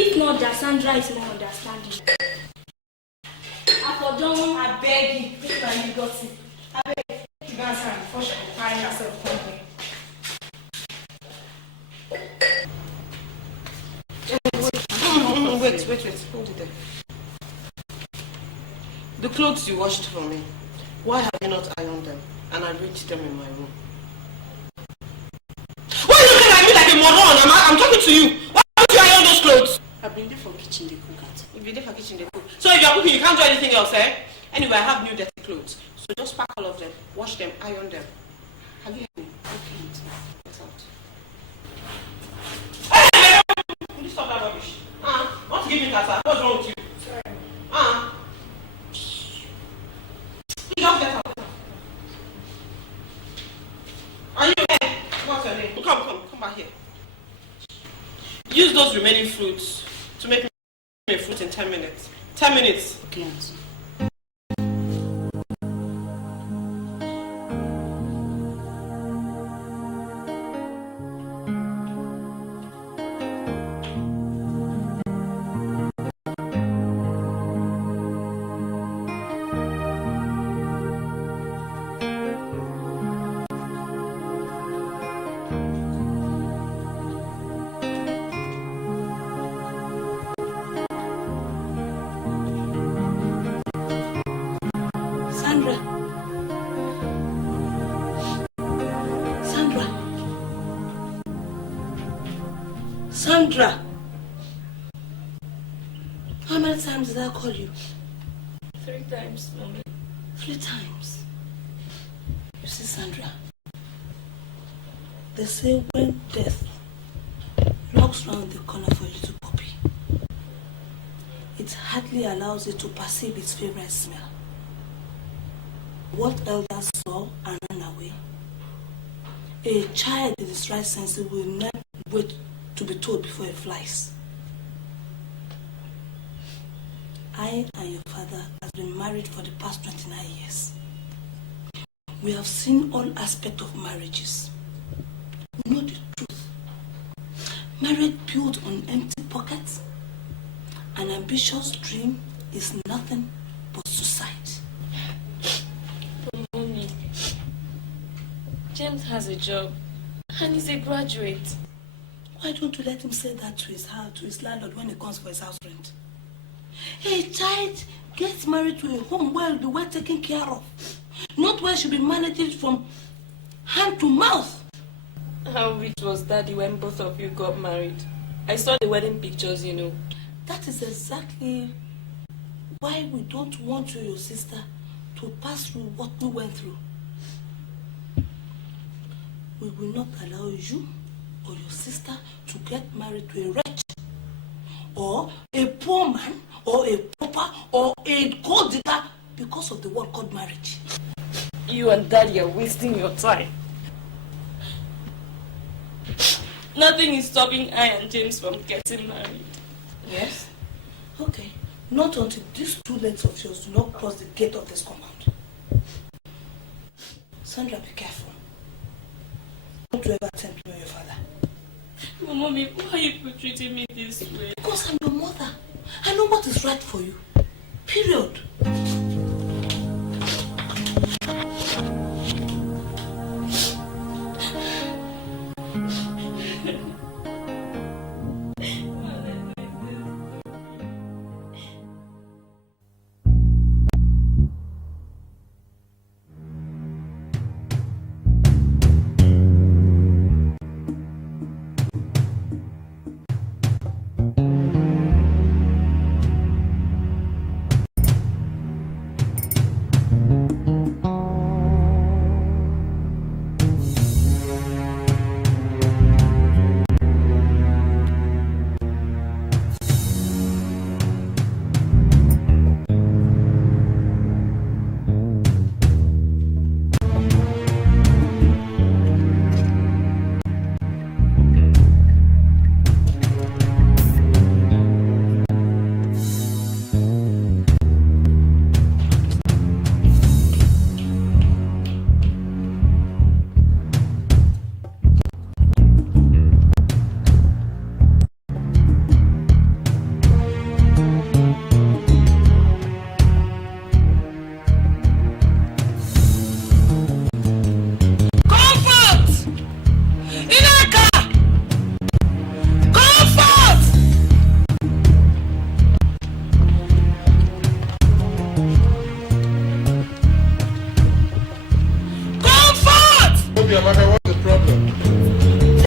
If not, that Sandra is more understanding. I beg you, take my you got it. I beg you, guys can before she can find herself company. Wait, hold it there. The clothes you washed for me, why have you not ironed them and arranged them in my room? Why are you looking at me like a moron? I'm talking to you. Why don't you iron those clothes? I've been there for kitchen, they cook at. You've been there for kitchen, they cook. So if you're cooking, you can't do anything else, eh? Anyway, I have new dirty clothes. So just pack all of them, wash them, iron them. Have you heard me? Okay, get out. Hey! Will you stop that rubbish? Want to give me kasa? What's wrong with you? Sorry. You just get out. Are you here? What's your name? Come back here. Use those remaining fruits to make me a fruit in 10 minutes. 10 minutes. Okay, auntie. Sandra! How many times did I call you? 3 times, Mommy. 3 times? You see, Sandra, they say when death knocks round the corner for a little puppy, it hardly allows it to perceive its favorite smell. What elders saw and ran away, a child in its right senses will not wait to be told before it flies. I and your father has been married for the past 29 years. We have seen all aspects of marriages. We know the truth. Marriage built on empty pockets, an ambitious dream is nothing but suicide. But Mommy, James has a job and he's a graduate. Why don't you let him say that to his landlord when he comes for his house rent? A child gets married to a home where he'll be well taken care of, not where she'll be managed from hand to mouth. How rich was Daddy when both of you got married? I saw the wedding pictures, you know. That is exactly why we don't want you, your sister, to pass through what we went through. We will not allow you or your sister to get married to a wretch, or a poor man, or a pauper, or a gold digger because of the word called marriage. You and Daddy are wasting your time. Nothing is stopping I and James from getting married. Yes? Okay. Not until these 2 legs of yours do not cross the gate of this compound. Sandra, be careful. Don't you ever tempt me or your father. But Mommy, why are you treating me this way? Because I'm your mother. I know what is right for you. Period.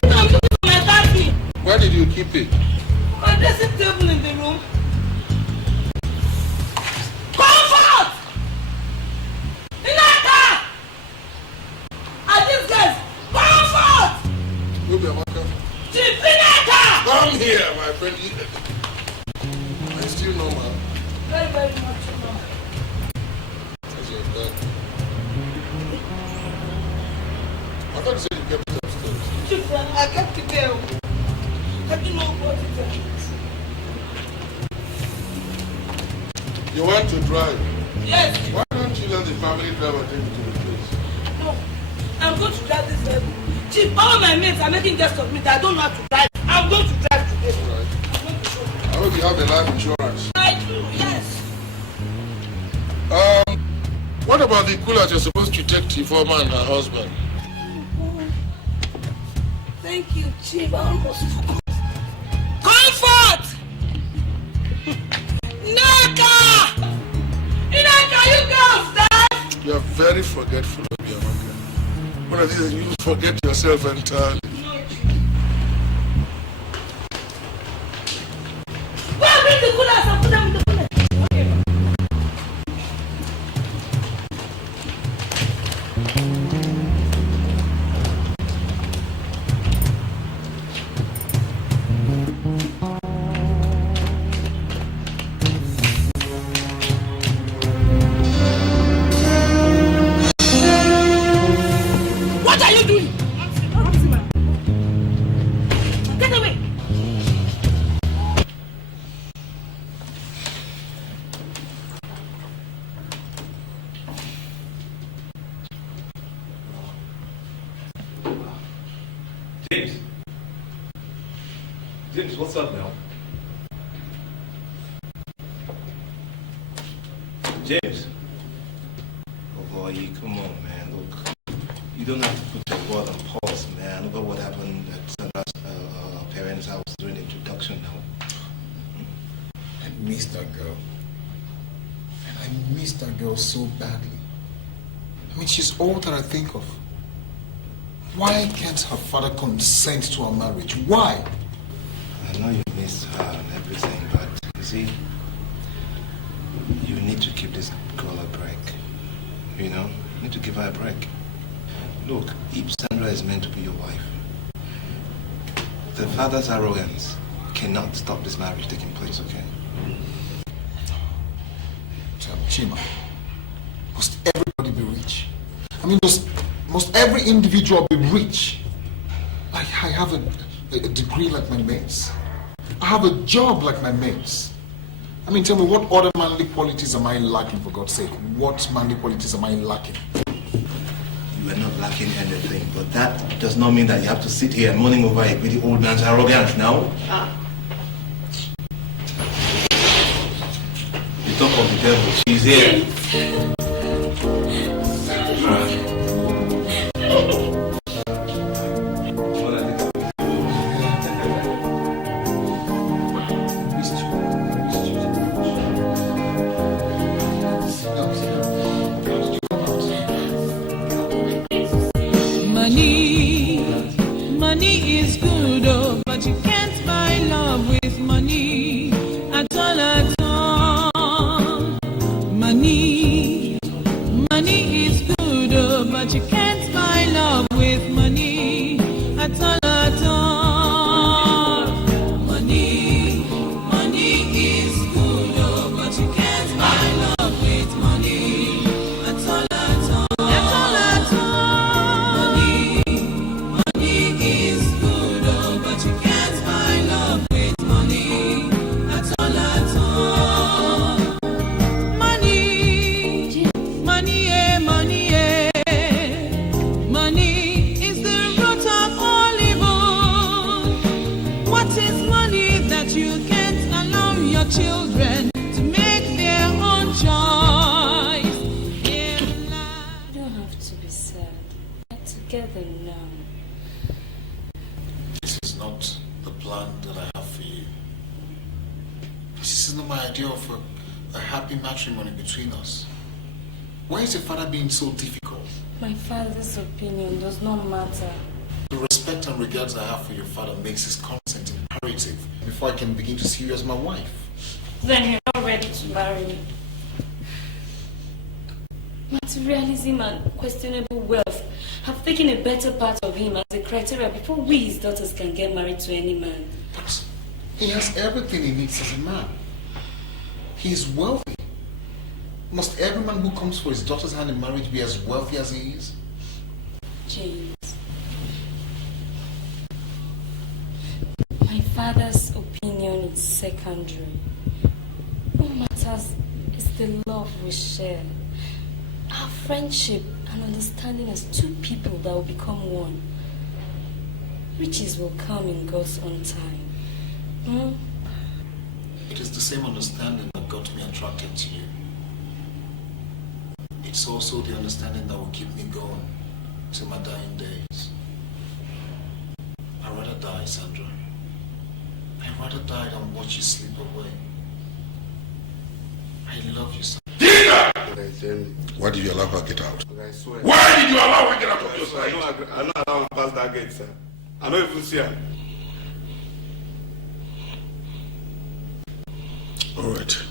I'm looking for my daddy. Where did you keep it? My dressing table in the room. Comfort! Inaka! And these guys, comfort! Ruby, welcome. Chief Inaka! Come here, my friend. I still know, man. Very, very much more. That's your dad. I thought you said you kept it upstairs. Chief, I kept it there. I didn't know what it is. You want to drive? Yes. Why don't you let the family driver take you to the place? No. I'm going to drive this vehicle. Chief, all my mates are making guests of me that I don't know how to drive. I'm going to drive today. All right. I'm going to show you. I hope you have a life insurance. I do, yes. What about the cooler you're supposed to take to your man and her husband? Thank you, Chief. I almost forgot. Comfort! Naka! Inaka, you girls, Dad! You are very forgetful of your mother. One of these days you forget yourself entirely. Go and bring the coolers and put them in the cooler. Okay. What are you doing? Get away! James, what's up now? James. Oh boy, come on, man. Look, you don't have to put your word on pause, man. Look at what happened at Sandra's parents' house during the introduction now. I miss that girl. And I miss that girl so badly. I mean, she's all that I think of. Why can't her father consent to our marriage? Why? I know you miss her and everything, but you see, you need to give this girl a break. You know? You need to give her a break. Look, if Sandra is meant to be your wife, the father's arrogance cannot stop this marriage taking place, okay? Tell me, Chima, must everybody be rich? I mean, must every individual be rich? I have a degree like my mates. I have a job like my mates. I mean, tell me, what other manly qualities am I lacking, for God's sake? What manly qualities am I lacking? You are not lacking anything, but that does not mean that you have to sit here mourning over a really old man's arrogance now. You talk of the devil, she's here. Money is good, oh, but you can't buy love with money at all. Money is good, oh, but you can't buy love with money at all. Money is good, oh, but you can't buy love with money at all. Children to make their own choice in life. You don't have to be sad. We're together now. This is not the plan that I have for you. This is not my idea of a happy matrimony between us. Why is your father being so difficult? My father's opinion does not matter. To respect and regards I have for your father makes his consent imperative before I can begin to see you as my wife. Then you're not ready to marry me. Materialism and questionable wealth have taken a better part of him as a criteria before we, his daughters, can get married to any man. But he has everything he needs as a man. He is wealthy. Must every man who comes for his daughter's hand in marriage be as wealthy as he is? James, my father's opinion is secondary. What matters is the love we share. Our friendship and understanding as two people that will become one. Riches will come in God's own time. It is the same understanding that got me attracted to you. It's also the understanding that will keep me going till my dying days. I'd rather die, Sandra. I'd rather die than watch you slip away. I love you, Sandra. Why did you allow her to get out? Why did you allow her to get out of your sight? I know allow her pass that gate, sir. I don't even see her. All right.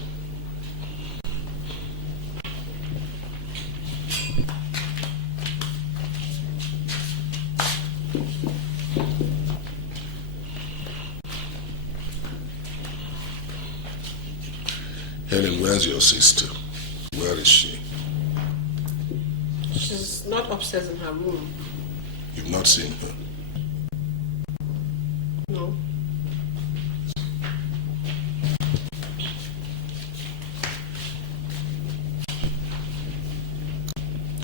Helen, where's your sister? Where is she? She's not upstairs in her room. You've not seen her? No.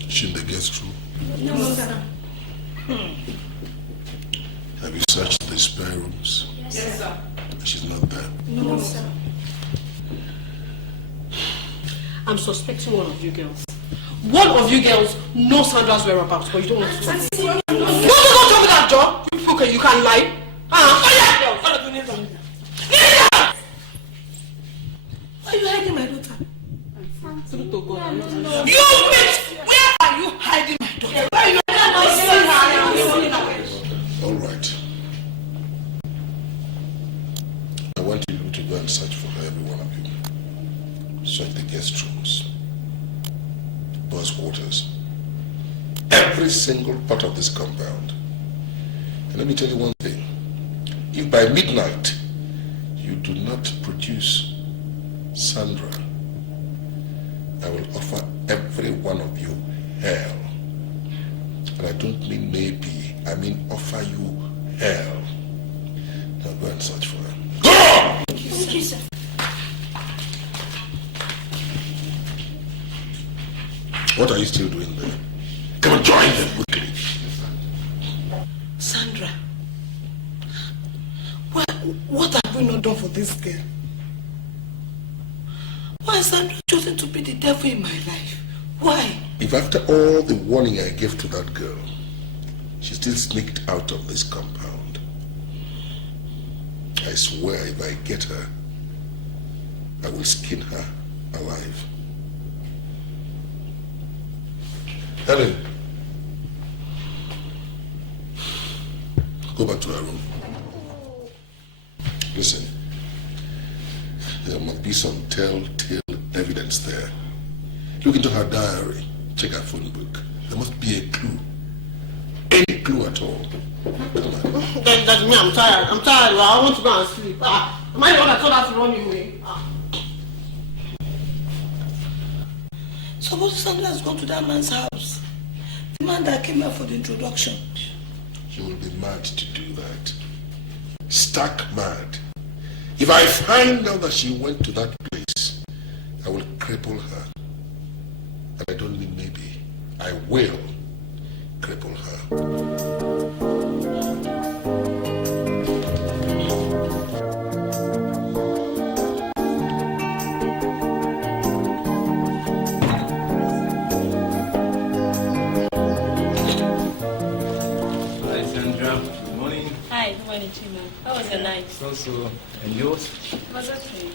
Is she in the guest room? No, sir. Have you searched the spare rooms? Yes, sir. She's not there. No, sir. I'm suspecting one of you girls. One of you girls knows Sandra's whereabouts, but you don't want to. Don't tell me that, Joe. You fucker, you can't lie. Oh yeah! Why are you hiding my daughter? You bitch! Where are you hiding my daughter? Where are you All right. I want you to go and search for her, every one of you. Search the guest rooms, the boss quarters, every single part of this compound. And let me tell you one thing. If by midnight you do not produce Sandra, I will offer every one of you hell. And I don't mean maybe, I mean offer you hell. Now go and search for her. Go! Thank you, sir. What are you still doing there? Come and join them quickly. Sandra, what have we not done for this girl? Why has Sandra chosen to be the devil in my life? Why? If after all the warning I gave to that girl, she still sneaked out of this compound, I swear if I get her, I will skin her alive. Helen, go back to her room. Listen, there must be some telltale evidence there. Look into her diary, check her phone book. There must be a clue. Any clue at all. Come on. That's me, I'm tired. I want to go and sleep. Am I the one that told her to run away? Suppose Sandra has gone to that man's house. The man that came here for the introduction. She will be mad to do that. Stark mad. If I find out that she went to that place, I will cripple her. And I don't mean maybe. I will cripple her. Hi, Sandra. Good morning. Hi, good morning, Chima. How was your night? Also, and yours? It was okay.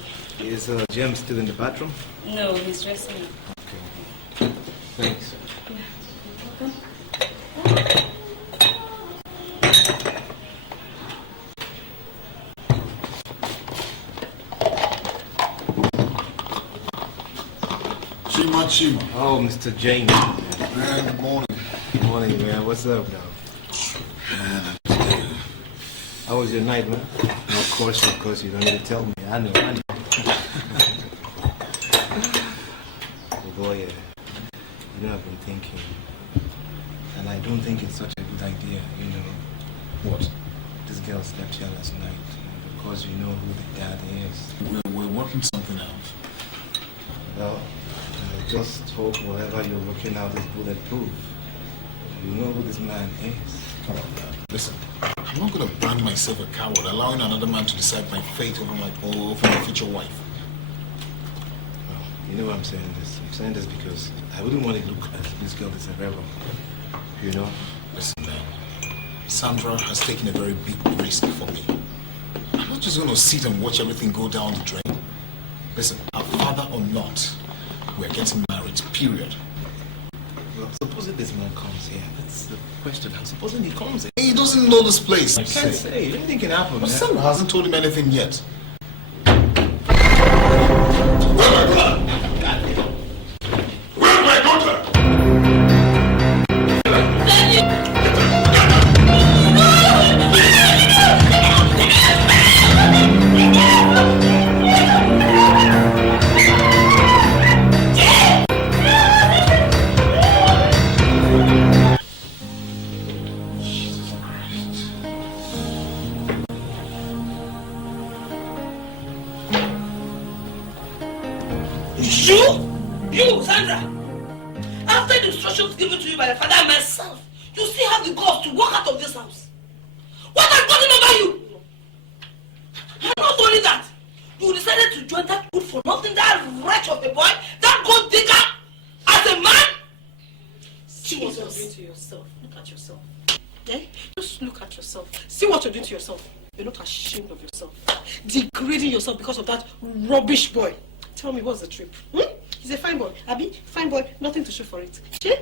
Is James still in the bathroom? No, he's dressing up. Okay. Thanks. Chima. Oh, Mr. James. Man, good morning. Good morning, man. What's up now? Man, how was your night, man? Of course, you don't need to tell me. I know. Oh boy, you know, I've been thinking. And I don't think it's such a good idea, you know. What? This girl slept here last night. Because you know who the dad is. We're working something out. Well, I just hope whatever you're looking at is bulletproof. You know who this man is. Come on, man. Listen, I'm not going to brand myself a coward, allowing another man to decide my fate over my future wife. Well, you know why I'm saying this? I'm saying this because I wouldn't want to look at this girl as a rebel. You know? Listen, man. Sandra has taken a very big risk for me. I'm not just going to sit and watch everything go down the drain. Listen, our father or not, we're getting married, period. Well, supposing this man comes here, that's the question. And supposing he comes here. He doesn't know this place. I can't say. Anything can happen, But man. Sandra hasn't told him anything yet. Where's my daughter? Where's my daughter? You, Sandra! After the instructions given to you by the father and myself, you still have the guts to walk out of this house. What has gotten over you? And not only that, you decided to join that good for nothing, that wretch of a boy, that gold digger, as a man? See what you're doing to yourself. Look at yourself. Eh? Just look at yourself. See what you're doing to yourself. You're not ashamed of yourself. Degrading yourself because of that rubbish boy. Tell me, what's the trip? He's a fine boy. Abi, fine boy, nothing to show for it. Yeah?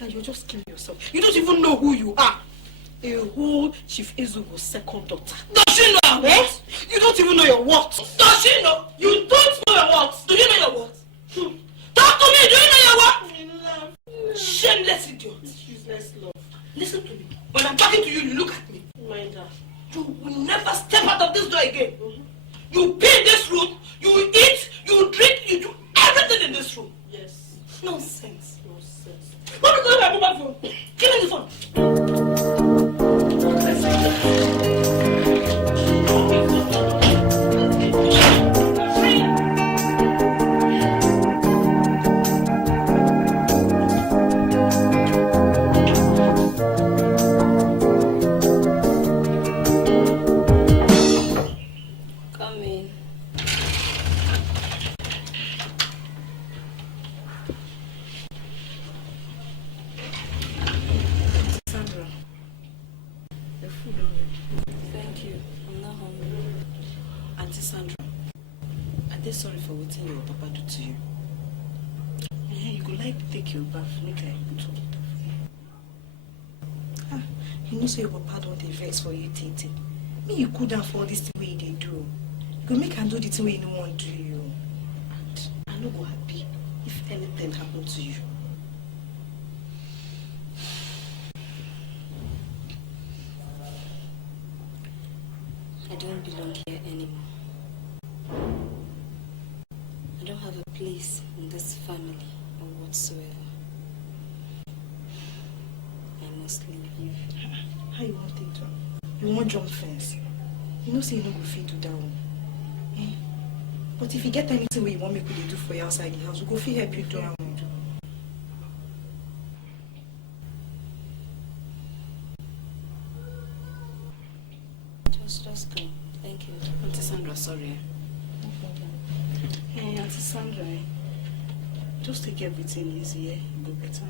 And you're just killing yourself. You don't even know who you are. A whole Chief Ezugo's second daughter. Does she know her what? You don't even know your what? Does she know? You don't know your what? Do you know your what? Talk to me, do you know your what? Shameless idiot. Useless love. Listen to me. When I'm talking to you, you look at me. Mind her. You will never step out of this door again. You pay in this room, you eat, you drink, you do everything in this room. Yes. Nonsense. Nonsense. What are you going to my mobile phone? Give me the phone. Come in. Sandra, the food already. Thank you. I'm not hungry. Auntie Sandra, are they sorry for what your papa do to you? You could like to take your bath, make I put on. You know, so your papa don't vex for you, Titi. Me, you cool down for this the way they do. You go make her do the thing way you don't want to do you. And I no go happy if anything happened to you. I don't belong here anymore. I don't have a place in this family or whatsoever. I must leave you. How you want it to? You want jump fence? You know say you no go fit do that one. But if you get anything where you want me to do for you outside the house, we go fit help you do that one. Just go. Thank you. Auntie Sandra, sorry. No problem. Hey, Auntie Sandra, just take everything easy, eh? Go better.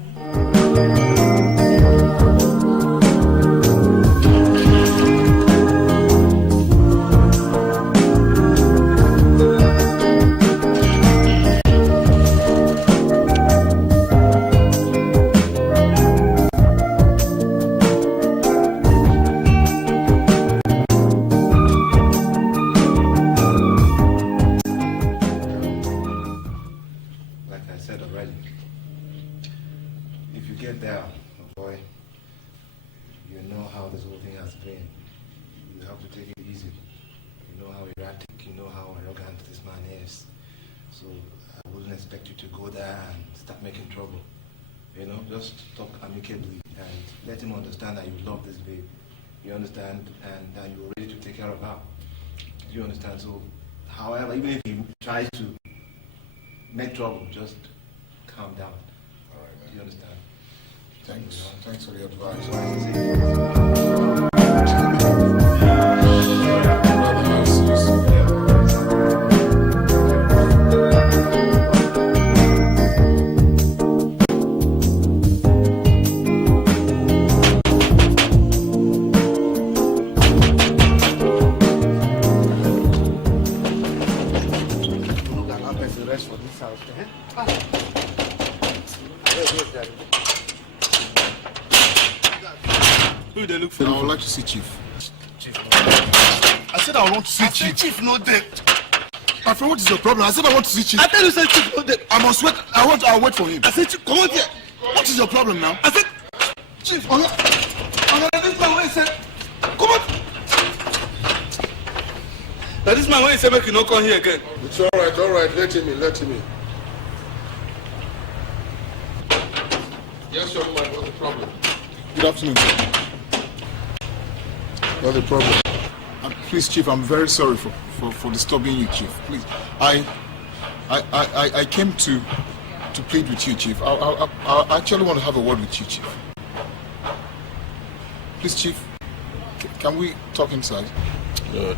Like I said already, So I wouldn't expect you to go there and start making trouble. You know, just talk amicably and let him understand that you love this babe. You understand? And that you're ready to take care of her. You understand? So, however, even if he tries to make trouble, just calm down. All right, man. You understand? Thanks. Thanks for the advice. Who they look for? I would like to see Chief. I said I want to see Chief. Chief no dead. My friend, what is your problem? I said I want to see Chief. I tell you, say Chief no dead. I must wait. I'll wait for him. I said Chief, come on here. What is your problem now? I said Chief. This man when he said, come on. Now this man when he said make you not come here again. It's all right. Let him in. Yes, young man, what's the problem? Good afternoon, sir. What's the problem? Please, Chief, I'm very sorry for disturbing you, Chief. Please, I came to plead with you, Chief. I actually want to have a word with you, Chief. Please, Chief, can we talk inside?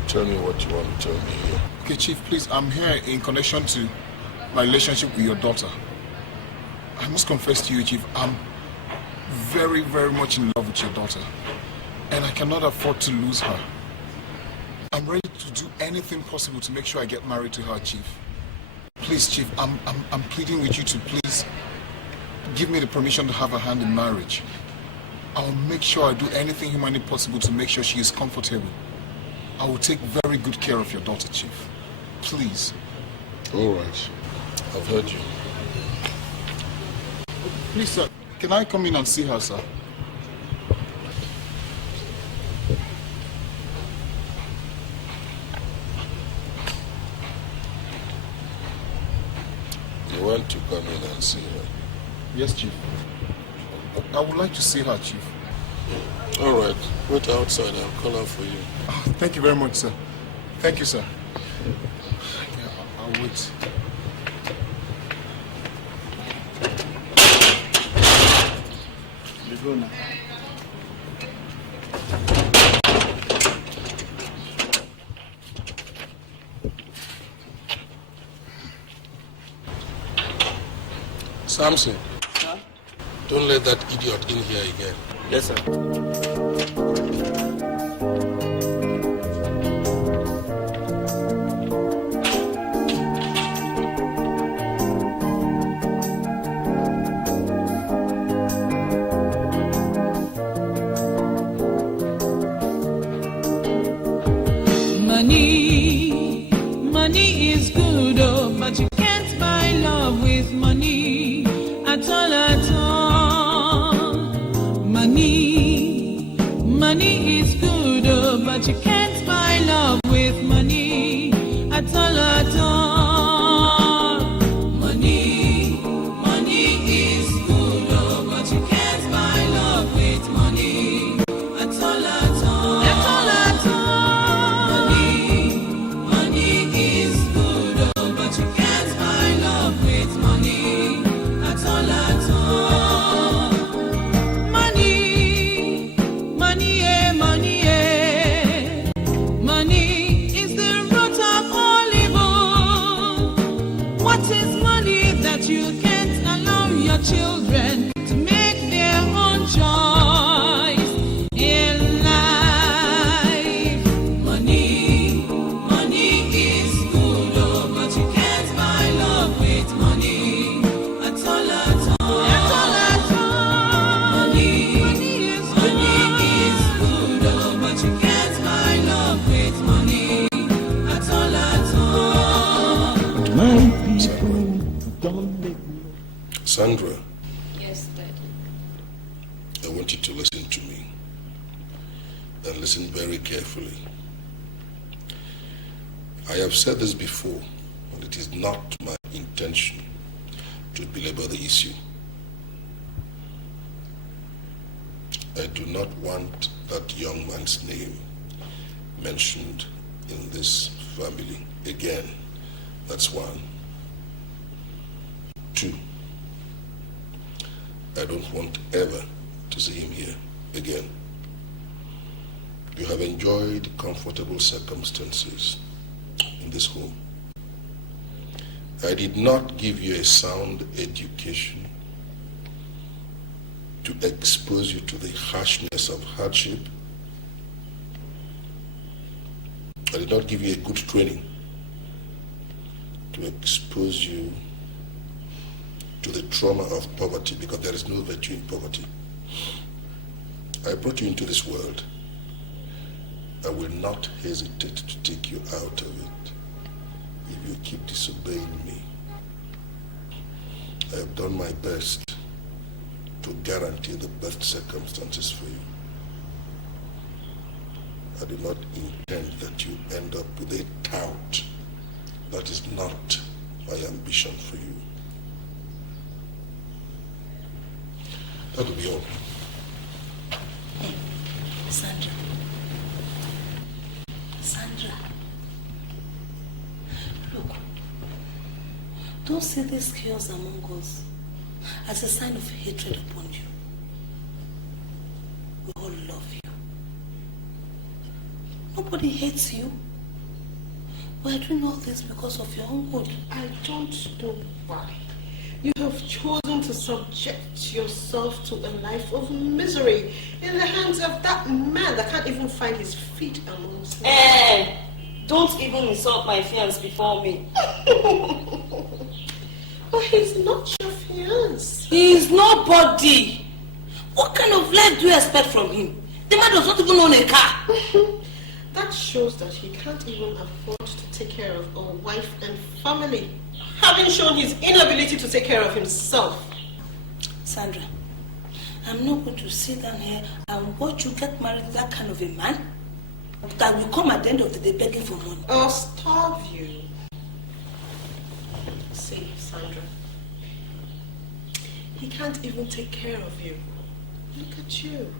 Tell me what you want to tell me here. Okay, Chief, please, I'm here in connection to my relationship with your daughter. I must confess to you, Chief, I'm very, very much in love with your daughter, and I cannot afford to lose her. I'm ready to do anything possible to make sure I get married to her, Chief. Please, Chief, I'm pleading with you to please give me the permission to have a hand in marriage. I'll make sure I do anything humanly possible to make sure she is comfortable. I will take very good care of your daughter, Chief. Please. All right. I've heard you. Please, sir, can I come in and see her, sir? You want to come in and see her? Yes, Chief. I would like to see her, Chief. All right. Wait outside. I'll call her for you. Oh, thank you very much, sir. Thank you, sir. Yeah, I'll wait. You go now. Samson. Huh? Don't let that idiot in here again. Yes, sir. Money is good, oh, but you can't buy love with money at all. Money is good, oh, but you can't buy love with money at all. Money is good, oh, but you can't buy love with money at all. Children to make their own choice in life. Money is good, oh, but you can't buy love with money at all. Money is good, oh, but you can't buy love with money at all. My people don't make Sandra. Yes, Daddy. I want you to listen to me. And listen very carefully. I have said this before, and it is not my intention to belabor the issue. I do not want that young man's name mentioned in this family again. That's one. Two, I don't want ever to see him here again. You have enjoyed comfortable circumstances in this home. I did not give you a sound education to expose you to the harshness of hardship. I did not give you a good training to expose you to the trauma of poverty, because there is no virtue in poverty. I brought you into this world. I will not hesitate to take you out of it if you keep disobeying me. I have done my best to guarantee the best circumstances for you. I do not intend that you end up with a tout. That is not my ambition for you. That will be all. Hey, Sandra. Look, don't see this chaos among us as a sign of hatred upon you. We all love you. Nobody hates you. We are doing all this because of your own good. I don't know why you have chosen to subject yourself to a life of misery in the hands of that man that can't even find his feet amongst men. Don't even insult my fiancé before me. But he's not your fiancé. He's nobody. What kind of life do you expect from him? The man does not even own a car. That shows that he can't even afford to take care of a wife and family, having shown his inability to take care of himself. Sandra, I'm not going to sit down here and watch you get married to that kind of a man that will come at the end of the day begging for money. Or starve you. See, Sandra, he can't even take care of you. Look at you.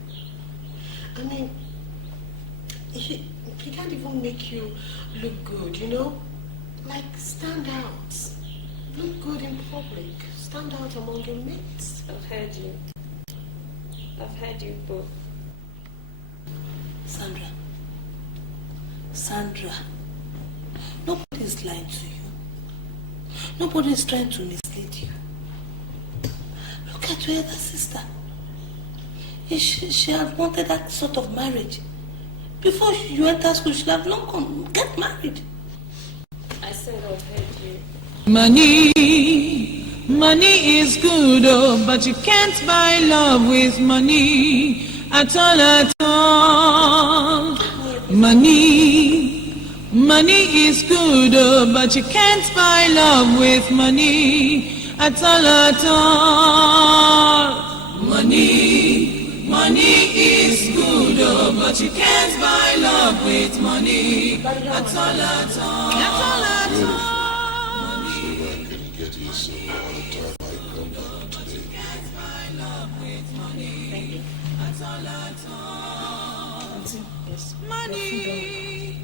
I mean, he can't even make you look good, you know? Like, stand out. Look good in public. Stand out among your mates. I've heard you. I've heard you both. Sandra, nobody is lying to you. Nobody is trying to mislead you. Look at your other sister. If she had wanted that sort of marriage, before you enter school, she should have long gone, get married. I said I've heard you. Money is good, oh, but you can't buy love with money at all. Money is good, oh, but you can't buy love with money at all. Money is good, oh, but you can't buy love with money at all. Money.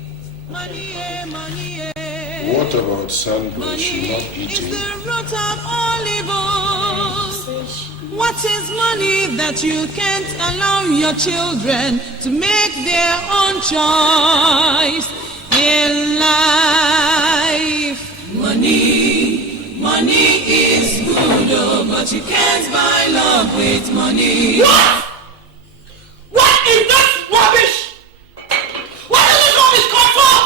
What about Sandra? Is she not eating? Is the root of all evil. What is money that you can't allow your children to make their own choice in life? Money is good, oh, but you can't buy love with money. What is this rubbish? Where does this rubbish come from?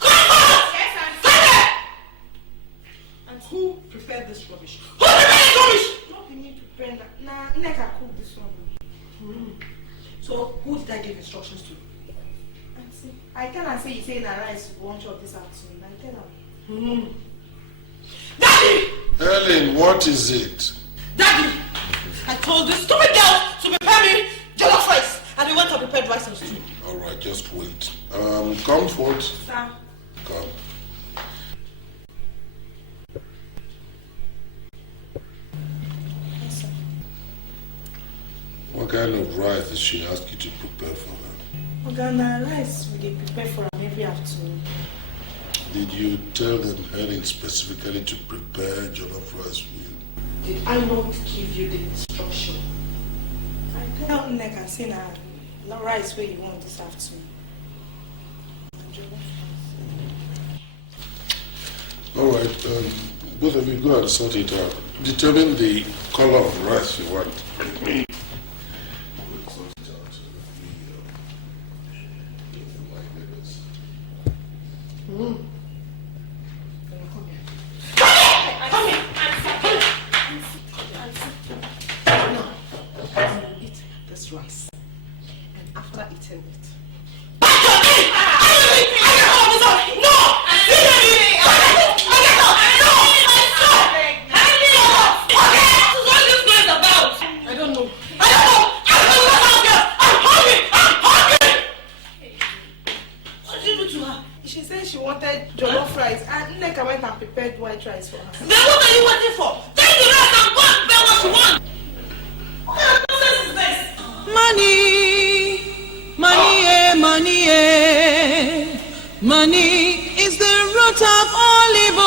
Come on! Yes, And who prepared this rubbish? Who prepared this rubbish? Not me prepared. Nah, Neka cook this rubbish. So who did I give instructions to? I tell her say you say na rice you want chop this afternoon. I tell her. Daddy! Helen, what is it? Daddy! I told this stupid girl to prepare me jollof rice, and they went and prepared rice and stew. All right, just wait. Comfort. Sir. Come. she asked you to prepare for her? Organa rice we dey prepare for am every afternoon. Did you tell them Helen specifically to prepare jollof rice for you? Did I not give you the instruction? I tell Nneka and say na rice where you want this afternoon. All right, both of you go and sort it out. Determine the color of rice you want. Eat this rice, and after eating it, I don't know. What did you do to her? She said she wanted jollof rice and Nneka went and prepared white rice for her. Then what are you waiting for? Take the rice and go and prepare what you want. What kind of nonsense is this? Money, money, money, money is the root of all evil.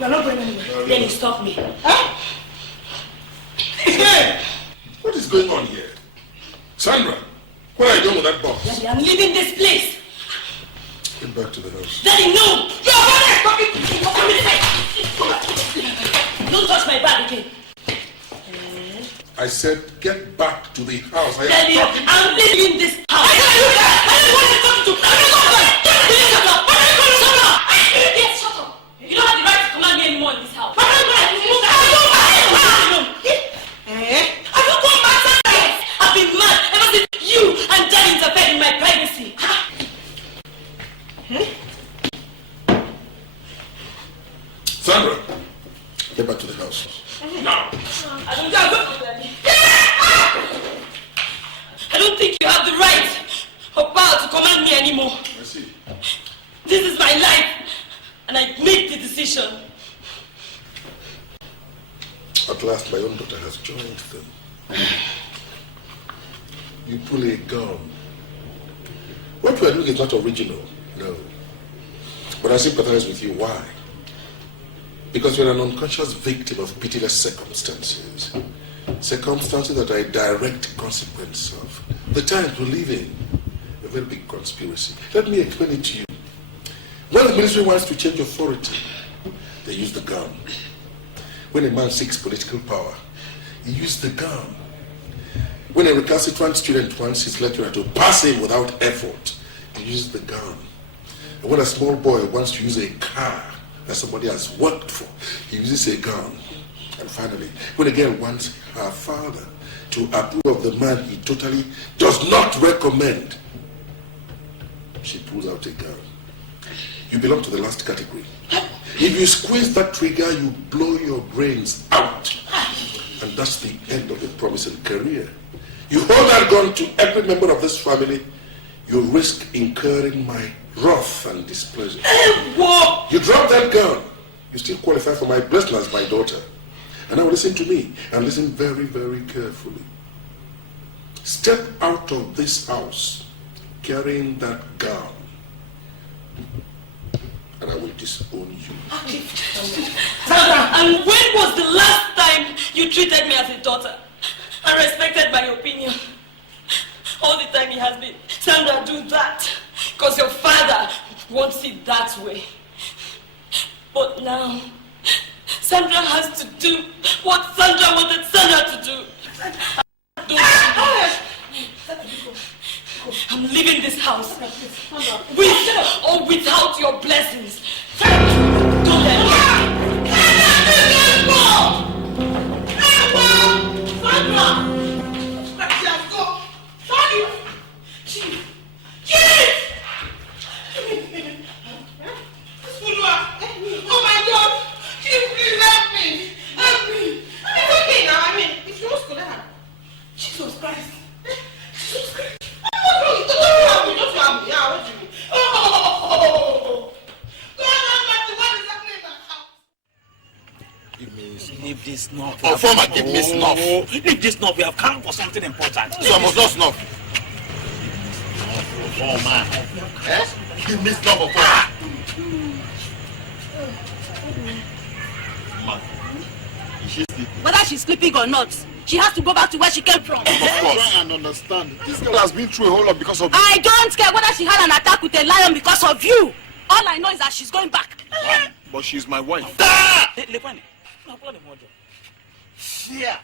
You're not going anywhere. Then you stop me. Huh? What is going on here? Sandra, what are you doing with that box? Daddy, I'm leaving this place. Get back to the house. Daddy, no! Don't touch my bag again. I said get back to the house. Daddy, I'm leaving this house. I don't want to talk to you. Shut up! Yes, shut up! You don't have the right to command me anymore in this house. I don't want my time. I've been mad ever since you and Daddy interfered in my privacy. Sandra, get back to the house. Now. I don't think you have the right or power to command me anymore. I see. This is my life, and I made the decision. At last, my own daughter has joined them. You pull a gun. What you are doing is not original, no. But I sympathize with you. Why? Because you're an unconscious victim of pitiless circumstances. Circumstances that are a direct consequence of the times we live in. A very big conspiracy. Let me explain it to you. When the military wants to change authority, they use the gun. When a man seeks political power, he uses the gun. When a recalcitrant student wants his lecturer to pass him without effort, he uses the gun. And when a small boy wants to use a car that somebody has worked for, he uses a gun. And finally, when a girl wants her father to approve of the man he totally does not recommend, she pulls out a gun. You belong to the last category. If you squeeze that trigger, you blow your brains out. And that's the end of a promising career. You hold that gun to every member of this family, you risk incurring my wrath and displeasure. You drop that gun, you still qualify for my blessing as my daughter. And now listen to me, and listen very, very carefully. Step out of this house carrying that gun, and I will disown you. Sandra, and when was the last time you treated me as a daughter and respected my opinion? All the time he has been, Sandra, do that, because your father wants it that way. But now, Sandra has to do what Sandra wanted Sandra to do. I'm leaving this house with or without your blessings. Don't let me. Sandra! Oh my God! Please help me! Help me! It's okay now. I mean, if you want to let her. Jesus Christ! Jesus Christ! Don't you have me? Yeah, what do you mean? Oh! God Almighty, what is happening in that house? Give me snuff. Leave this snuff. Oh, former, give me snuff. Leave this snuff. We have come for something important. So I must not snuff. Oh man. Eh? Give me snuff of fire. Man. Is she sleeping? Whether she's sleeping or not, she has to go back to where she came from. Of course. Try and understand. This girl has been through a whole lot because of you. I don't care whether she had an attack with a lion because of you. All I know is that she's going back. But she's my wife. Yeah.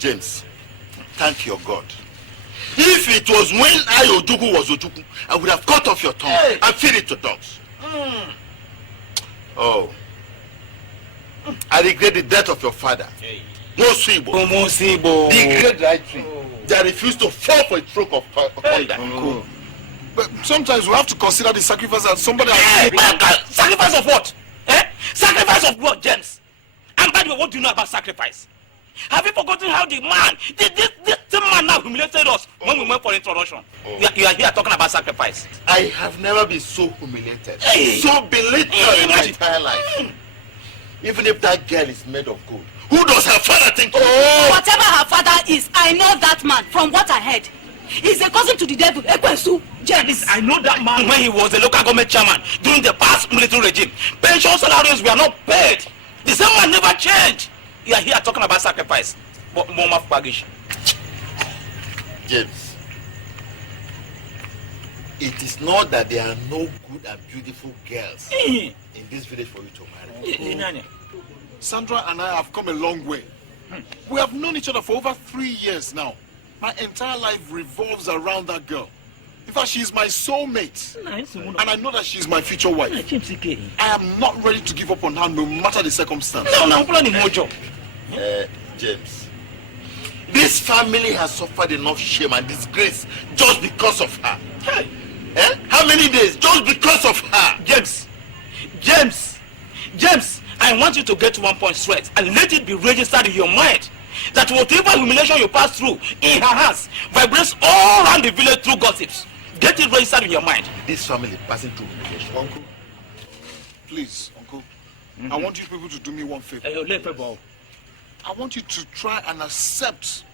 James, thank your God. If it was when I Ojuku was Ojuku, I would have cut off your tongue and feed it to dogs. Oh. I regret the death of your father. Mosibo. The great right tree that refused to fall for a stroke of thunder. But sometimes we have to consider the sacrifice that somebody has. Sacrifice of what? Sacrifice of what, James? And by the way, what do you know about sacrifice? Have you forgotten how the man, this man now humiliated us when we went for introduction? You are here talking about sacrifice. I have never been so humiliated, so belittled in my entire life. Even if that girl is made of gold, who does her father think? Whatever her father is, I know that man from what I heard. He's a cousin to the devil, Ekwensu, James. I know that man when he was a local government chairman during the past military regime. Pension salaries were not paid. The same man never changed. You are here talking about sacrifice. But Mama Fagish. James, it is not that there are no good and beautiful girls in this village for you to marry. Sandra and I have come a long way. We have known each other for over 3 years now. My entire life revolves around that girl. In fact, she is my soulmate. And I know that she is my future wife. I am not ready to give up on her no matter the circumstance. James, this family has suffered enough shame and disgrace just because of her. How many days? Just because of her. James, I want you to get to one point straight and let it be registered in your mind that whatever humiliation you pass through in her hands vibrates all around the village through gossips. Get it registered in your mind. This family passing through humiliation. Uncle, please, Uncle, I want you people to do me one favor. I want you to try and accept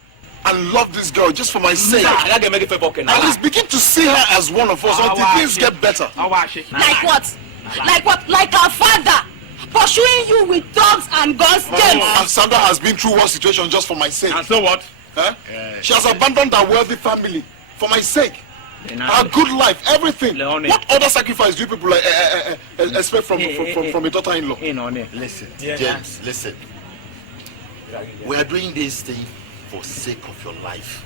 and love this girl just for my sake. At least begin to see her as one of us until things get better. Like what? Like what? Like our father pursuing you with dogs and guns, James. And Sandra has been through one situation just for my sake. And so what? She has abandoned her wealthy family for my sake. Her good life, everything. What other sacrifice do you people expect from a daughter-in-law? Listen, James, listen. We are doing this thing for sake of your life.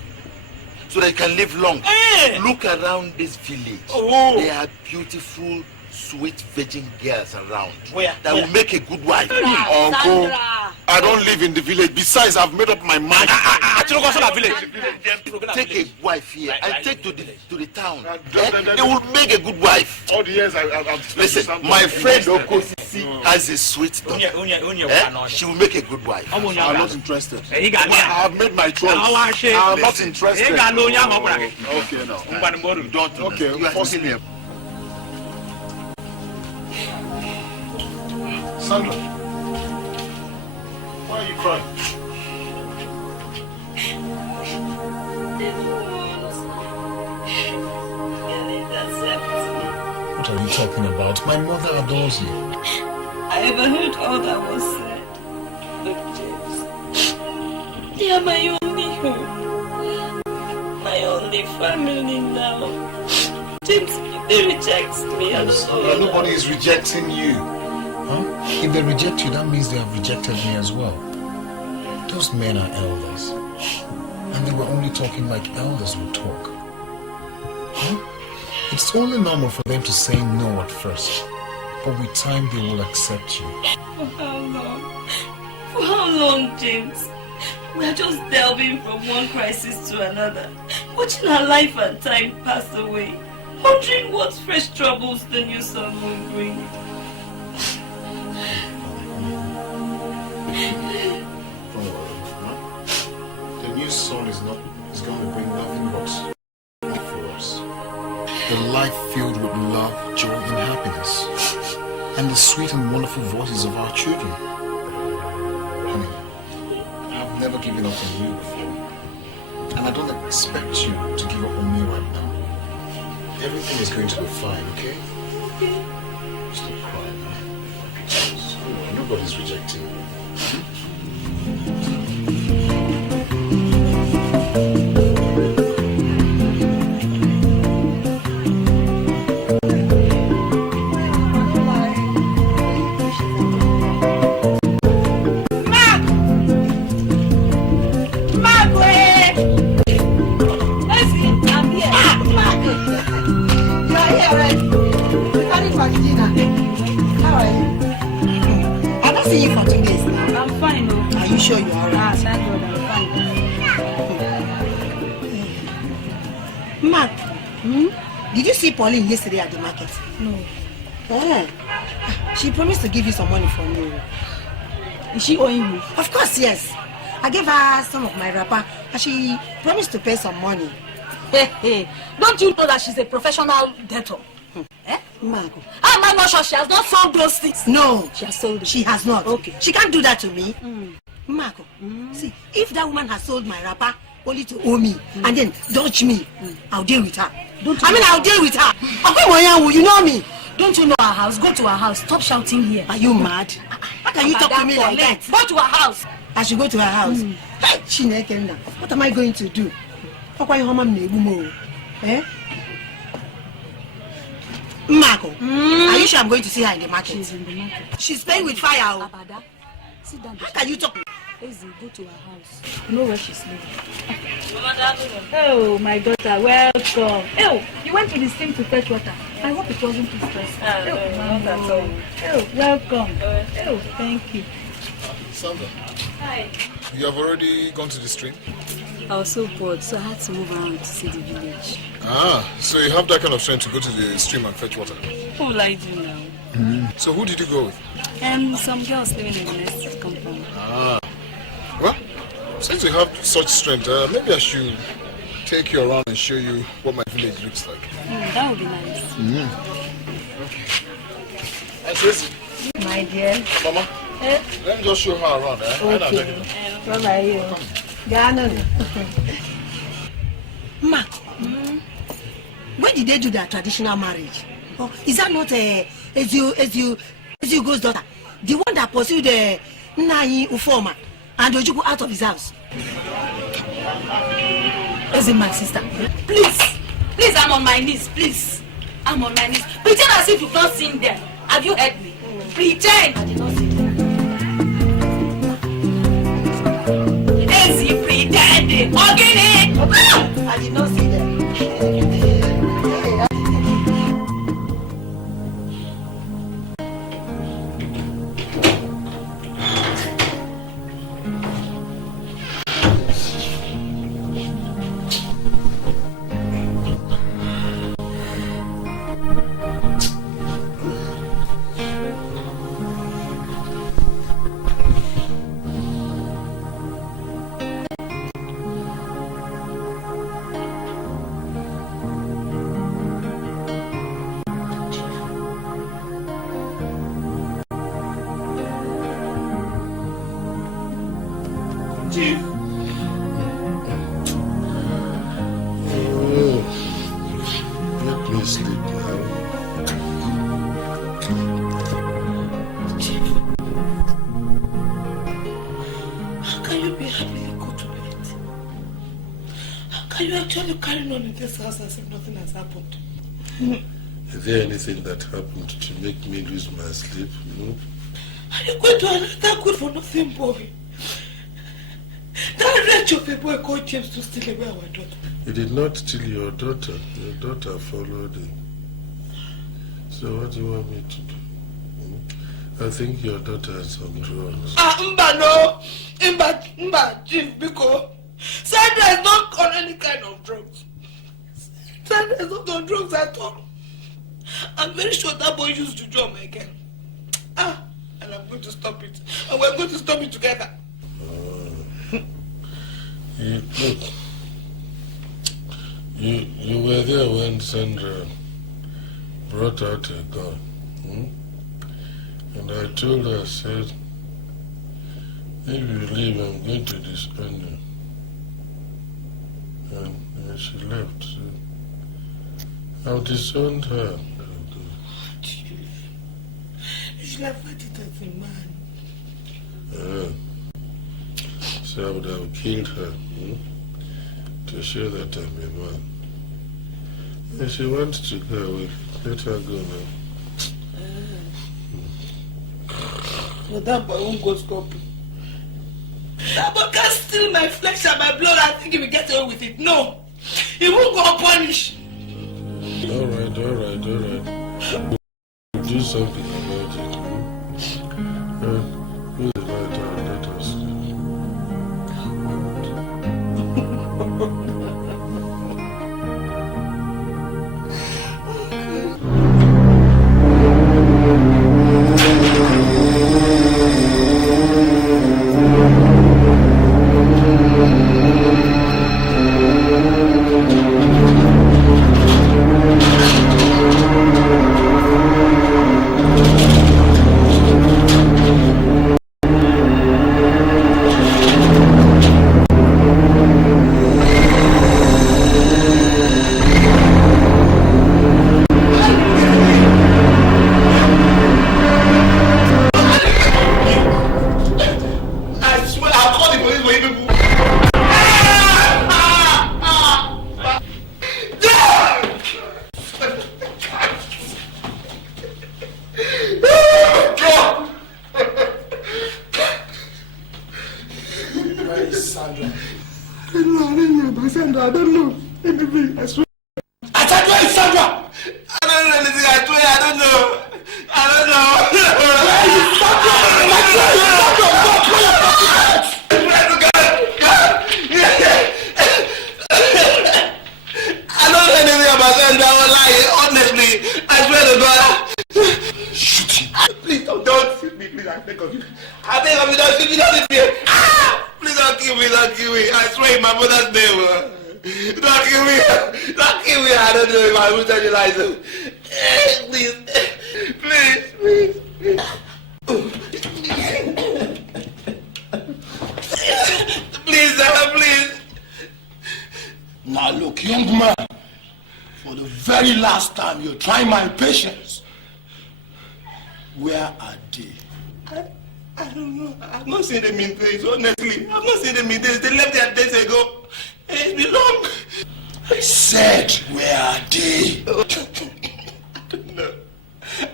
so that you can live long. Hey. Look around this village. Oh. There are beautiful, sweet virgin girls around Where? that will make a good wife. Uncle, I don't live in the village. Besides, I've made up my mind. Take a wife here and take to the town. They will make a good wife. All the years I've listen, my friend Okosisi has a sweet daughter. She will make a good wife. I'm not interested. I have made my choice. I'm not interested. Okay, now. Don't. Okay, you are force me. Sandra, why are you crying? What are you talking about? My mother adores you. I overheard all that was said. Look, James, they are my only hope. My only family now. James, if they reject me, I don't know. Nobody is rejecting you. Huh? If they reject you, that means they have rejected me as well. Those men are elders. And they were only talking like elders would talk. Huh? It's only normal for them to say no at first. But with time, they will accept you. For how long? For how long, James? We are just delving from one crisis to another, watching our life and time pass away, wondering what fresh troubles the new sun will bring. Don't worry, huh? The new sun is going to bring nothing but life for us. The life filled with love, joy, and happiness. And the sweet and wonderful voices of our children. Honey, I've never given up on you before. And I don't expect you to give up on me right now. Everything is going to be fine, okay? Stop crying, man. Nobody's rejecting you. Sure you are right. Thank God, I'm fine. Mark, did you see Pauline yesterday at the market? No. Oh, she promised to give you some money from you. Is she owing you? Of course, yes. I gave her some of my wrapper and she promised to pay some money. Hey, don't you know that she's a professional debtor? Eh? Marco. Am I not sure she has not sold those things? No, she has sold it. She has not. Okay. She can't do that to me. Marco, see, if that woman has sold my wrapper only to owe me and then dodge me, I'll deal with her. I'll deal with her. You know me. Don't you know our house? Go to our house. Stop shouting here. Are you mad? How can you talk to me like that? Go to our house. I should go to her house. Hey, Chinekenda, what am I going to do? Eh? Marco, are you sure I'm going to see her in the market? She's in the market. She's playing with fire. Abada, sit down. How can you talk? Easy, go to her house. You know where she's living. Oh, my daughter, welcome. Oh, you went to the stream to fetch water. I hope it wasn't too stressful. Not at all. Oh, welcome. Oh, thank you. Sandra. Hi. You have already gone to the stream? I was so bored, so I had to move around to see the village. Ah, so you have that kind of strength to go to the stream and fetch water? What will I do now? So who did you go with? Some girls living in the next compound. Ah, well, since you have such strength, maybe I should take you around and show you what my village looks like. That would be nice. Okay. And Tracy. My dear. Mama, let me just show her around. Okay. Bye-bye. Mark, when did they do their traditional marriage? Oh, is that not Ezio's daughter? The one that pursued Nai Ufoma and Ojuku out of his house? Is it my sister? Please, I'm on my knees, please. I'm on my knees. Pretend as if you've not seen them. Have you heard me? Pretend. I did not see them. Is he pretending? I did not Chief. Let me sleep now. Chief, how can you be happily go to bed? How can you actually carry on in this house as if nothing has happened? Is there anything that happened to make me lose my sleep? No? Are you going to allow that good for nothing boy? That wretch of a boy called James to steal away our daughter. He did not steal your daughter. Your daughter followed him. So what do you want me to do? I think your daughter is on drugs. Mba no! Mba, Chief, because Sandra is not on any kind of drugs. Sandra is not on drugs at all. I'm very sure that boy used to drum again. And I'm going to stop it. And we're going to stop it together. Look, you were there when Sandra brought out a gun. And I told her, I said, if you leave, I'm going to disband you. And she left. So I've disowned her. You should have had it as a man. So I would have killed her to show that I'm a man. And she wants to go away. Let her go now. But that boy won't go stop it. That boy can't steal my flesh and my blood and think he will get away with it. No. He won't go unpunished. All right. We'll do something about it. Who's the lighter? Let us see. Sandra, I don't know anything. I swear. I said, where is Sandra? I don't know anything. I swear, I don't know. I don't know. Where is Sandra? I don't know anything about Sandra. I was lying. Honestly, I swear to God. Shoot him. Please don't shoot me. Please, I beg of you. I beg of you, don't shoot me. Don't shoot me. Please don't kill me. Don't kill me. I swear in my mother's name. Don't kill me. Don't kill me. I don't know if I will tell you lies. Please. Please. Please. Now look, young man, for the very last time you're trying my patience. Where are they? I don't know. I've not seen them in days, honestly. I've not seen them in days. They left there days ago. It's been long. I said, where are they? I don't know.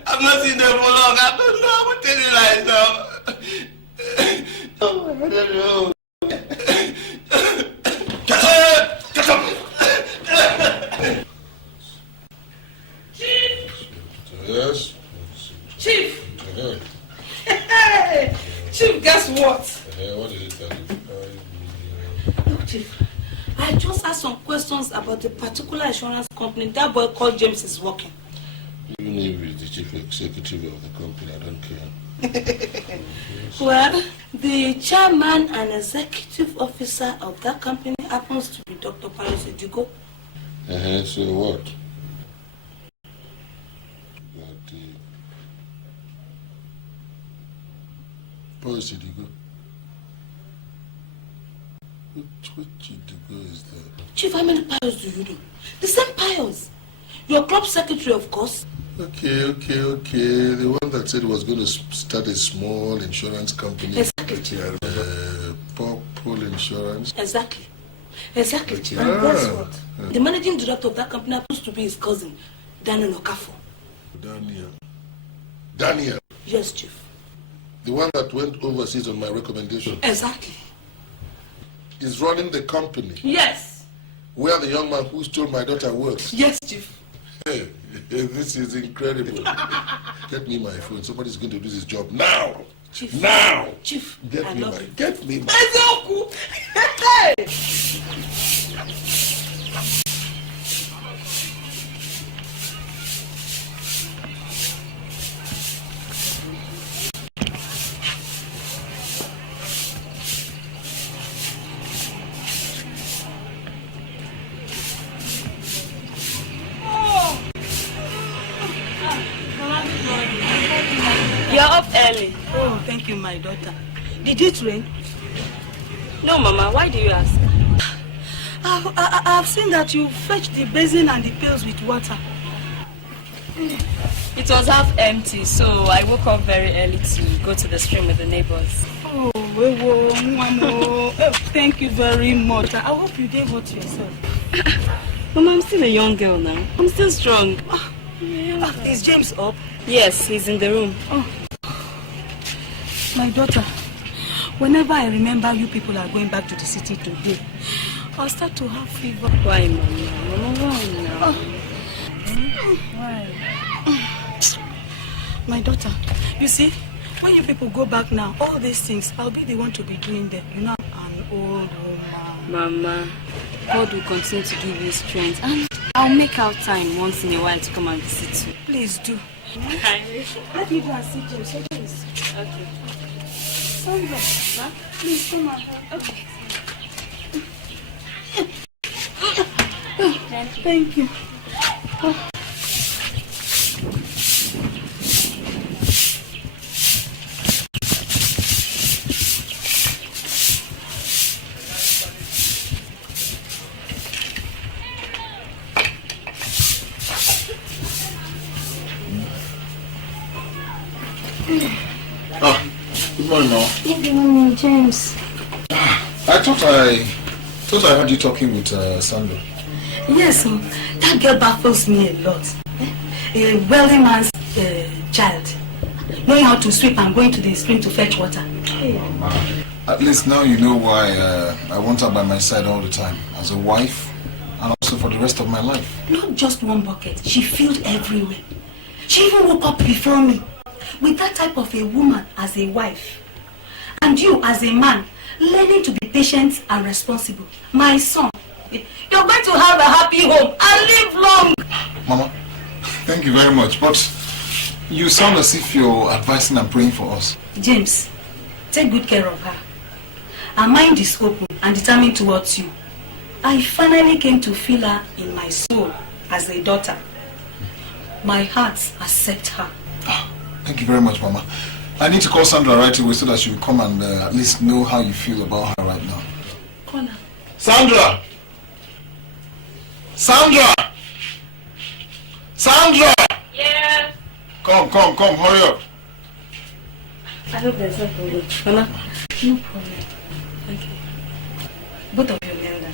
I've not seen them for long. I don't know. I'm going to tell you lies now. Oh, I don't know. Get up! Chief! Yes? Chief! Yeah. Hey! Chief, guess what? Yeah, what is it? Look, Chief, I just asked some questions about the particular insurance company that boy called James is working. Even if he's the chief executive of the company, I don't care. Yes. Well, the chairman and executive officer of that company happens to be Dr. Paris Edigo. So what? Where did he go? Which Chidigo is that? Chief, how many piles do you do? The same piles. Your club secretary, of course. Okay. The one that said he was going to start a small insurance company. Exactly. Purple Insurance. Exactly. And guess what? The managing director of that company happens to be his cousin, Daniel Okafor. Daniel? Yes, Chief. The one that went overseas on my recommendation? Exactly. Is running the company? Yes. Where the young man who stole my daughter works? Yes, Chief. Hey, this is incredible. Get me my phone. Somebody's going to do this job now. Chief. Now. Chief. Get me my. Hey! You're up early. Oh, thank you, my daughter. Did it rain? No, Mama. Why do you ask? I've seen that you fetched the basin and the pails with water. It was half empty, so I woke up very early to go to the stream with the neighbors. Oh, thank you very much. I hope you gave what to yourself. Mama, I'm still a young girl now. I'm still strong. Is James up? Yes, he's in the room. Oh. My daughter, whenever I remember you people are going back to the city today, I'll start to have fever. Why, Mama? Why now? Why? My daughter, you see, when you people go back now, all these things, I'll be the one to be doing them. You know, I'm an old woman. Mama, God will continue to give you strength, and I'll make out time once in a while to come and visit you. Please do. Let me go and see James. Okay. Sandra, huh? Please come and help. Okay. Thank you. Good morning, Mom. Good morning, James. I thought I heard you talking with Sandra. Yes, that girl baffles me a lot. A wealthy man's child, knowing how to sweep and going to the stream to fetch water. At least now you know why I want her by my side all the time, as a wife, and also for the rest of my life. Not just one bucket, she filled everywhere. She even woke up before me. With that type of a woman as a wife, and you as a man, learning to be patient and responsible. My son, you're going to have a happy home and live long. Mama, thank you very much, but you sound as if you're advising and praying for us. James, take good care of her. Her mind is open and determined towards you. I finally came to feel her in my soul as a daughter. My heart accepts her. Thank you very much, Mama. I need to call Sandra right away so that she will come and at least know how you feel about her right now. Connor. Sandra! Sandra! Sandra! Yeah. Come, hurry up. I hope there's no problem. Mama? No problem. Thank you. Both of you kneel down.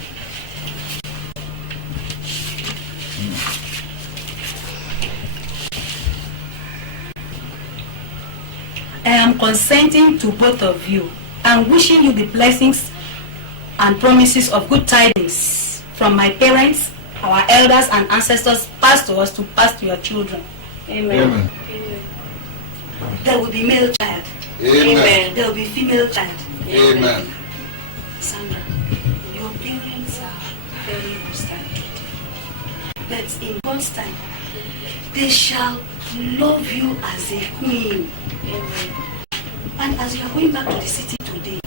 I am consenting to both of you and wishing you the blessings and promises of good tidings from my parents, our elders and ancestors passed to us to pass to your children. Amen. Amen. There will be male child. Amen. There will be female child. Amen. Sandra, your parents are very nostalgic. But in God's time, they shall love you as a queen. Amen. And as you are going back to the city today,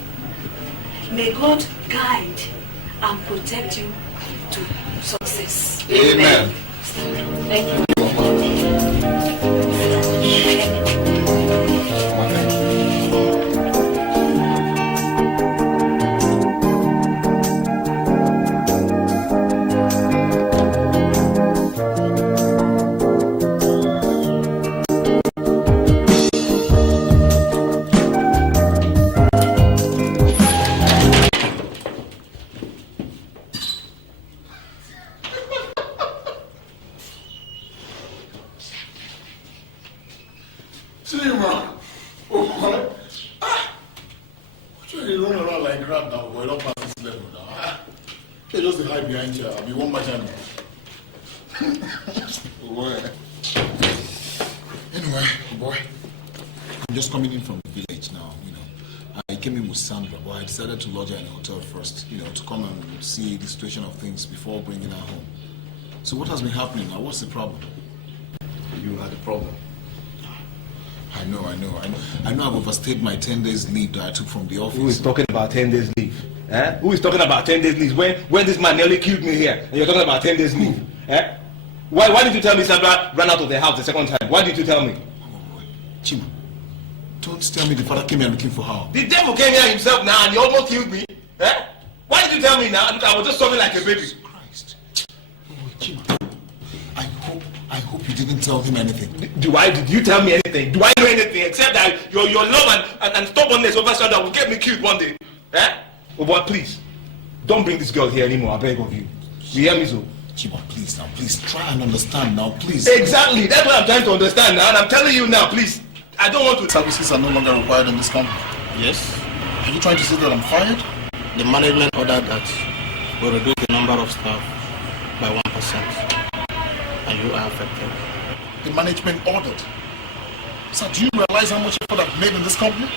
may God guide and protect you to success. Amen. Thank you. you run around like crap now, boy. Don't pass this level now. You just hide behind you. I'll be one match and boy. Anyway, boy, I'm just coming in from the village now. I came in with Sandra, but I decided to lodge her in a hotel first. To come and see the situation of things before bringing her home. So what has been happening now? What's the problem? You had a problem. I know I've overstayed my 10 days leave that I took from the office. Who is talking about 10 days leave? Eh? Who is talking about 10 days leave? When this man nearly killed me here, and you're talking about 10 days leave? Eh? Why did you tell me Sandra ran out of the house the second time? Why did you tell me? Oh, Chima, don't tell me the father came here looking for her. The devil came here himself now and he almost killed me. Eh? Why did you tell me now? I was just sobbing like a baby. Christ. Oh, Chima, I hope you didn't tell him anything. Did you tell me anything? Do I know anything except that your love and stubbornness over Sandra will get me killed one day? Eh? Oh boy, please. Don't bring this girl here anymore, I beg of you. You hear me, so? Chima, please try and understand now, please. Exactly, that's what I'm trying to understand now, and I'm telling you now, please. I don't want to. Services are no longer required in this company. Yes. Are you trying to say that I'm fired? The management ordered that we reduce the number of staff by 1%, and you are affected. The management ordered. Sir, do you realize how much effort I've made in this company?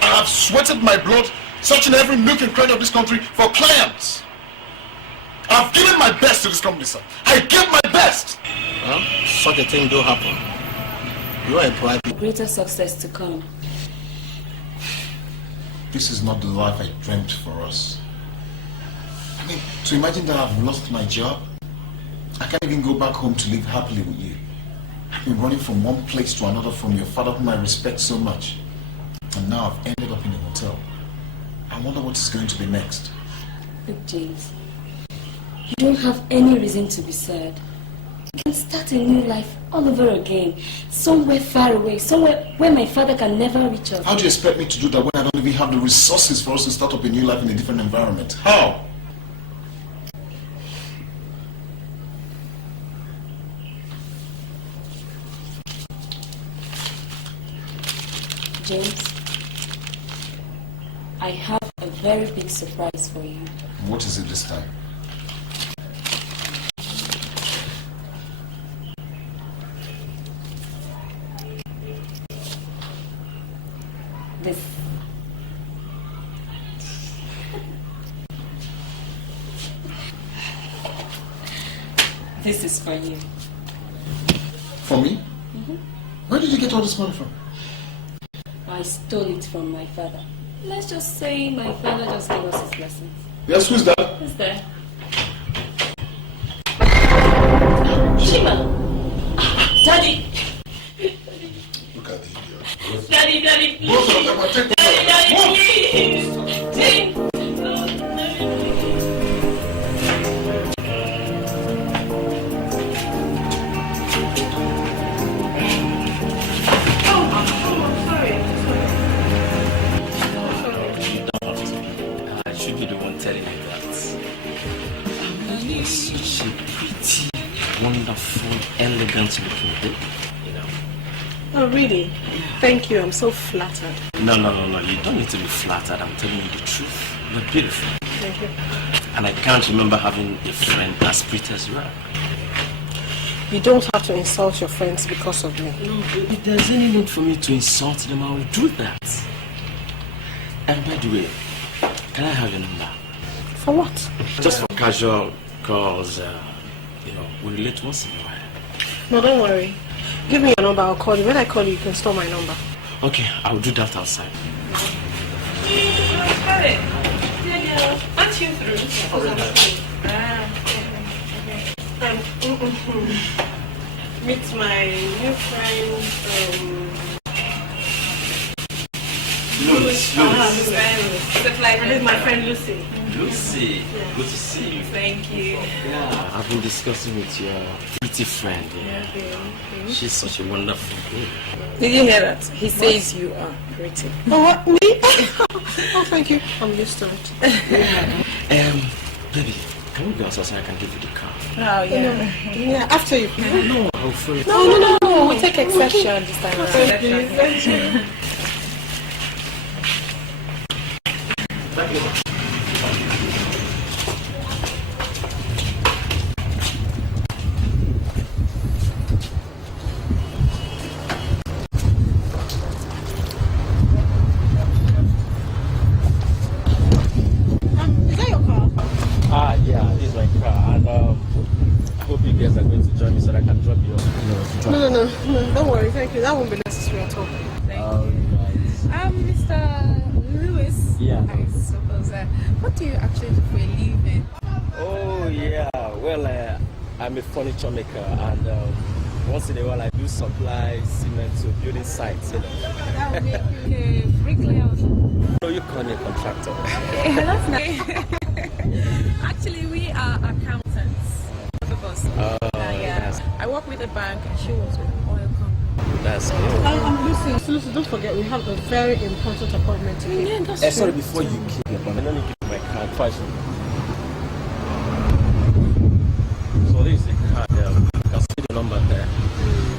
I have sweated my blood, searching every nook and cranny of this country for clients. I've given my best to this company, sir. I gave my best. Well, such a thing do happen. You are a private. Greater success to come. This is not the life I dreamt for us. I mean, to imagine that I've lost my job, I can't even go back home to live happily with you. I've been running from one place to another from your father whom I respect so much. And now I've ended up in a hotel. I wonder what is going to be next. Look, James, you don't have any reason to be sad. You can start a new life all over again. Somewhere far away, somewhere where my father can never reach us. How do you expect me to do that when I don't even have the resources for us to start up a new life in a different environment? How? James, I have a very big surprise for you. What is it this time? This. This is for you. For me? Mm-hmm. Where did you get all this money from? I stole it from my father. Let's just say my father just gave us his blessings. Yes, who's that? Who's there? Shima! Daddy! Look at the idiot. Daddy, please! Both of them are taking Daddy, please! James! Wonderful, elegant looking babe, Oh, really? Thank you. I'm so flattered. No. You don't need to be flattered. I'm telling you the truth. You're beautiful. Thank you. And I can't remember having a friend as pretty as you are. You don't have to insult your friends because of me. No, if there's any need for me to insult them, I will do that. And by the way, can I have your number? For what? Just for casual calls, we relate once in a while. No, don't worry. Give me your number, I'll call you. When I call you, you can store my number. Okay, I'll do that outside. Got it. Aren't you through? Meet my new friend, Lucy. This is my friend Lucy. Lucy, Yeah. good to see you. Thank you. Yeah, I've been discussing with your pretty friend. She's such a wonderful girl. Did you hear that? He says you are pretty. Oh, what? Me? Oh, thank you. I'm used to it. Baby, can we go outside so I can give you the car? Oh, yeah. Yeah, after you. No, I'll free. No. We'll take exception this time around. Is that your car? Yeah, this is my car, and I hope you guys are going to join me so that I can drop you off. No, don't worry, thank you. That won't be necessary at all. Mr. Lewis. Yeah. I suppose. What do you actually do for a living? Oh yeah, well, I'm a furniture maker, and once in a while I do supply cement to building sites. You know. That would make you a bricklayer. No, you call me a contractor. Okay, that's nice. Actually, we are accountants. Both of us. Yeah. I work with a bank, and she works with an oil company. That's good. Listen, don't forget, we have a very important appointment today. Yeah, that's true. Sorry, before you keep your phone, let me give you my card first. So this is the card. You can see the number there.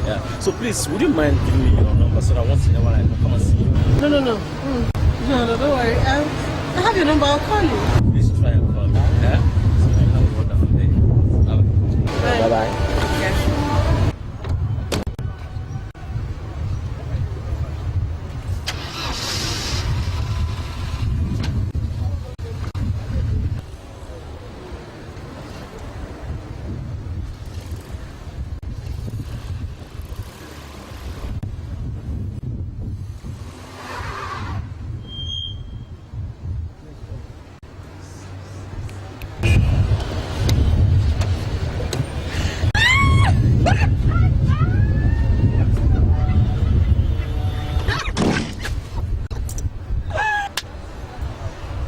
Yeah. So please, would you mind giving me your number so that once in a while I can come and see you? No, don't worry. I have your number. I'll call you. Please try and call me. Yeah. So you have a wonderful day. Bye bye. Yeah.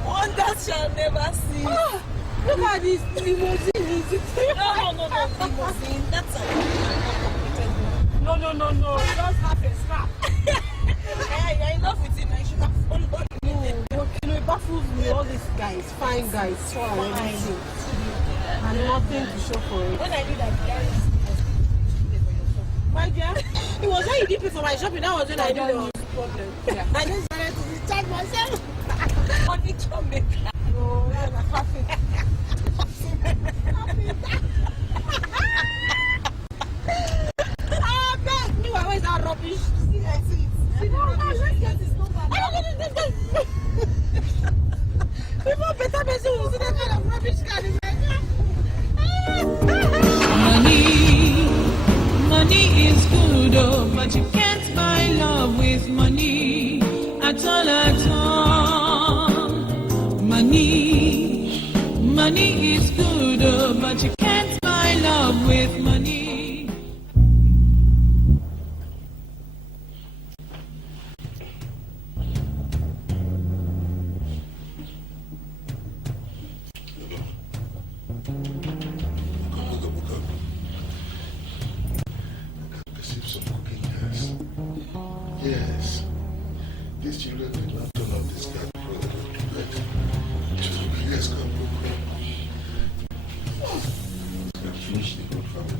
Wonders shall never see. Look at this limousine. No, limousine. That's a No. Just have a scrap. You're in love with him. I should have followed him. But it baffles me. All these guys, fine guys, so and everything, and nothing to show for it. When I did that, guys, My dear, it was when you did pay for my shopping. That was when I did the problem. Yeah. I just wanted to discharge myself. Money to make. No, I'm happy. Beg me, where is that rubbish? See, I see it. See the rubbish. Let's get this number. Before better person will see that kind of rubbish card in my Money is good, oh, but you can't buy love with money at all. Money is good, oh, but you can't buy love with money. Yes. These children did not turn up this guy before they went to bed. Yes, come, look. Let's get finish the whole family.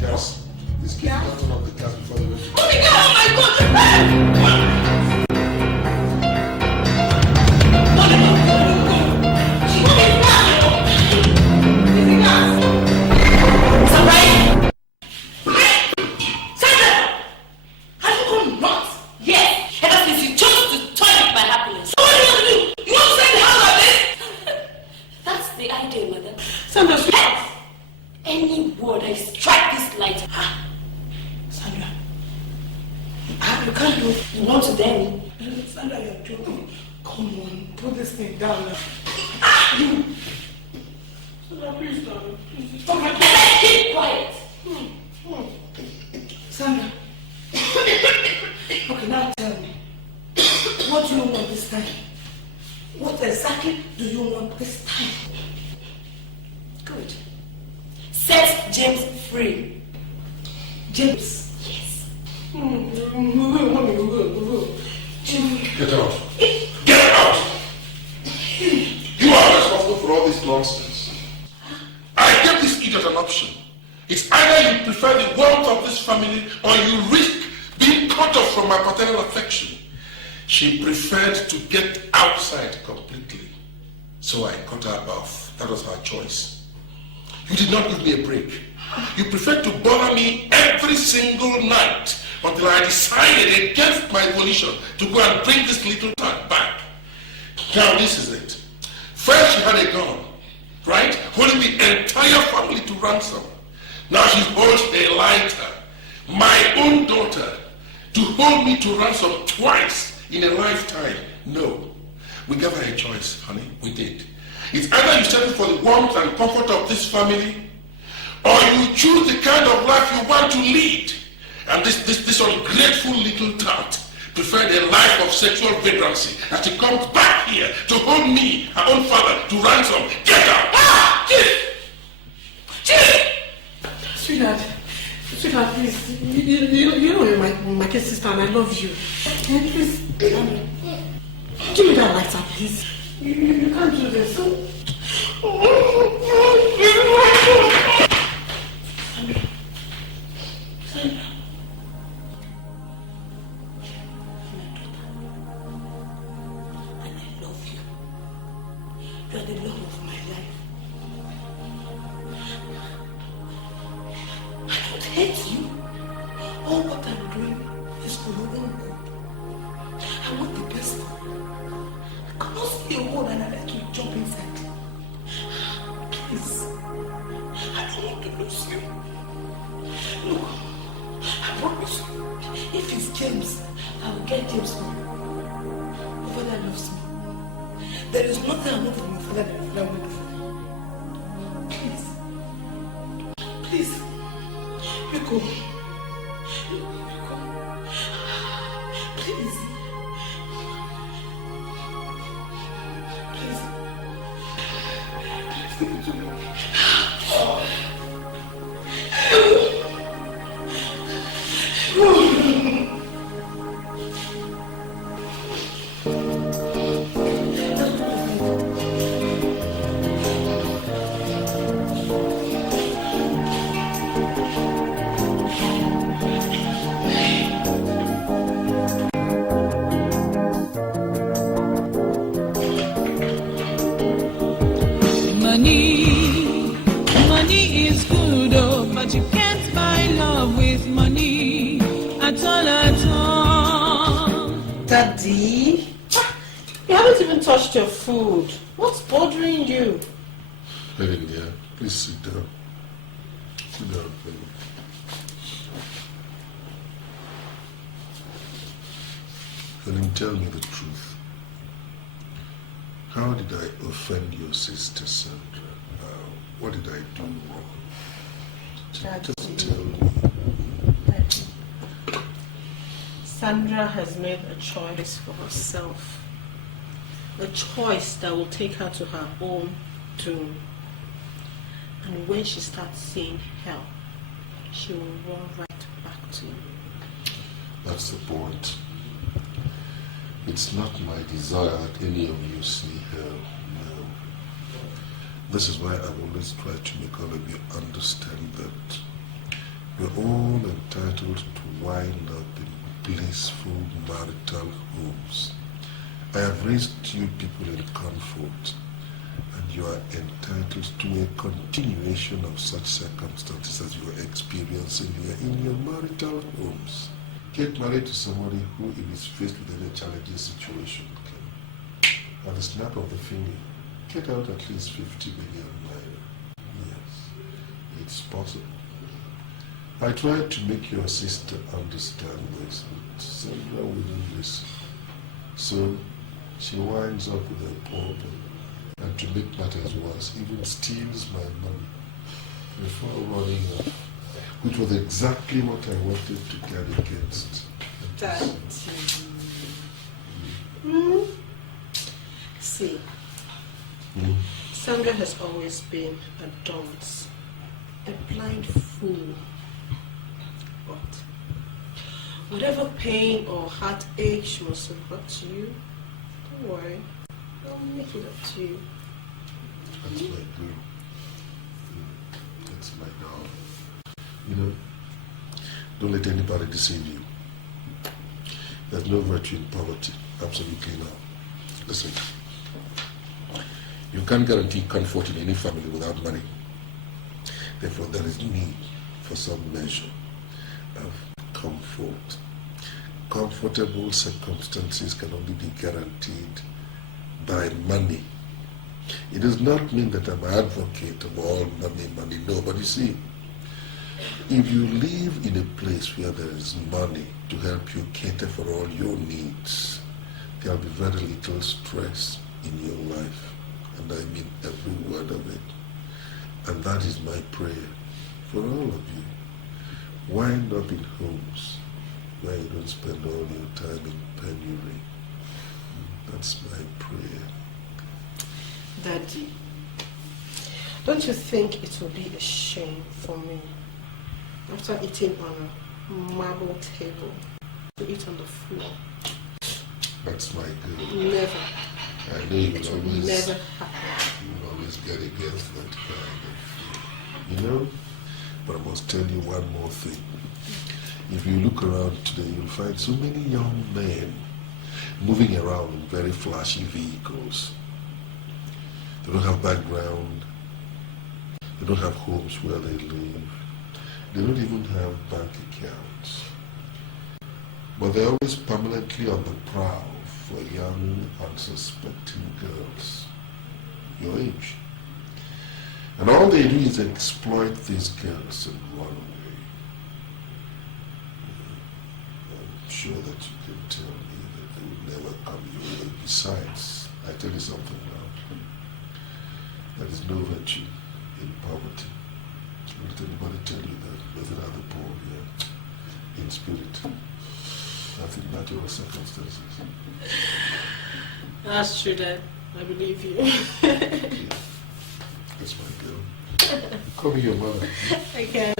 Gas. This kid got turn off the gas before they went to bed. Oh my God! Sandra! Have you gone nuts? Yes, ever since you chose to toy with my happiness. So what do you want to do? You want to send the house like this? That's the idea, madam. Sandra, any word I strike this light. Sandra, You can't do it. You want to dare me? Sandra, you're joking. Come on, put this thing down now. Sandra, please, darling. Please. Oh my God, keep quiet. Sandra. Okay, now tell me. What do you want this time? What exactly do you want this time? Good. James free. James. Yes. Get out. Get out! You are responsible for all this nonsense. I gave this idiot an option. It's either you prefer the warmth of this family or you risk being cut off from my paternal affection. She preferred to get outside completely. So I cut her off. That was her choice. You did not give me a break. You preferred to bother me every single night until I decided against my volition to go and bring this little tad back. Now this is it. First she had a gun, right? Holding the entire family to ransom. Now she holds a lighter, my own daughter, to hold me to ransom twice in a lifetime. No. We gave her a choice, honey. We did. It's either you settle for the warmth and comfort of this family, or you choose the kind of life you want to lead. And this ungrateful little tart preferred a life of sexual vagrancy as she comes back here to hold me, her own father, to ransom. Get out! Ah! Chief! Sweetheart, please. You know you're my kid sister and I love you. Please, give me that lighter, please. You can't do this. Sandra. You are the love of my life. I don't hate you. All what I'm doing is for your own good. I want the best. I cannot see a hole and I like to jump inside. Please. I don't want to lose you. Look, I promise you, if it's James, I will get James home. My father loves me. There is nothing I want from my father that is not good for me. Please. Please. Rico. Please. Please. Give it to me. Money is good, oh, but you can't buy love with money at all. Daddy, you haven't even touched your food. What's bothering you? Helen, dear, please sit down. Sit down, Helen. Helen, tell me the truth. How did I offend your sister, Sandra? What did I do wrong? Just tell me. Sandra has made a choice for herself. A choice that will take her to her own doom. And when she starts seeing hell, she will run right back to you. That's the point. It's not my desire that any of you see hell. No. This is why I always try to make all of you understand that we're all entitled to wind up in blissful marital homes. I have raised you people in comfort, and you are entitled to a continuation of such circumstances as you are experiencing here in your marital homes. Get married to somebody who is faced with any challenging situation. Okay? At the snap of the finger, get out at least 50 million naira. Yes, it's possible. I tried to make your sister understand this, but Sandra wouldn't listen. So she winds up with a problem, and to make matters worse, even steals my money before running off, which was exactly what I wanted to guard against. Daddy. See, Sandra has always been a dunce. a blind fool. But whatever pain or heartache she must have brought to you, don't worry, I'll make it up to you. That's my girl. That's my dog. You know, don't let anybody deceive you. There's no virtue in poverty. Absolutely not. Listen, you can't guarantee comfort in any family without money. Therefore, there is need for some measure of comfort. Comfortable circumstances can only be guaranteed by money. It does not mean that I'm an advocate of all money, no, but you see, if you live in a place where there is money to help you cater for all your needs, there will be very little stress in your life, and I mean every word of it. And that is my prayer for all of you. Wind up in homes where you don't spend all your time in penury. That's my prayer. Daddy, don't you think it will be a shame for me, after eating on a marble table, to eat on the floor? That's my girl. Never. I know you will It will always, never happen. you will always get against that kind of, you know. But I must tell you one more thing. If you look around today, you'll find so many young men moving around in very flashy vehicles. They don't have background. They don't have homes where they live. They don't even have bank accounts. But they're always permanently on the prowl for young, unsuspecting girls your age. And all they do is exploit these girls and run away. I'm sure that you can tell me that they would never come your way. Besides, I tell you something now. There is no virtue in poverty. Don't let anybody tell you that. Nothing are the poor here. In spirit. Nothing natural circumstances. That's true, Dad. I believe you. That's my girl. Call me your mother. Okay.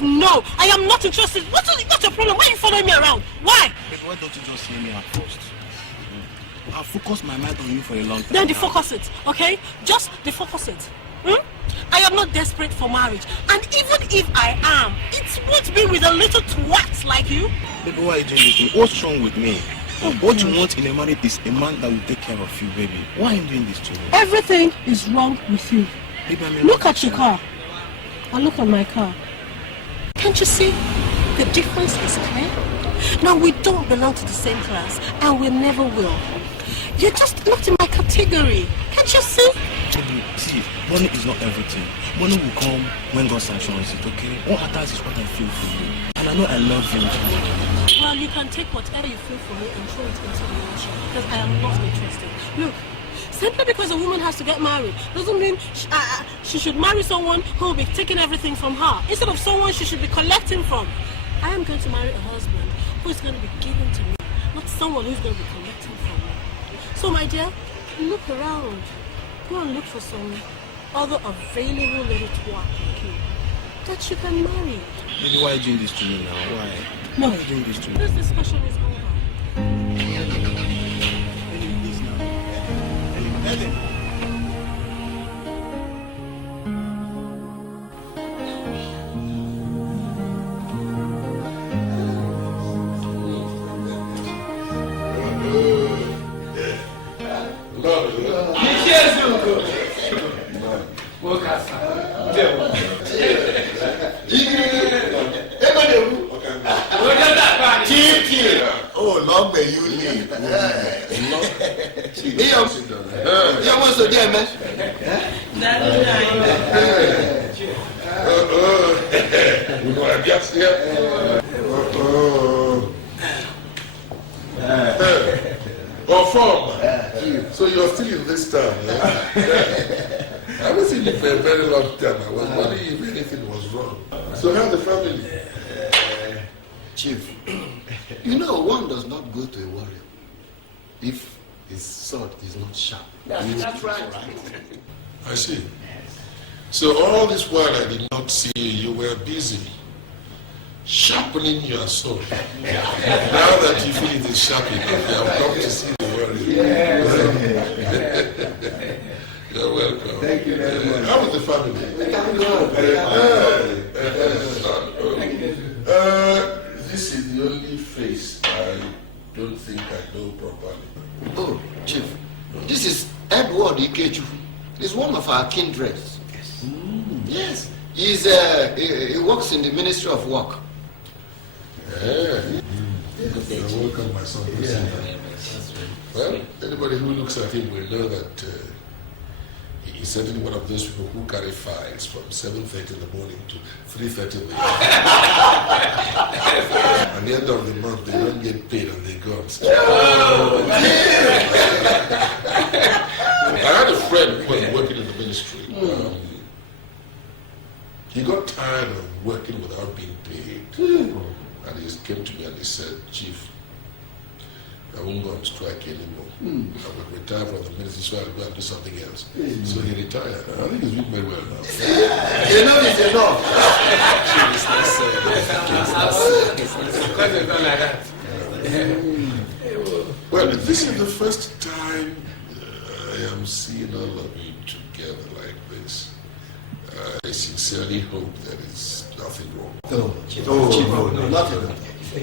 No, I am not interested. What's your problem? Why are you following me around? Why? Why don't you just hear me at first? I'll focus my mind on you for a long time. Then defocus it, okay? Just defocus it. I am not desperate for marriage. And even if I am, it won't be with a little twat like you. Baby, why are you doing this thing? What's wrong with me? What you want in a marriage is a man that will take care of you, baby. Why are you doing this to me? Everything is wrong with you. Baby, I mean, look at your car. And look at my car. Can't you see? The difference is clear. Now, we don't belong to the same class, and we never will. You're just not in my category. Can't you see? See, money is not everything. Money will come when God sanctions it, okay? What matters is what I feel for you. And I know I love you. Well, you can take whatever you feel for me and throw it into the ocean, because I am not interested. Look, simply because a woman has to get married doesn't mean she should marry someone who will be taking everything from her, instead of someone she should be collecting from. I am going to marry a husband who is going to be given to me, not someone who is going to be collecting from me. So, my dear, look around. Go and look for some other available little twat like you that you can marry. Baby, why are you doing this to me now? Why? Why are you doing this to me? This discussion is over. Please now. Helen. Oh, long may you live. You want to do man? We're going to adjust here. Form. So you're still in this town, yeah? I haven't seen you for a very long time. I was wondering if anything was wrong. So how's the family? Chief, you know one does not go to a warrior if his sword is not sharp. That's right. I see. So all this while I did not see you were busy sharpening your sword. Now that you feel it is sharp enough, you have come to see the warrior. You're welcome. Thank you very much. How is the family? This is the only face I don't think I know properly. Oh, Chief, this is Edward Ikeju. He's one of our kindreds. Yes. Yes. He works in the Ministry of Work. Yeah. You're welcome, my son. Well, anybody who looks at him will know that he's certainly one of those people who carry files from 7:30 in the morning to 3:30 in the evening. At the end of the month, they don't get paid and they go on strike. I had a friend who was working in the ministry. He got tired of working without being paid. And he just came to me and he said, Chief, I won't go on strike anymore. I will retire from the ministry so I'll go and do something else. So he retired. I think he's doing very well now. Enough is enough. Well, this is the first time I am seeing all of you together like this. I sincerely hope there is nothing wrong. No, nothing. No,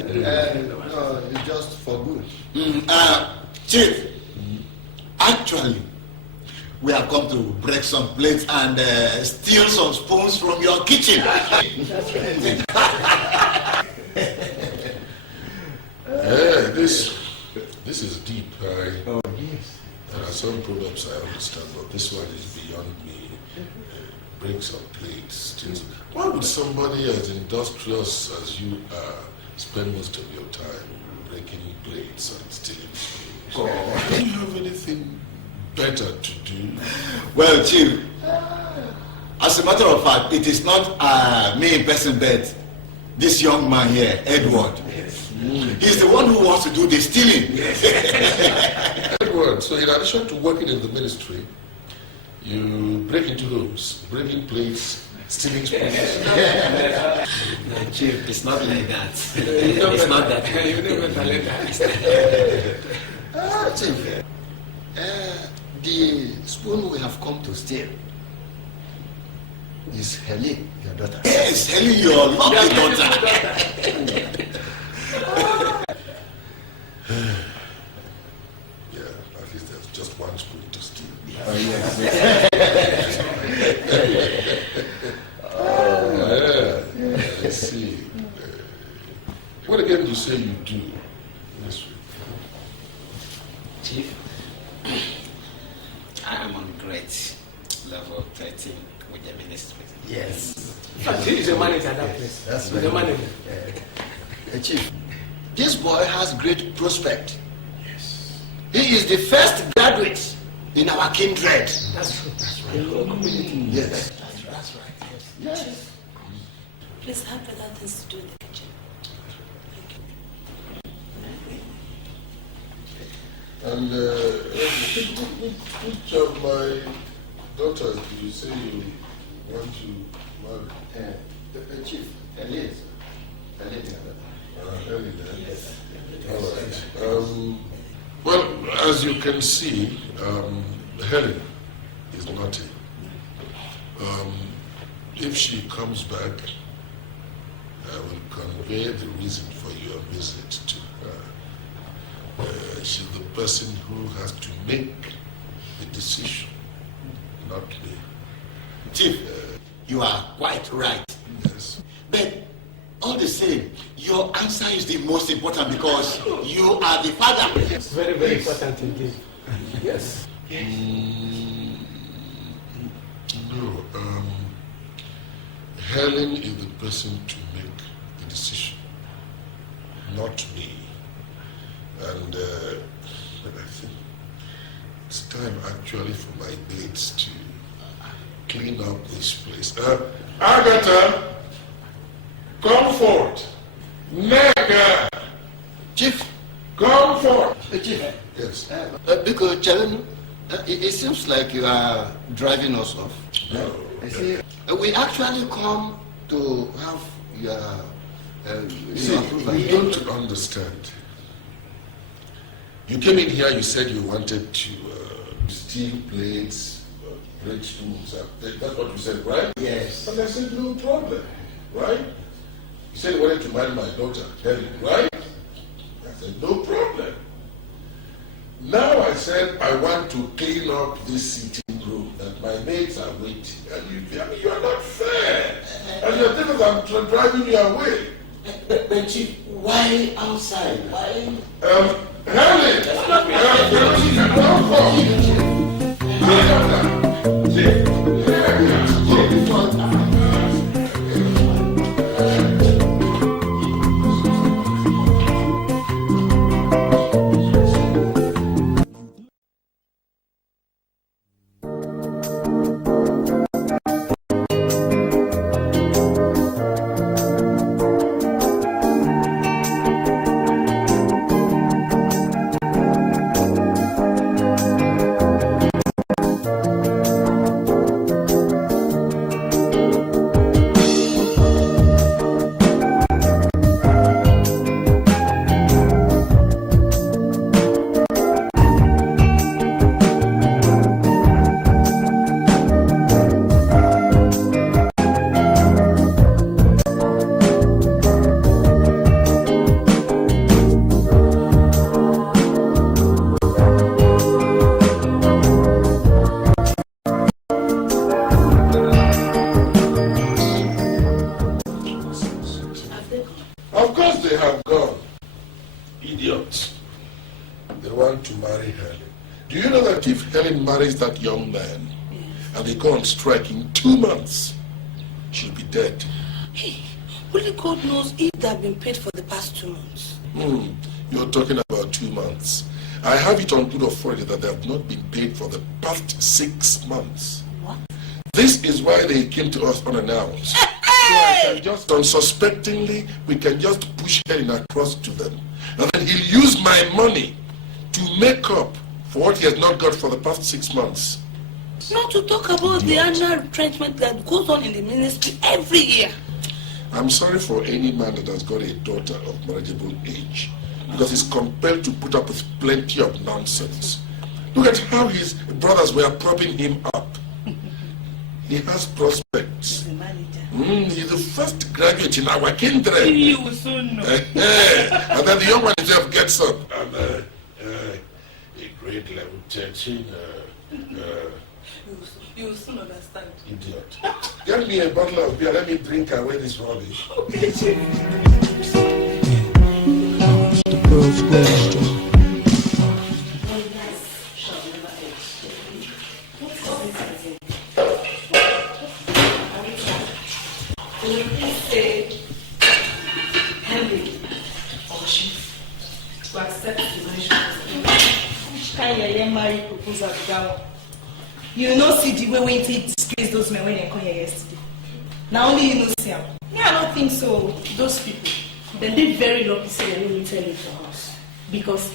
it's just for good. Chief, actually, we have come to break some plates and steal some spoons from your kitchen. This is deep. There are some problems I understand, but this one is beyond me. Bring some plates. Steal some. Why would somebody as industrious as you are spend most of your time breaking plates and stealing spoons? Do you have anything better to do? Well, Chief, as a matter of fact, it is not me in person, but this young man here, Edward. He's the one who wants to do the stealing. Edward, so in addition to working in the ministry, you break into homes, breaking plates, stealing spoons. No, Chief, it's not like that. It's not that. You never like that. Chief, the spoon we have come to steal is Helen, your daughter. Yes, Helen, your lucky daughter. Yeah, at least there's just one spoon to steal. Oh, yes. I see. What again do you say you do? Chief, I am on grade level 13 with the ministry. Yes. He's a manager at that place. That's right. The manager. Chief, this boy has great prospect. Yes. He is the first graduate in our kindred. That's true. That's right. Yes. That's right. Yes. Please have other things to do in the kitchen. And which of my Daughter, you say you want to marry? Chief, Helen. Helen, yes. All right. Well, as you can see, Helen is naughty. If she comes back, I will convey the reason for your visit to her. She's the person who has to make the decision, not me. Chief, you are quite right. Yes. But all the same, your answer is the most important because you are the father. It's very, very important indeed. Yes. No, Helen is the person to make the decision, not me. And I think it's time actually for my mates to clean up this place. Agatha, comfort. Nega. Chief. Comfort. Chief. Yes. Because Helen, it seems like you are driving us off. No. We actually come to have your approval. You don't understand. You came in here, you said you wanted to steal plates, break stools. That's what you said, right? Yes. And I said, no problem, right? You said you wanted to marry my daughter, Helen, right? I said, no problem. Now I said, I want to clean up this sitting room, that my mates are waiting. And you are not fair. And you're thinking I'm driving you away. But Chief, why outside? Why? Helen! Marries that young man, and they go on strike in 2 months, she'll be dead. Hey, only God knows if they've been paid for the past 2 months. You're talking about 2 months. I have it on good authority that they have not been paid for the past 6 months. What? This is why they came to us unannounced. So I can just, unsuspectingly, we can just push Helen across to them. And then he'll use my money to make up for what he has not got for the past 6 months. Not to talk about the annual retrenchment that goes on in the ministry every year. I'm sorry for any man that has got a daughter of marriageable age, because he's compelled to put up with plenty of nonsense. Look at how his brothers were propping him up. He has prospects. He's a manager. He's the first graduate in our kindred. You will soon know. And then the young one himself gets up. And, grade level 13, you will soon understand. Idiot. Get me a bottle of beer, let me drink away this rubbish. Okay, Chief. The girls go. You know, see the way they disgrace those men when they come here yesterday. Now only you know see them. Yeah, I don't think so. Those people, then they very lucky say they don't tell it to us. Because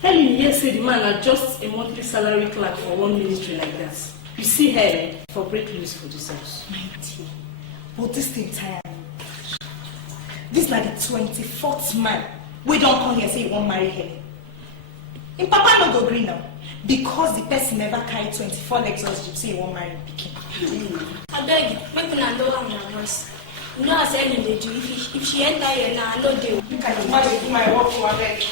Helen here said the man are just a monthly salary clerk for one ministry like that. You see her for break loose for this house. My dear, but this thing tired me. This is like the 24th man. We don't come here say you won't marry Helen. In Papa no go green now. Because the person never carried 24 Lexus Jeep say you won't marry Pikin. I beg, make una know how my voice. You know as Helen they do. If she enter here now, I know they will. Look at the way they do my work for her beg.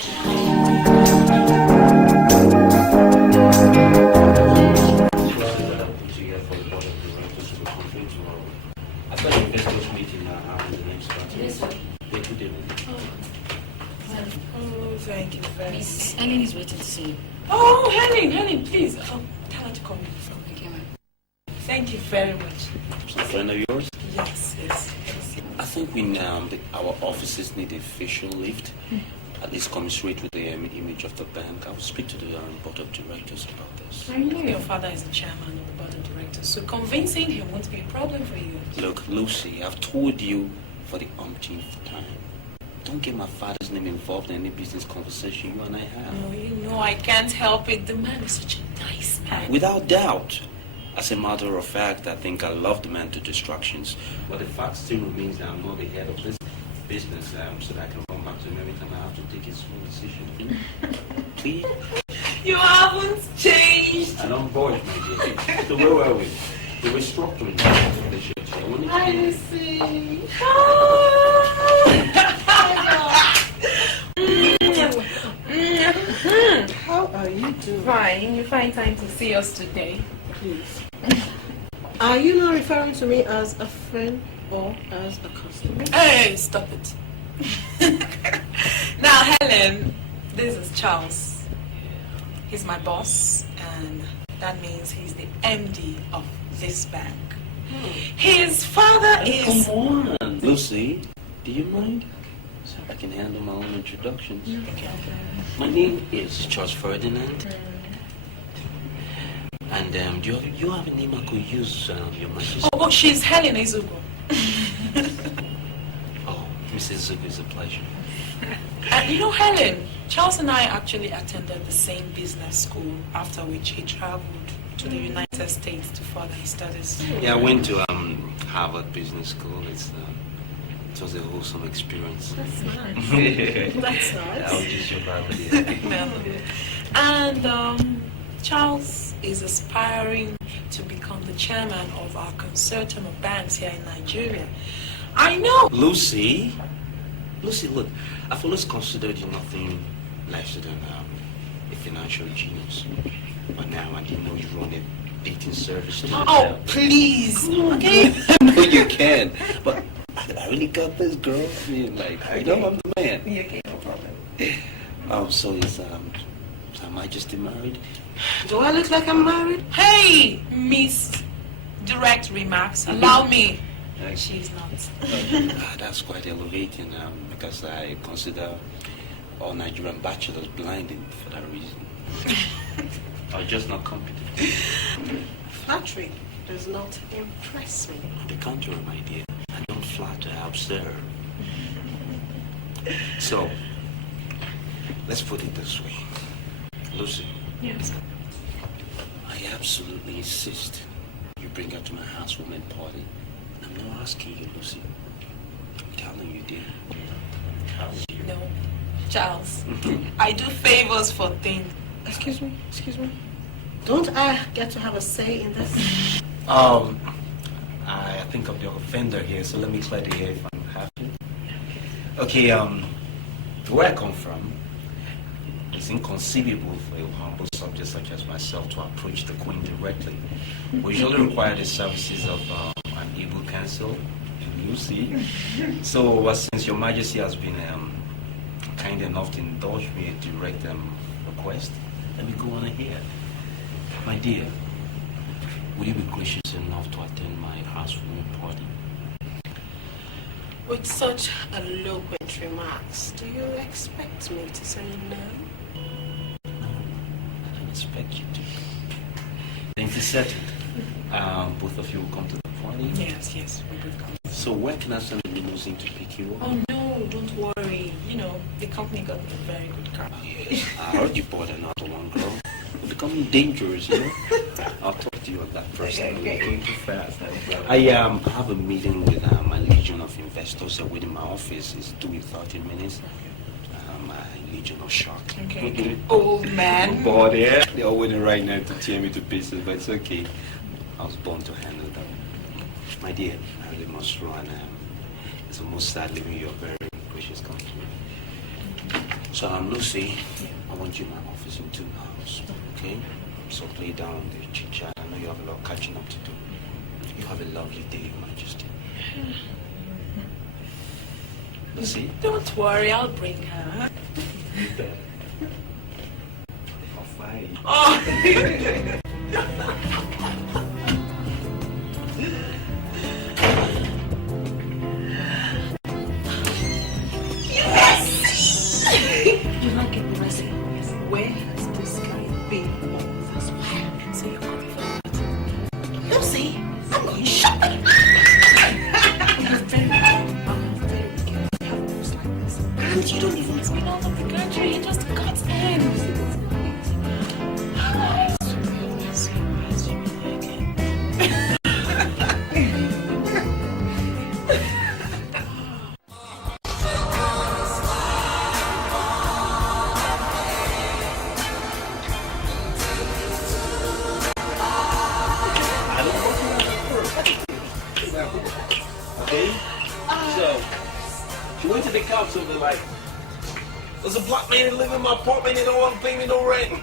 After the investors meeting now, the next one. Yes, sir. They put them. Oh, thank you very much. Helen is waiting to see you. Oh, Helen, please. Tell her to come in. Okay, ma'am. Thank you very much. A friend of yours? Yes. I think our offices need a facial lift, at least commensurate with the image of the bank. I'll speak to the board of directors about this. I know your father is the chairman of the board of directors, so convincing him won't be a problem for you. Look, Lucy, I've told you for the umpteenth time. Don't get my father's name involved in any business conversation you and I have. No, you know I can't help it. The man is such a nice man. Without doubt. As a matter of fact, I think I love the man to distractions. But the fact still remains that I'm not the head of this business, so that I can come back to him every time I have to take his own decision. Please? You haven't changed. I don't budge, my dear. So where were we? The restructuring. I see. How are you doing? Fine. You find time to see us today. Please. Are you not referring to me as a friend or as a customer? Hey, stop it. Now, Helen, this is Charles. He's my boss, and that means he's the MD of this bank. His father is... Come on, Lucy. Do you mind? So I can handle my own introductions. Okay. My name is Charles Ferdinand. And do you have a name I could use, Your Majesty? Oh, she's Helen Izugo. Oh, Mrs. Zugo, is a pleasure. You know, Helen, Charles and I actually attended the same business school, after which he traveled to the United States to further his studies. Yeah, I went to Harvard Business School. It was a wholesome experience. That's nice. That's nice. I'll just your And Charles is aspiring to become the chairman of our consortium of banks here in Nigeria. I know. Lucy, look, I've always considered you nothing less than a financial genius. But now I didn't know you run a dating service too. Oh, please. Okay. I know you can, but I really got this, girl. I mean, like, I know I'm the man. Okay, no problem. So is Her Majesty married? Do I look like I'm married? Hey, Miss Direct Remarks, allow me. She's not. That's quite elevating because I consider all Nigerian bachelors blinding for that reason. Or just not competent. Flattery does not impress me. On the contrary, my dear, I don't flatter, I observe. So, let's put it this way. Lucy. Yes. I absolutely insist you bring her to my housewarming party. I'm not asking you, Lucy. I'm telling you, dear. No, Charles. I do favors for things. Excuse me. Don't I get to have a say in this? I think I'm the offender here, so let me clear the air if I have to. Okay, where I come from, it's inconceivable for a humble subject such as myself to approach the Queen directly. We usually require the services of an able counsel, Lucy. So since Your Majesty has been kind enough to indulge me a direct request, let me go on ahead. My dear, will you be gracious enough to attend my housewarming party? With such eloquent remarks, do you expect me to say no? I don't expect you to. Then it's settled. Both of you will come to the party? Yes, we will come. So where can I send a limousine to pick you up? Oh no, don't worry. You know, the company got a very good car. Yes, I heard you bought another one, girl. becoming dangerous, you know. I'll talk to you on that first. Okay. Going too fast. I have a meeting with my legion of investors within my office. It's due in 30 minutes. My legion of shark. Okay. Old man. But yeah, they're all waiting right now to tear me to pieces, but it's okay. I was born to handle them. My dear, I really must run. It's almost sad leaving your very gracious company. So Lucy, I want you in my office in 2 hours, okay? So play down the chit-chat. I know you have a lot of catching up to do. You have a lovely day, Your Majesty. Lucy? Don't worry, I'll bring her. Fine. Oh! You not get the recipe. Where has this guy been all this while? So you're confident. You see, I'm going shopping. You're very good. I'm very good. You have moves like this. And you don't even spin out of the country. You just cut in. So they're like, there's a black man who lives in my apartment, he don't want to pay me no rent.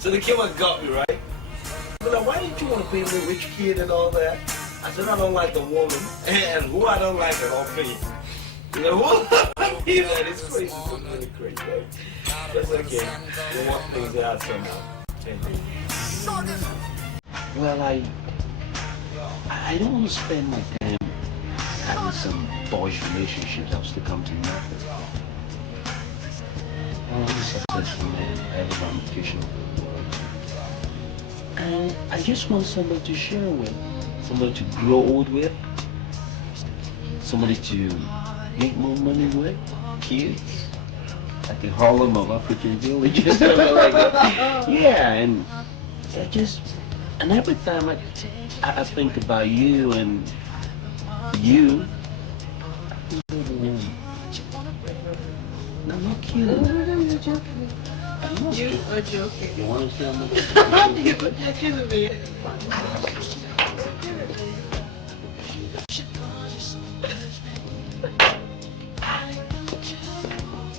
So the killer got me, right? They're like, why didn't you want to pay me, rich kid and all that? I said, I don't like the woman, and who I don't like it, I'll pay. They're like, what? Man, it's crazy, it's really crazy, right? That's okay, we'll work things out somehow. Well, I don't want to spend my time having some boyish relationships that will still come to nothing. I'm a successful man. I have a ramification of the world. And I just want somebody to share with, somebody to grow old with, somebody to make more money with, kids, like the Harlem of African villages. Yeah, and and every time I think about you and you, I'm not kidding. You're joking. You are joking. You want to say I'm You're joking me.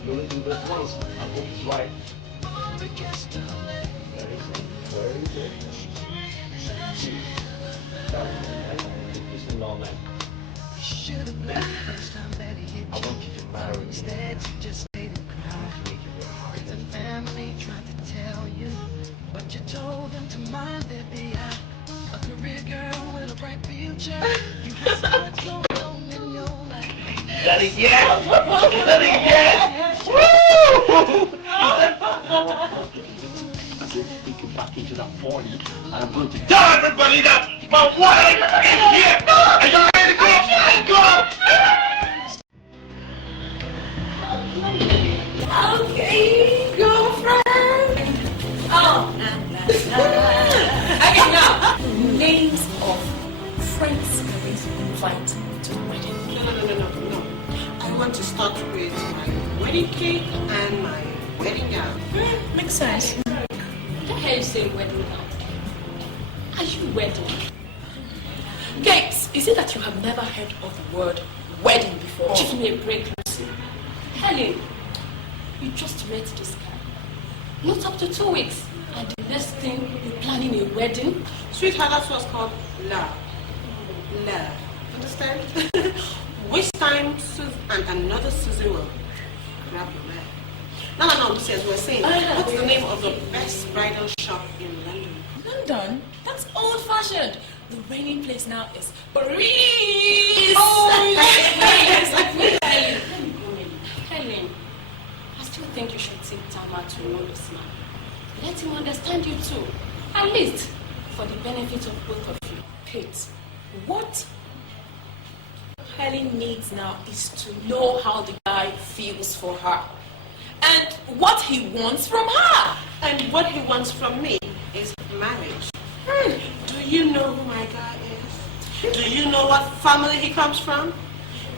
You're losing this close. I hope it's right. Very good. Listen all night. I want you to marry me. The family tried to tell you, but you told them to mind their BI. A career girl with a bright future. You have so much going on in your life. Let it get! Let it get! Woo! I said, we can back into that 40, and I'm going to tell everybody that my wife is here! Are you ready to go? Go! Okay, girlfriend. Oh. Okay, now. Names of friends that we invite to the wedding. No. I want to start with my wedding cake and my wedding gown. Makes sense. What the hell you say wedding gown? Are you wedding? Gates, is it that you have never heard of the word wedding before? Give me a break, Lucy. Helen, you just met this guy. Not up to 2 weeks. And the next thing, you're planning a wedding? Sweetheart, that's what's called love. Love. Understand? Which time and another Susan will grab your man. No, Lucy, as we were saying, what's the name of the best bridal shop in London? London? That's old-fashioned. The reigning place now is Paris. Oh, yes. Helen, I still think you should take time out to know this man. Let him understand you too. At least for the benefit of both of you. Kate, what Helen needs now is to know how the guy feels for her. and what he wants from her. And what he wants from me is marriage. Do you know who my guy is? Do you know what family he comes from?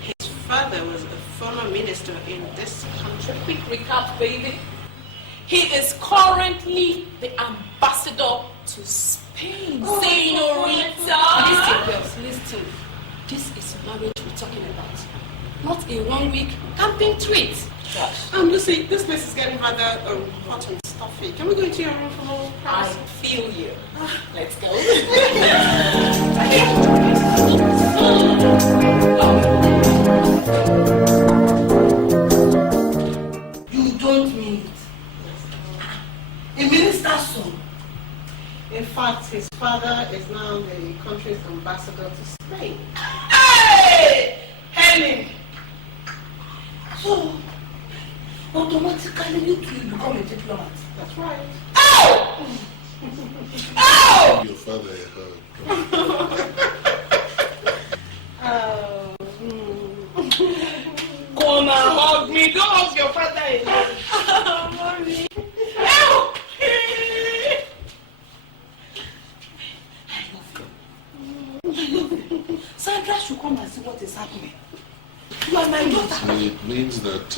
His father was a former minister in this country. Quick recap, baby. He is currently the ambassador to Spain. Señorita! Listen, girls, listen. This is marriage we're talking about. Not a 1 week camping treat. Lucy, this place is getting rather hot and stuffy. Can we go into your room for more? I feel you. Let's go. You don't mean it. A minister's son. In fact, his father is now the country's ambassador to Spain. Hey! Helen! So, automatically you two will become a diplomat. That's right. Ow! Ow! Your father heard. Come and hug me. Don't hug your father alone. Mommy. Ow! I love you. Sandra should come and see what is happening. You are my daughter. It means that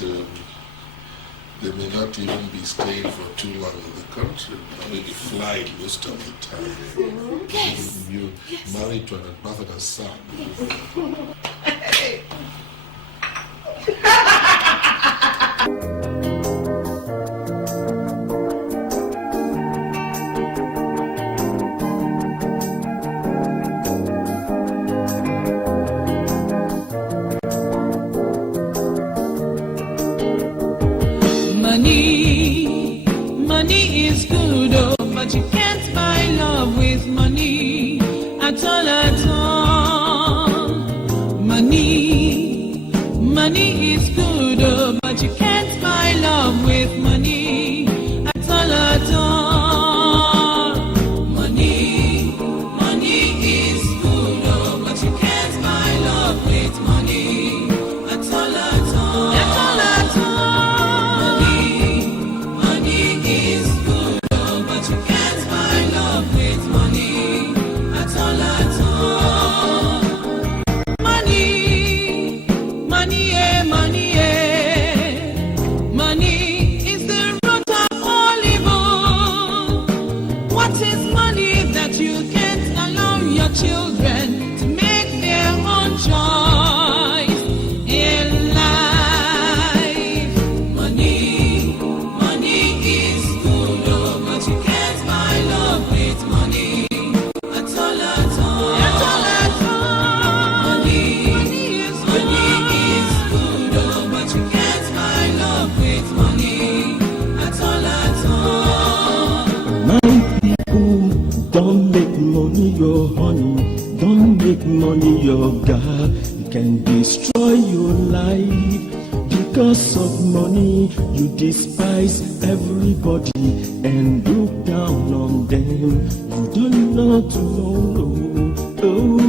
they may not even be staying for too long in the country. Maybe fly most of the time. Yes. You married to an ambassador's son. Money is good, oh, but you can't buy love with money at all. Money is good, oh, but you can't buy love with money at all. Money is good, oh, but you can't buy love with money at all. Children to make their own choice in life. Money is good, oh, but you can't buy love with money at all. Money is good, oh, but you can't buy love with money at all. My people, don't make money your honey. Don't make money your God. It can destroy your life. Because of money, you despise everybody and look down on them. You don't know to know. Oh,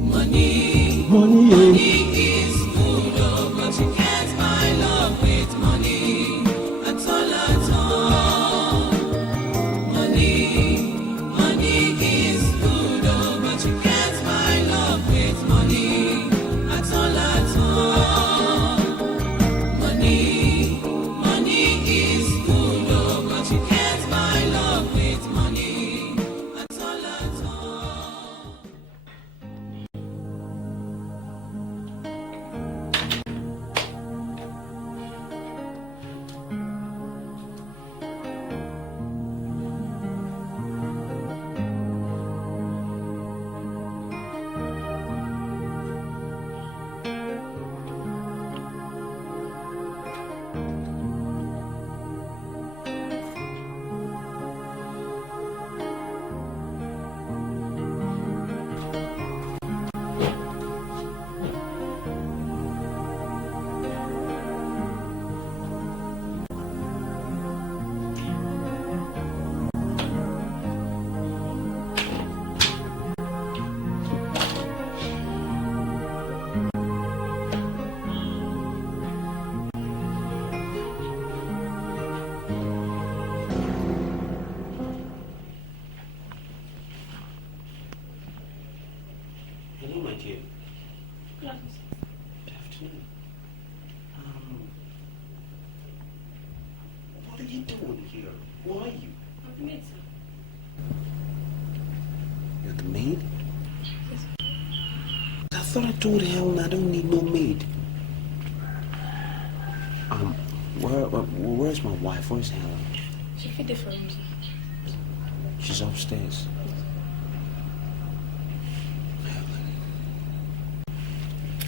money is good, oh, but you can't buy love with money at all. Money is good, oh, but you can't buy love with money at all. Money is good, oh, but you can't buy love with money at all. Hello, my dear. Good afternoon. Good afternoon. What are you doing here? Who are you? I'm the maid, sir. You're the maid? Yes. I thought I told Helen I don't need no maid. Where's my wife? Where's Helen? She fit the room, sir. She's upstairs.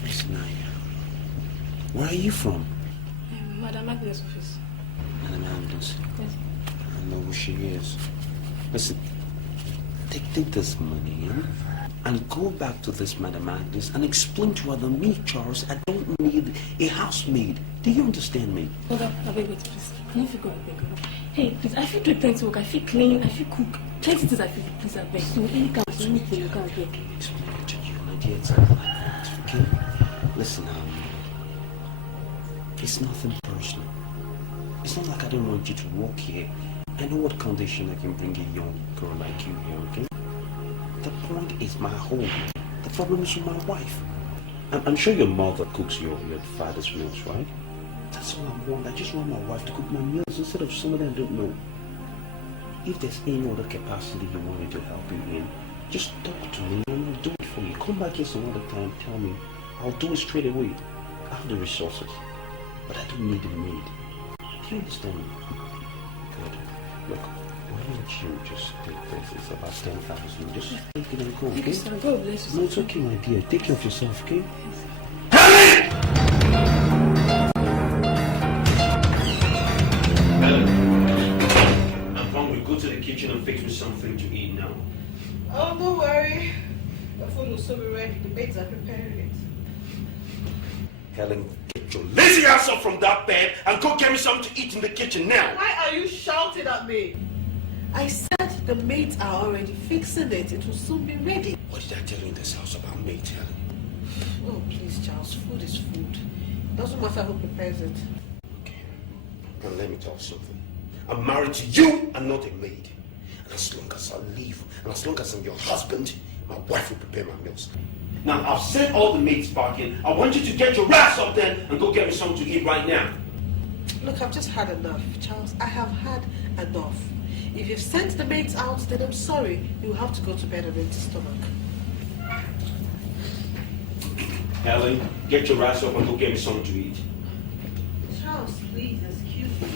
Listen, where are you from? Madam Agnes' office. Madam Agnes. Yes. I know who she is. Listen, take this money, and go back to this Madam Agnes and explain to her that me, Charles, I don't need a housemaid. Do you understand me? Hold up, wait, please. Can you go and beg? Hey, please, I feel do plenty work. I feel clean. I feel cook. Plenty things I feel. Please, I beg. So any kind of anything you can beg. Explain to you, my dear, exactly like that, okay? Listen, it's nothing personal. It's not like I don't want you to work here. I know what condition I can bring a young girl like you here, okay? The point is my home. The problem is with my wife. I'm sure your mother cooks your father's meals, right? That's all I want. I just want my wife to cook my meals instead of somebody I don't know. If there's any other capacity you want me to help you in, just talk to me and I'll do it for you. Come back here some other time, tell me. I'll do it straight away. I have the resources, but I don't need a maid. Do you understand me? Good. Look, why don't you just take this? It's about 10,000. Just take it and go, okay? Yes, sir. God bless you. No, it's okay, my dear. Take care of yourself, okay? I'm hungry. Go to the kitchen and fix me something to eat now. Oh, don't worry. The food will soon be ready. The maids are preparing it. Helen, get your lazy ass up from that bed and go get me something to eat in the kitchen now. Why are you shouting at me? I said the maids are already fixing it. It will soon be ready. What did I tell you in this house about maids, Helen? Oh, please, Charles. Food is food. Doesn't matter who prepares it. Now let me tell you something. I'm married to you and not a maid. And as long as I live, and as long as I'm your husband, my wife will prepare my meals. Now I've sent all the maids back in. I want you to get your ass up then and go get me something to eat right now. Look, I've just had enough, Charles. I have had enough. If you've sent the maids out, then I'm sorry. You'll have to go to bed on an empty stomach. Helen, get your ass up and go get me something to eat. Charles, please, excuse me.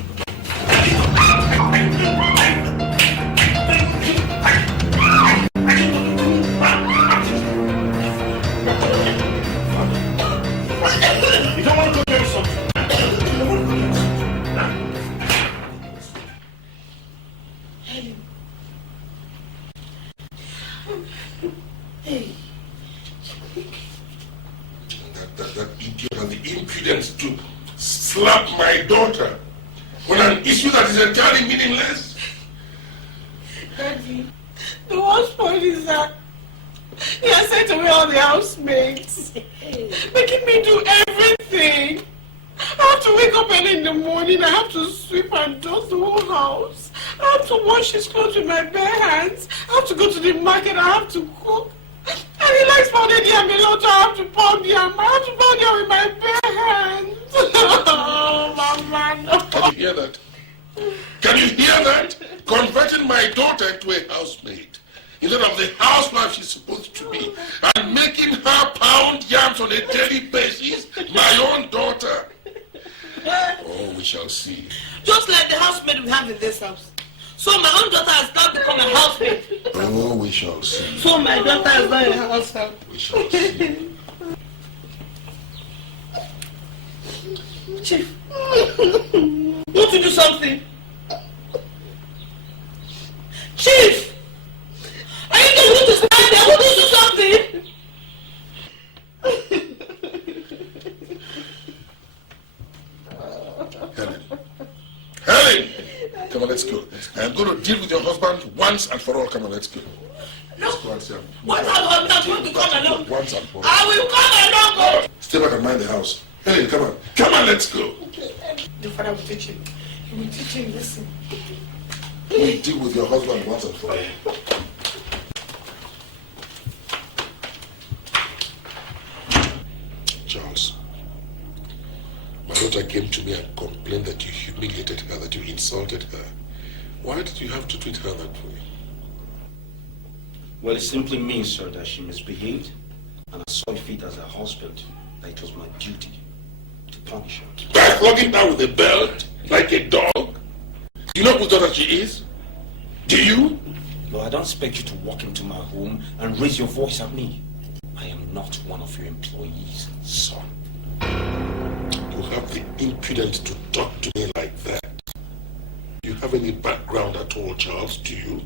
You don't want to go get me something. Helen. Hey. That idiot had the impudence to slap my daughter on an issue that is entirely meaningless. Daddy, the worst point is that he has sent away all the housemates, making me do everything. I have to wake up early in the morning, I have to sweep and dust the whole house. I have to wash his clothes with my bare hands. I have to go to the market, I have to cook. And he likes pounded yam a lot, I have to pound yam. I have to pound yam with my bare hands. Oh, Mama, no. Can you hear that? Can you hear that? Converting my daughter to a housemaid instead of the housewife she's supposed to be, and making her pound yams on a daily basis, my own daughter. Oh, we shall see. Just like the housemaid we have in this house. So my own daughter has now become a housemaid. Oh, we shall see. So my daughter is not a househelp. We shall see. Chief, won't you do something? Chief! Are you going to stand there? Won't you do something? Helen. Helen! Come on, let's go. I'm going to deal with your husband once and for all. Come on, let's go. No. Let's go. What I'm not going to come along. Once and for all. I will come along. Stay back and mind the house. Helen, come on. Come on, let's go. The father will teach him. He will teach him, listen. We'll deal with your husband once and for all. daughter came to me and complained that you humiliated her, that you insulted her. Why did you have to treat her that way? Well, it simply means, sir, that she misbehaved, and I saw fit as a husband that it was my duty to punish her. By flogging her with a belt, like a dog? Do you know whose daughter she is? Do you? No, I don't expect you to walk into my home and raise your voice at me. I am not one of your employees, son. You have the impudence to talk to me like that. Do you have any background at all, Charles? Do you?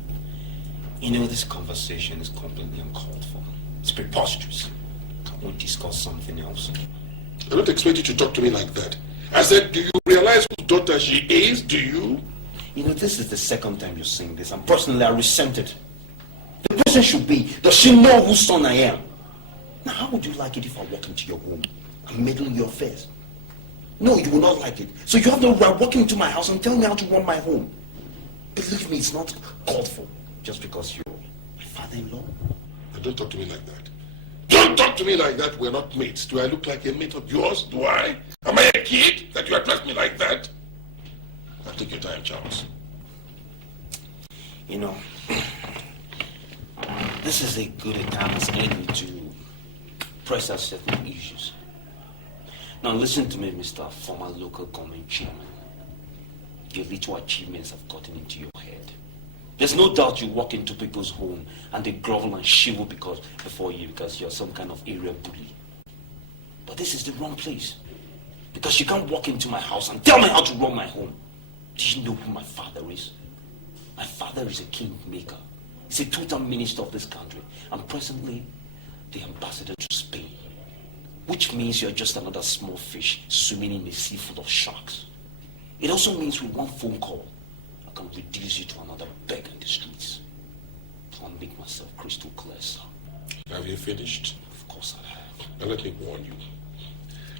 You know, this conversation is completely uncalled for. It's preposterous. Can't we discuss something else? I don't expect you to talk to me like that. I said, do you realize whose daughter she is? Do you? You know, this is the second time you're saying this, and personally I resent it. The question should be, does she know whose son I am? Now, how would you like it if I walk into your home and meddle in your affairs? No, you will not like it. So you have no right walking into my house and telling me how to run my home. Believe me, it's not called for just because you're my father-in-law. Now, don't talk to me like that. Don't talk to me like that. We're not mates. Do I look like a mate of yours? Do I? Am I a kid that you address me like that? Now take your time, Charles. You know, this is a good time as any to press out certain issues. Now listen to me, Mr. Former Local Government Chairman. Your little achievements have gotten into your head. There's no doubt you walk into people's home and they grovel and shiver before you because you're some kind of area bully. But this is the wrong place. Because you can't walk into my house and tell me how to run my home. Do you know who my father is? My father is a kingmaker. He's a total minister of this country. And presently, the ambassador to Spain. Which means you're just another small fish swimming in a sea full of sharks. It also means with one phone call, I can reduce you to another beggar in the streets. So I'll make myself crystal clear, sir. Have you finished? Of course I have. Now let me warn you.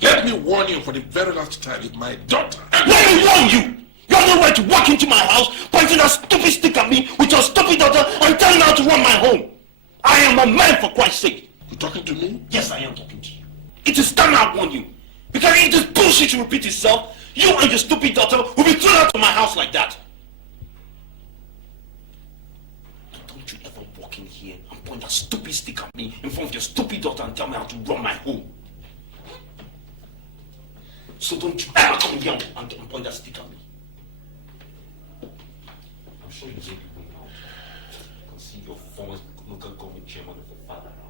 Let me warn you for the very last time, if my daughter... Let me warn you! You have no right to walk into my house, pointing that stupid stick at me with your stupid daughter and telling me how to run my home. I am a man, for Christ's sake. You talking to me? Yes, I am talking to you. It is time I warn you. Because if this bullshit to repeat itself, you and your stupid daughter will be thrown out of my house like that. Don't you ever walk in here and point that stupid stick at me in front of your stupid daughter and tell me how to run my home. So don't you ever come here and point that stick at me. I'm sure you think people now. You can see your former local government chairman of the father around.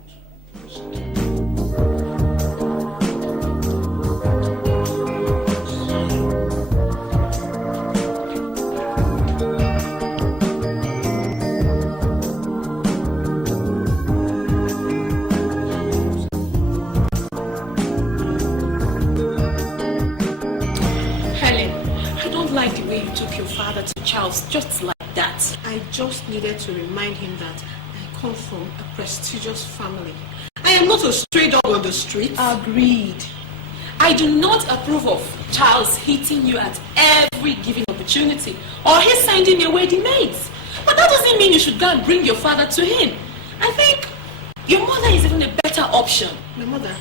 Like the way you took your father to Charles just like that. I just needed to remind him that I come from a prestigious family. I am not a stray dog on the street. Agreed. I do not approve of Charles hitting you at every given opportunity or his sending your wedding maids. But that doesn't mean you should go and bring your father to him. I think your mother is even a better option. My mother?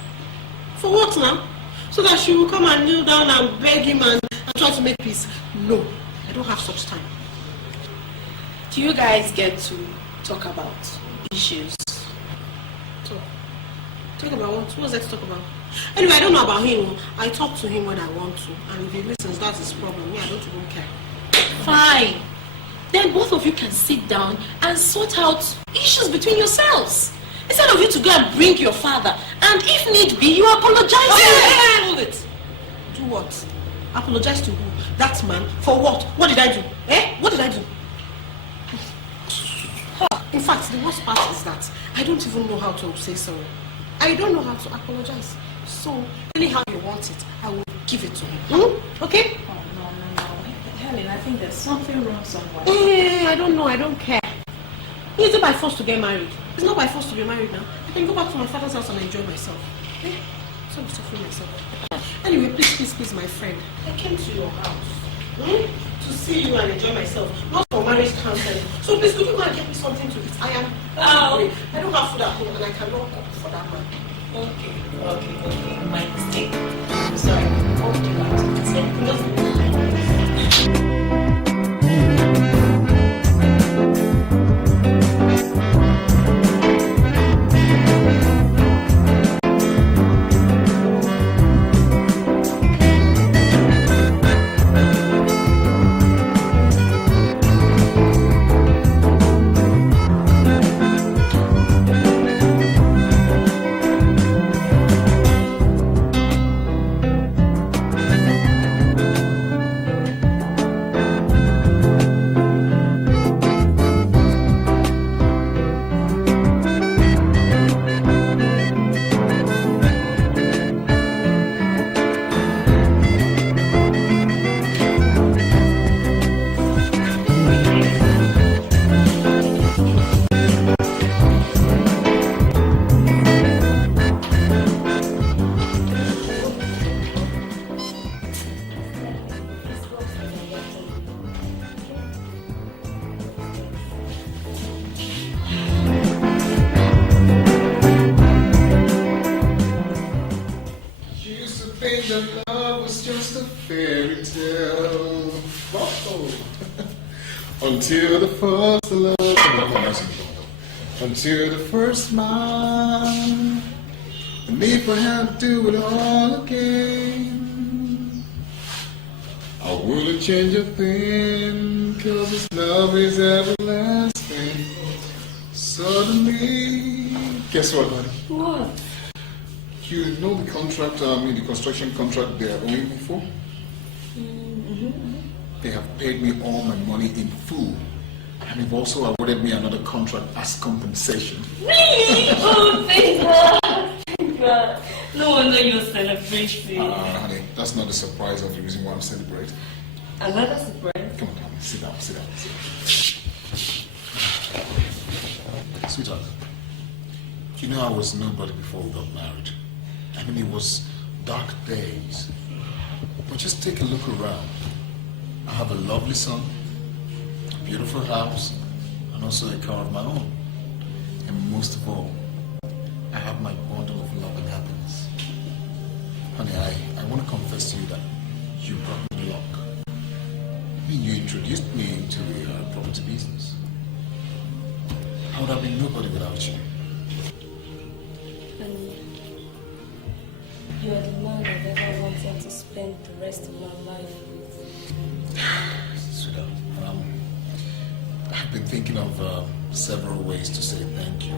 For what now? So that she will come and kneel down and beg him and try to make peace. No, I don't have such time. Do you guys get to talk about issues? Talk about what? What's there to talk about? Anyway, I don't know about him. I talk to him when I want to. And if he listens, that's his problem. Me, I don't even care. Fine. Then both of you can sit down and sort out issues between yourselves. Instead of you to go and bring your father. And if need be, you apologize to him. Hey, hold it. Do what? Apologize to who? That man? For what? What did I do? What did I do? In fact, the worst part is that I don't even know how to say sorry. I don't know how to apologize. So, anyhow you want it, I will give it to him. Okay? Oh, no. Helen, I think there's something wrong somewhere. I don't know. I don't care. Is it by force to get married? It's not by force to be married now. I can go back to my father's house and enjoy myself. So I'm suffering myself. Anyway, please, my friend. I came to your house to see you and enjoy myself, not for marriage counseling. So please, could you go and get me something to eat? I am hungry. I don't have food at home and I cannot cook for that man. Okay. My mistake. I'm sorry. What would you like to eat? Until the first love, until the first smile, and if I had to do it all again, I wouldn't change a thing, 'cause this love is everlasting. Suddenly, guess what, honey? What? You know the contract, the construction contract they are owing me for? They have paid me all my money in full, and they've also awarded me another contract as compensation. Really? Oh, thank God. Thank God. No wonder you're celebrating. Honey, that's not the surprise of the reason why I'm celebrating. Another surprise? Come on, honey, sit down, sit down, sit down. Sweetheart, you know I was nobody before we got married. I mean, it was dark days. But just take a look around. I have a lovely son, a beautiful house, and also a car of my own. And most of all, I have my bundle of love and happiness. Honey, I want to confess to you that you brought me luck. I mean, you introduced me into the property business. I would have been nobody without you. Honey, you are the man I've ever wanted to spend the rest of my life with. Sweetheart, I've been thinking of several ways to say thank you.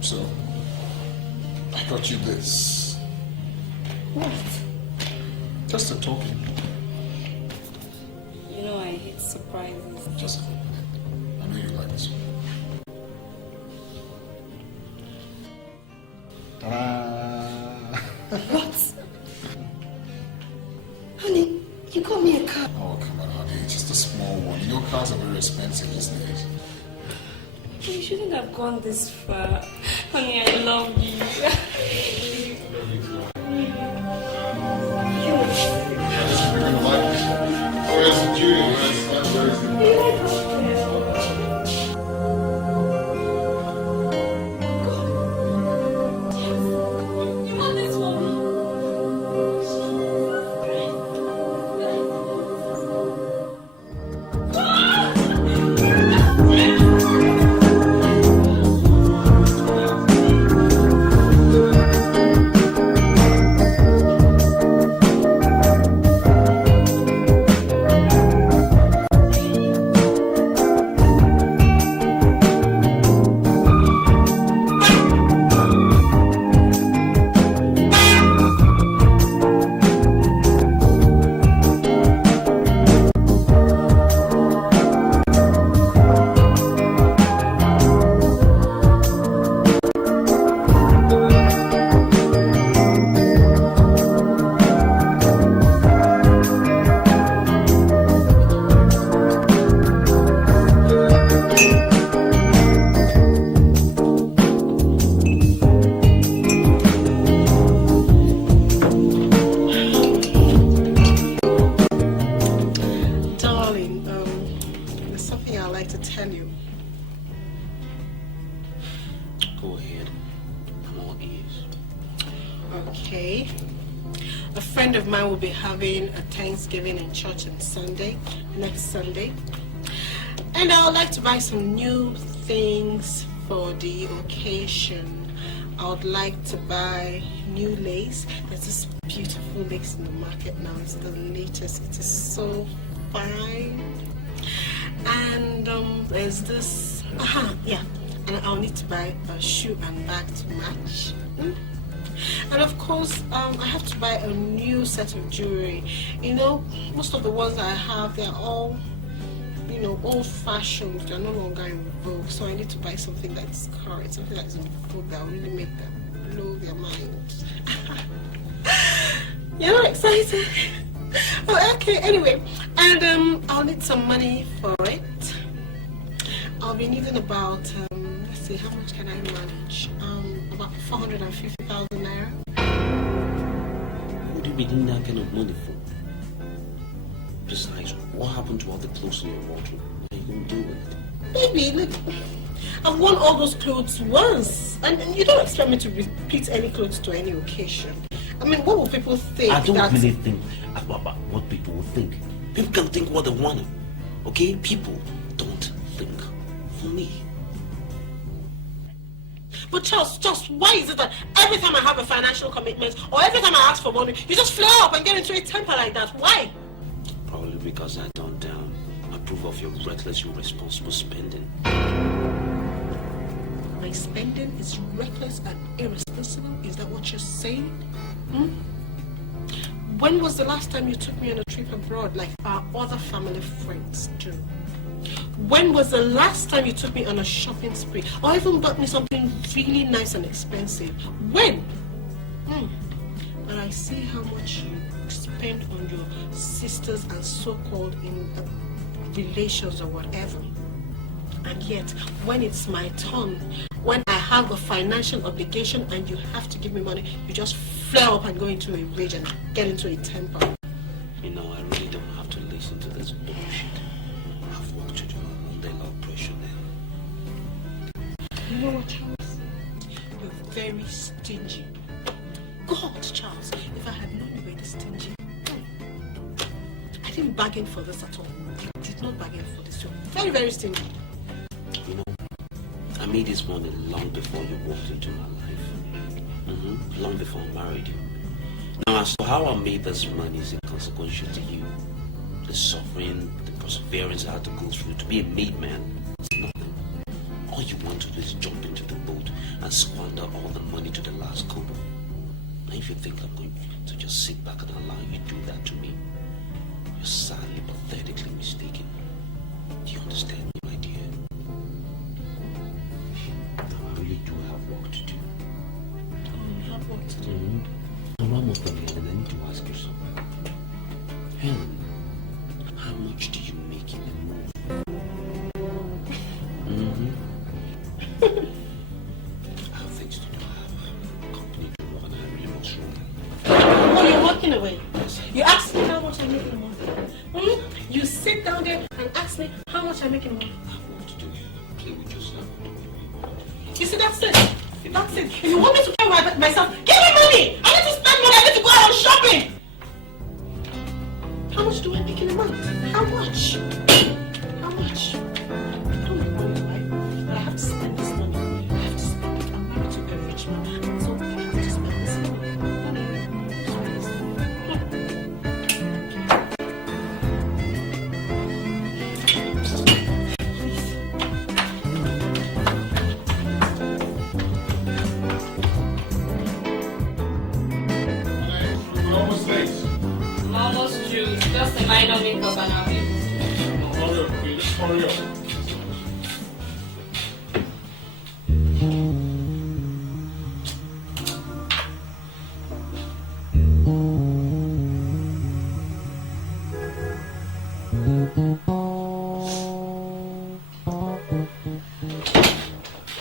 So, I got you this. What? Just a token. You know I hate surprises. Just open it. I know you like this one. What? Honey, you got me a car. Oh, come on, honey. It's just a small one. You know cars are very expensive these days. You shouldn't have gone this far. Honey, I love you. Where's the Judy? Where's the... Okay. A friend of mine will be having a Thanksgiving in church on Sunday, next Sunday. And I would like to buy some new things for the occasion. I would like to buy new lace. There's this beautiful lace in the market now. It's the latest. It is so fine. And there's this, and I'll need to buy a shoe and bag to match. And of course, I have to buy a new set of jewelry. You know, most of the ones that I have, they're all, you know, old-fashioned. They're no longer in vogue. So I need to buy something that's current, something that's in vogue that will really make them blow their minds. You're not excited? Oh, okay, anyway. And I'll need some money for it. I'll be needing about, let's see, how much can I manage? About 450,000 naira. What do you be needing that kind of money for? Besides, what happened to all the clothes in your wardrobe? What are you going to do with it? Baby, look, I've worn all those clothes once. And you don't expect me to repeat any clothes to any occasion. I mean, what will people think? I don't really think about what people will think. People can think what they want to. Okay? People don't think for me. But Charles, why is it that every time I have a financial commitment or every time I ask for money, you just flare up and get into a temper like that? Why? Probably because I don't approve of your reckless, irresponsible spending. My spending is reckless and irresponsible? Is that what you're saying? When was the last time you took me on a trip abroad like our other family friends do? When was the last time you took me on a shopping spree or even bought me something really nice and expensive? When? But I see how much you spend on your sisters and so-called in relations or whatever. And yet, when it's my turn, when I have a financial obligation and you have to give me money, you just flare up and go into a rage and get into a temper. You know, I really don't have to listen to this bullshit. I've work to do. They love pressure now. You know what, Charles? You're very stingy. God, Charles, if I had known you were this stingy, I didn't bargain for this at all. I did not bargain for this. You're very, very stingy. You know, I made this money long before you walked into my life. Long before I married you. Now, as to how I made this money is inconsequential to you. The suffering, the perseverance I had to go through to be a made man, it's nothing. All you want to do is jump into the boat and squander all the money to the last kobo. Now, if you think I'm going to just sit back and allow you to do that to me, you're sadly, pathetically mistaken. Do you understand me, my dear? Now, I really do have work to do. You have work to do? And one more thing, Helen, I need to ask you something. Helen, how much do you make in a month? I have things to do. I have a company to run. I really must run. Oh, you're walking away. You asked me how much I make in a month. You sit down there and ask me how much I make in a month. I have work to do. Play with yourself. You see, that's it. That's it. If you want me to play with myself, give me money. I need to spend money. I need to go out shopping. How much do I make in a month? How much? How much? I don't know why, but I have to spend this money. I have to spend it. I'm married to a rich man. So I have to spend this money. Just a minor makeup and I'll be Hurry up, please. Hurry up.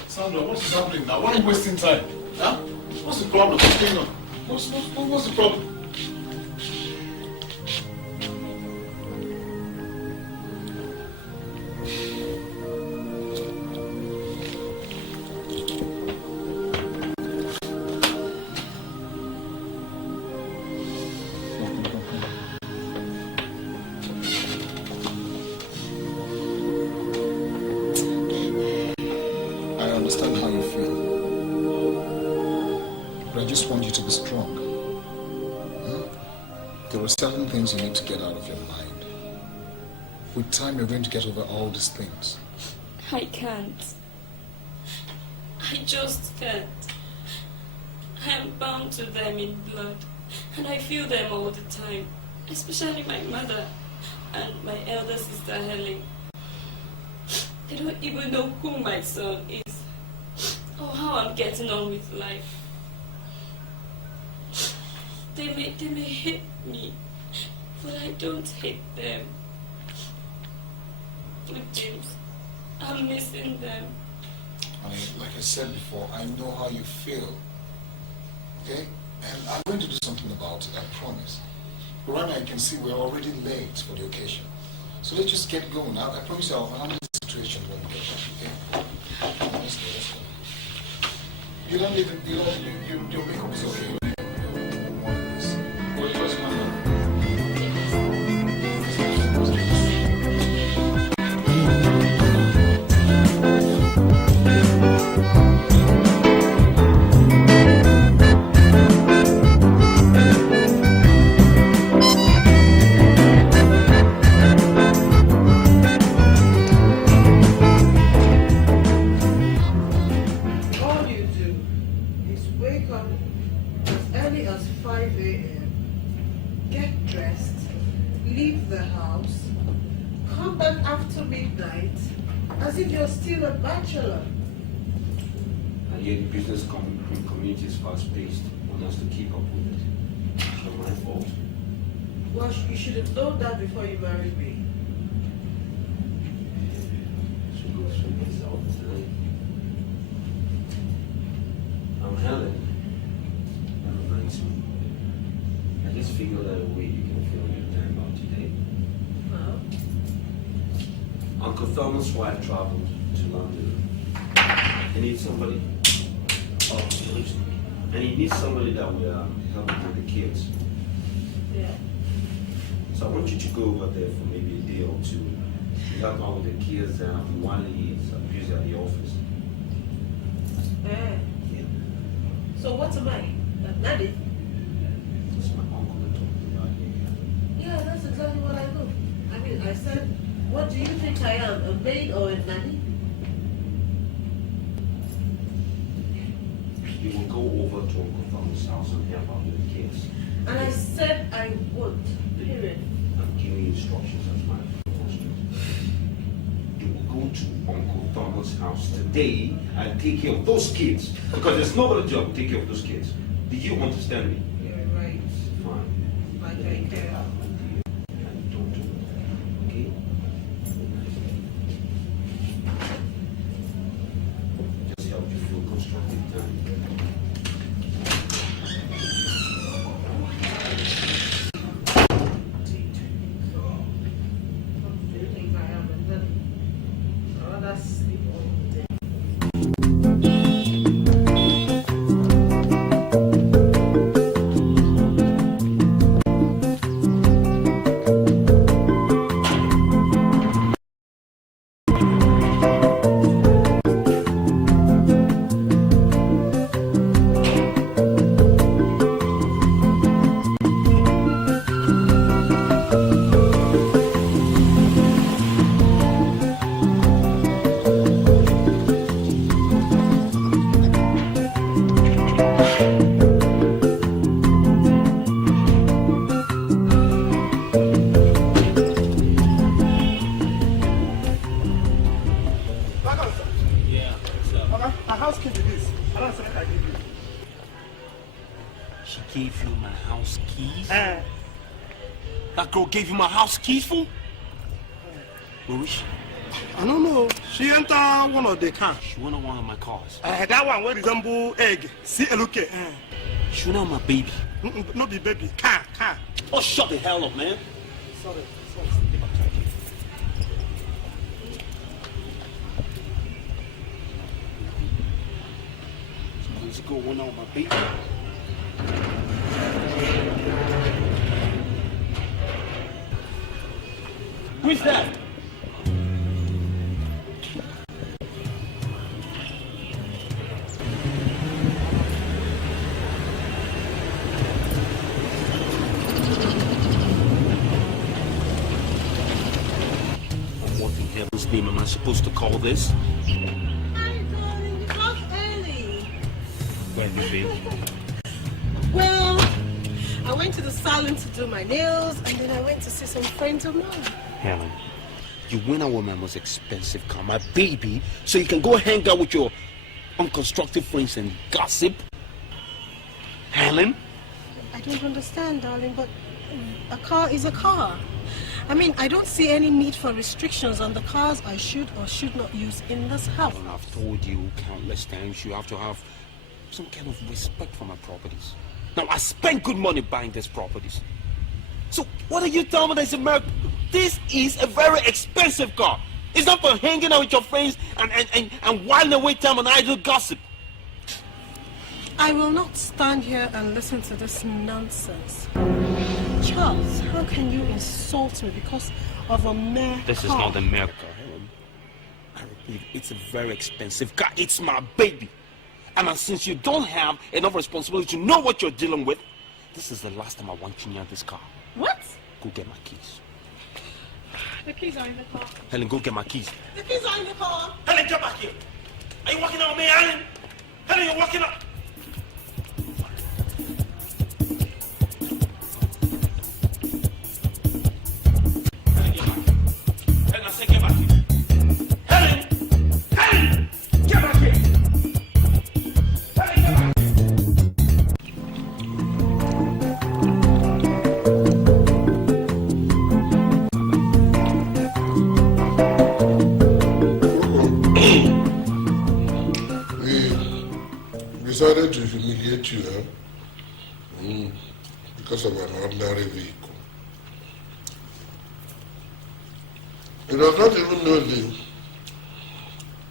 Sandra, what is happening now? Why are you wasting time? Huh? What's the problem? What's going on? What's the problem? But I just want you to be strong. There are certain things you need to get out of your mind. With time, you're going to get over all these things. I can't. I just can't. I am bound to them in blood, and I feel them all the time, especially my mother and my elder sister Helen. They don't even know who my son is or how I'm getting on with life. They may hate me, but I don't hate them. Look, James, I'm missing them. Honey, like I said before, I know how you feel. Okay? And I'm going to do something about it, I promise. But right now, you can see we're already late for the occasion. So let's just get going. I promise you I'll handle the situation when we get back, okay? Let's go. You don't even, your makeup is okay. Well, just come on. As if you're still a bachelor. And yet the business community is fast-paced. One has to keep up with it. It's not my fault. Well, you should have known that before you married me. I should go through this all the time. I'm Helen. I'm 19. I just figured out a way you can feel your time out today. Well? Uncle Thomas' wife traveled to London. He needs somebody. Oh, and he needs somebody that will help with the kids. Yeah. So I want you to go over there for maybe a day or two. You help out with the kids and while he is busy at the office. Yeah. So what am I? A nanny? That's my uncle that talking about here. Yeah, that's exactly what I know. I mean, I said, what do you think I am, a maid or a nanny? You will go over to Uncle Thomas' house and help out with the kids. And I said I would. Period. I'm giving you instructions as my proposal. You will go to Uncle Thomas' house today and take care of those kids. Because there's nobody job to take care of those kids. Do you understand me? You're right. Fine. Like I care. And don't do it. Okay? Just help you feel constructive time. Gave you my house keys for? Where is she? I don't know. She entered one of the cars. She went on one of my cars. That one will resemble egg. See, look at. She went on my baby. Not the baby. Car. Oh, shut the hell up, man. Sorry. Let's go one on my baby. Who's that? name am I supposed to call this? Hi, darling. It's not early. Where have you been? Well, I went to the salon to do my nails, and then I went to see some friends of mine. Helen, you went out with my most expensive car, my baby, so you can go hang out with your unconstructive friends and gossip? Helen? I don't understand, darling, but a car is a car. I mean, I don't see any need for restrictions on the cars I should or should not use in this house. Well, I've told you countless times you have to have some kind of respect for my properties. Now, I spent good money buying these properties. So, what are you telling me that's America? This is a very expensive car. It's not for hanging out with your friends and whiling away time on idle gossip. I will not stand here and listen to this nonsense. Charles, how can you insult me because of a mere This is car? not America, Helen. I repeat, it's a very expensive car. It's my baby. And since you don't have enough responsibility to know what you're dealing with, this is the last time I want you near this car. What? Go get my keys. The keys are in the car. Helen, go get my keys. The keys are in the car. Helen, get back here. Are you walking out with me, Helen? Helen, you're walking out. Helen, I said get back here. Helen! Helen! Get back here! Helen, get back We decided to humiliate you, because of an ordinary vehicle. You does not even know the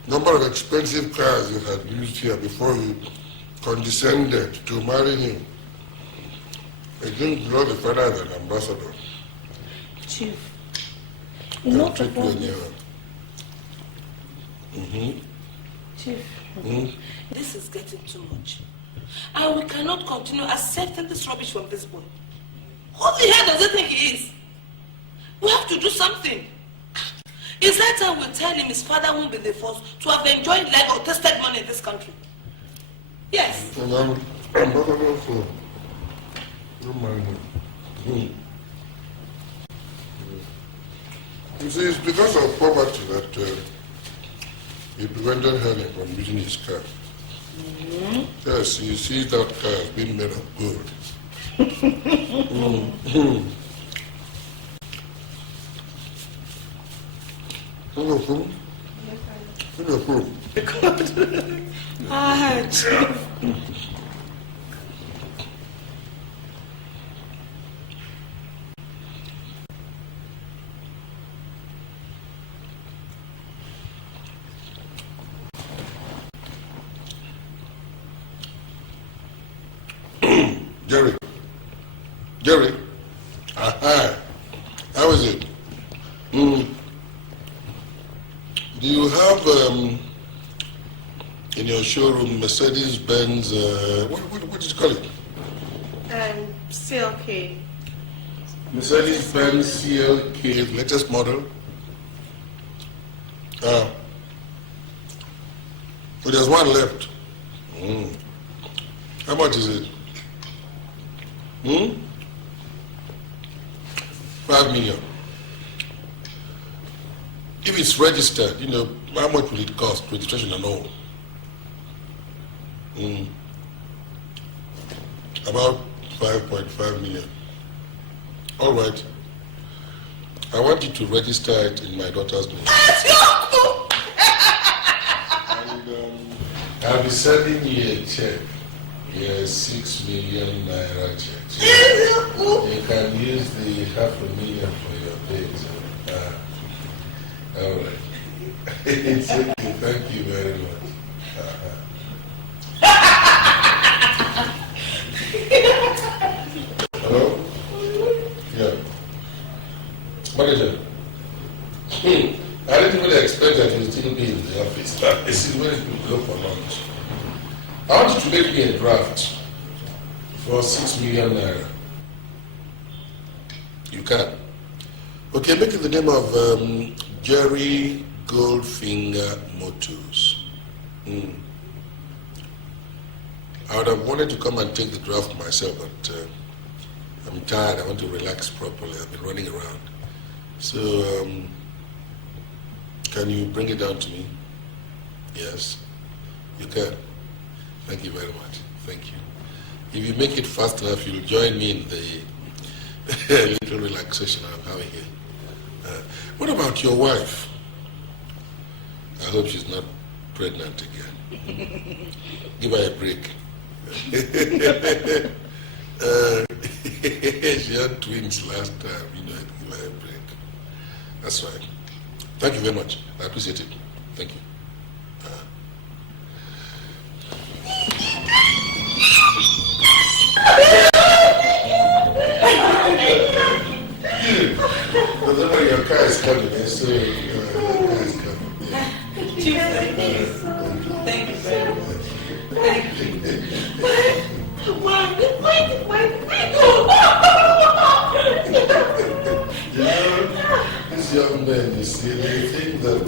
number of expensive cars you had used here before you condescended to marry him. I didn't know the father as an ambassador. Chief, Don't not treat you about anyhow. Chief, this is getting too much. And we cannot continue accepting this rubbish from this boy. Who the hell does he think he is? We have to do something. It's that time we tell him his father won't be the first to have enjoyed life or tasted money in this country. Yes. And I'm ambassador for no money. You see, it's because of poverty that he prevented Helen from using his car. Yes, you see that car has been made of gold. Chief. Jerry. Aha. How is it? Do you have in your showroom Mercedes-Benz, what did you call it? CLK. Mercedes-Benz CLK, latest model. So there's one left. How much is it? 5 million. If it's registered, how much will it cost, registration and all? About 5.5 million. All right. I want you to register it in my daughter's name. And I'll be sending you a check. Yes, 6 million naira check. You can use the 500,000 for your dates. All right. It's okay. Thank you very much. Hello? Yeah. Manager. I didn't really expect that you'd still be in the office. It's when you go for lunch. I want you to make me a draft for 6 million naira. You can. Okay, make it the name of Jerry Goldfinger Motors. I would have wanted to come and take the draft myself, but I'm tired. I want to relax properly. I've been running around. So, can you bring it down to me? Yes, you can. Thank you very much. Thank you. If you make it fast enough, you'll join me in the little relaxation I'm having here. What about your wife? I hope she's not pregnant again. Give her a break. She had twins last time, give her a break. That's right. Thank you very much. I appreciate it. Thank you. Remember, your car is coming, so your car is coming. Yeah. Thank you very much. Thank you. These young men, you see, they think that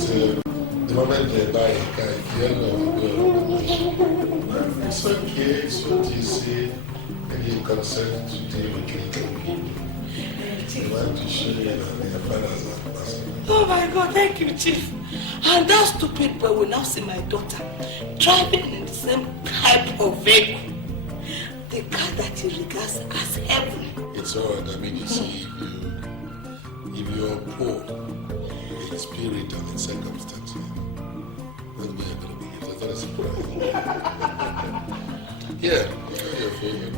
the moment they buy a car, if you're not good, it's okay, it's what you see, and you consent to deal with little people. They want to show you that their fathers are ambassadors. Oh my God, thank you, Chief. And that stupid boy will now see my daughter driving in the same type of vehicle. The car that he regards as heaven. It's all right. I mean, you see, if you're poor in spirit and in circumstances, that's when you're going to be here. That's a surprise. Yeah, your favorite.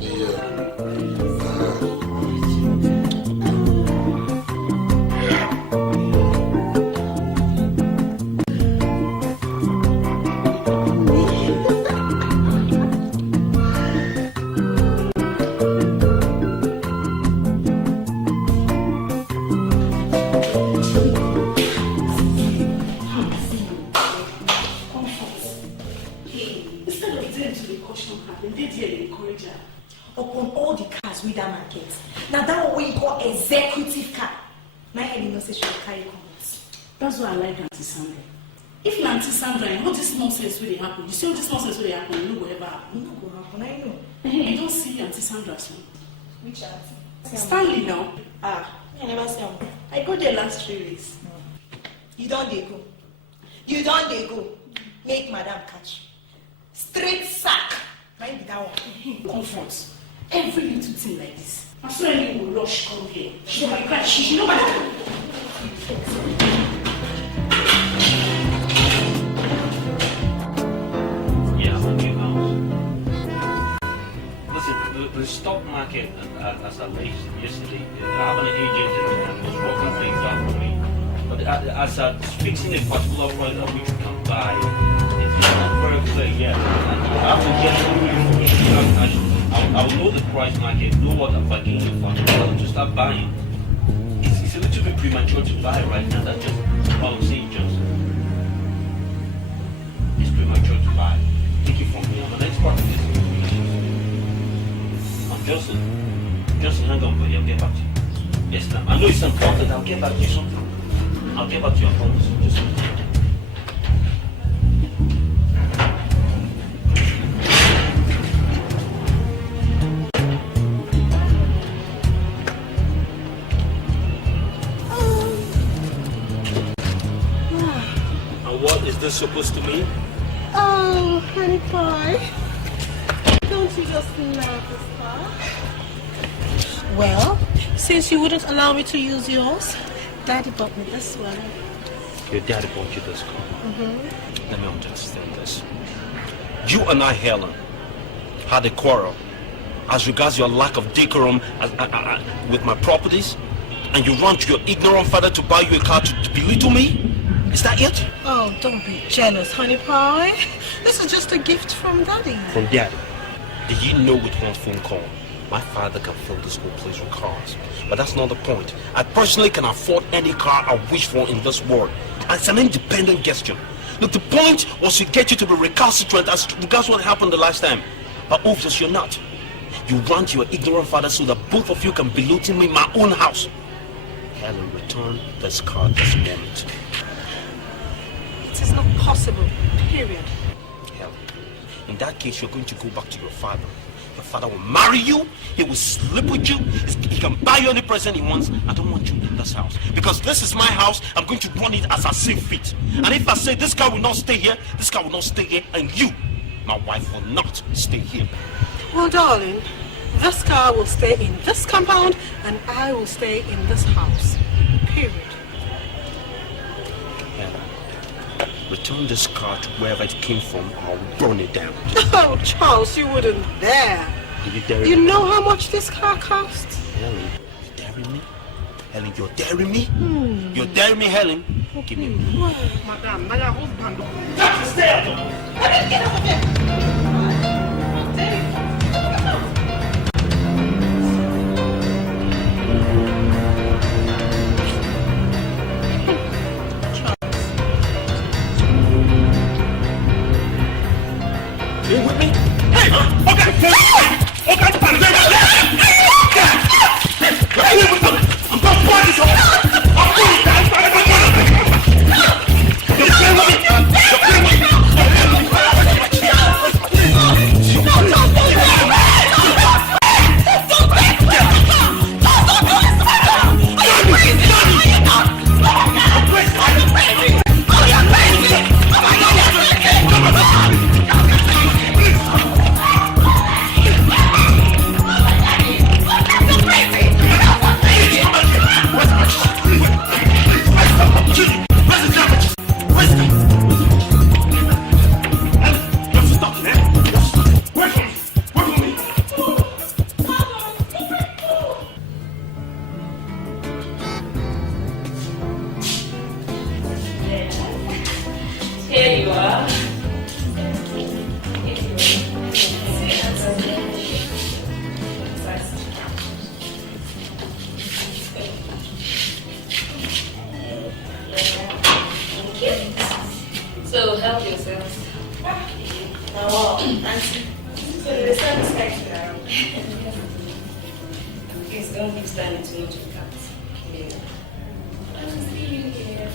Upon all the cars with that market. Now that one we call executive car. My Helen knows she will carry comments. That's why I like Auntie Sandra. If na Auntie Sandra, all this nonsense will happen. You see all this nonsense will happen, you know will ever happen. No go happen, I know. You don't see Auntie Sandra's one. Which auntie? Stanley now. I never see him. I go there last 3 weeks. You don't dey go. You don't dey go. Make madam catch. Straight sack. Might be that one. Confronts. Every little thing like this. I swear you will rush come here. She don't like she know what to Yeah, £100. Listen, the stock market, as I raised yesterday, I have an agent and was working things out for me. But as I was fixing a particular price at which you can buy, it's not very clear yet. I have to get some information. I will know the price market, know what I'm buying for, to start buying. It's a little bit premature to buy right now. That's just all I'm saying, Johnson. It's premature to buy. Take it from me. I'm an expert in this information. I'm Johnson, hang on, buddy. I'll get back to you. Yes, ma'am. I know it's important. I'll get back to you sometime. I'll get back to you, I promise. Just what is this supposed to mean? Oh, honey pie. Don't you just love this car? Well, since you wouldn't allow me to use yours, Daddy bought me this one. Your daddy bought you this car. Let me understand this. You and I, Helen, had a quarrel as regards your lack of decorum with my properties, and you run to your ignorant father to buy you a car to belittle me? Is that it? Oh, don't be jealous, honey pie. This is just a gift from Daddy. From Daddy? Did you know with one phone call, my father can fill this whole place with cars? But that's not the point. I personally can afford any car I wish for in this world. And it's an independent gesture. Look, the point was to get you to be recalcitrant as regards what happened the last time. But obviously you're not. You run to your ignorant father so that both of you can belittle me in my own house. Helen, return this car this moment. It is not possible. Period. Hell, in that case, you're going to go back to your father. Your father will marry you, he will sleep with you, he can buy you any present he wants. I don't want you in this house. Because this is my house, I'm going to run it as I see fit. And if I say this guy will not stay here, this guy will not stay here, and you, my wife, will not stay here. Well, darling, this car will stay in this compound, and I will stay in this house. Period. Return this car to wherever it came from, or I'll burn it down. Oh, Charles, you wouldn't dare. Are you daring You me? know how much this car costs? Helen, you daring me? Helen, you're daring me? You're daring me, Helen? Give me a minute. Madam, my husband. Stay up! Get out of here! You with me? Hey! Okay! I'm going to burn this up! I'm going to die! You're playing with me! You're playing with me! Here you are. So help yourselves. Oh, Nancy. So the service guys around. Please don't keep standing too much with cats. Yeah. I will see you here.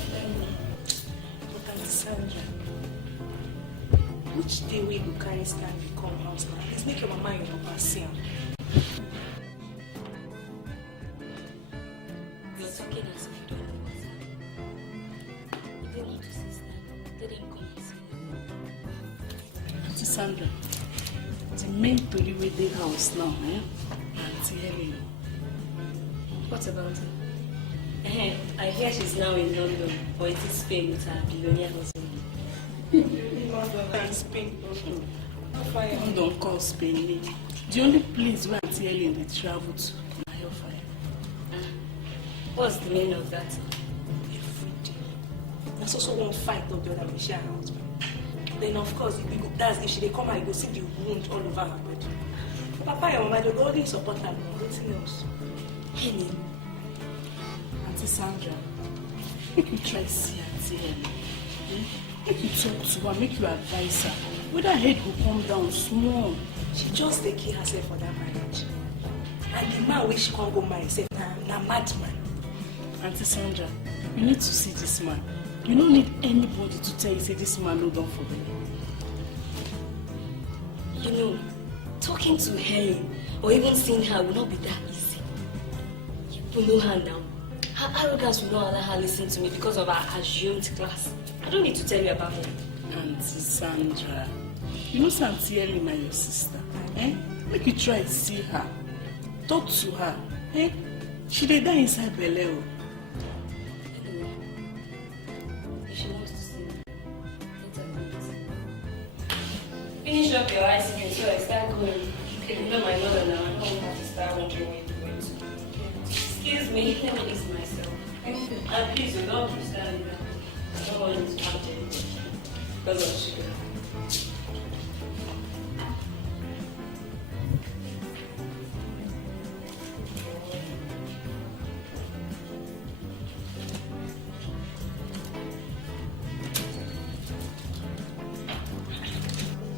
Look at Sandra. Which day we go carry stand become house now? Please make your mama your number see. You're talking as if you don't know what's happening. You don't need to see Stan. They didn't come and see you. Auntie Sandra, the main story with the house now, eh? Auntie Helen. What about her? I hear she's now in London, or it is Spain with her billionaire husband. London and Spain. London call Spain. The only place where Auntie Helen they travel to na Hellfire. What's the meaning of that? Every day. That's also one fight of the other with her husband. Then of course, if go, that's if she they come out, you go see the wound all over her body. Papa and Mama, they go only support her, nothing else. Helen. Auntie Sandra, make you try see Auntie Helen. Make you talk to her, make you advise her. Whether her head will come down small. She just take kill herself for that marriage. And the man where she can't go marry herself, na madman. Auntie Sandra, you need to see this man. You don't need anybody to tell you say this man no done for them. You know, talking to Helen or even seeing her will not be that easy. You know her now. Her arrogance will not allow her listen to me because of her assumed class. I don't need to tell you about her. Auntie Sandra, you know Auntie Helen is your sister. Eh? Make you try to see her. Talk to her. Eh? She dey die inside Belle. If she wants to see me, let her go. Finish up your ice cream so I start going. You know my mother now. I don't have to start wondering where you're going to. Excuse me, let me ease myself. And please, you don't keep standing there. I don't want you to have to because of sugar.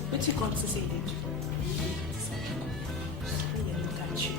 What you come to say that? Look at you.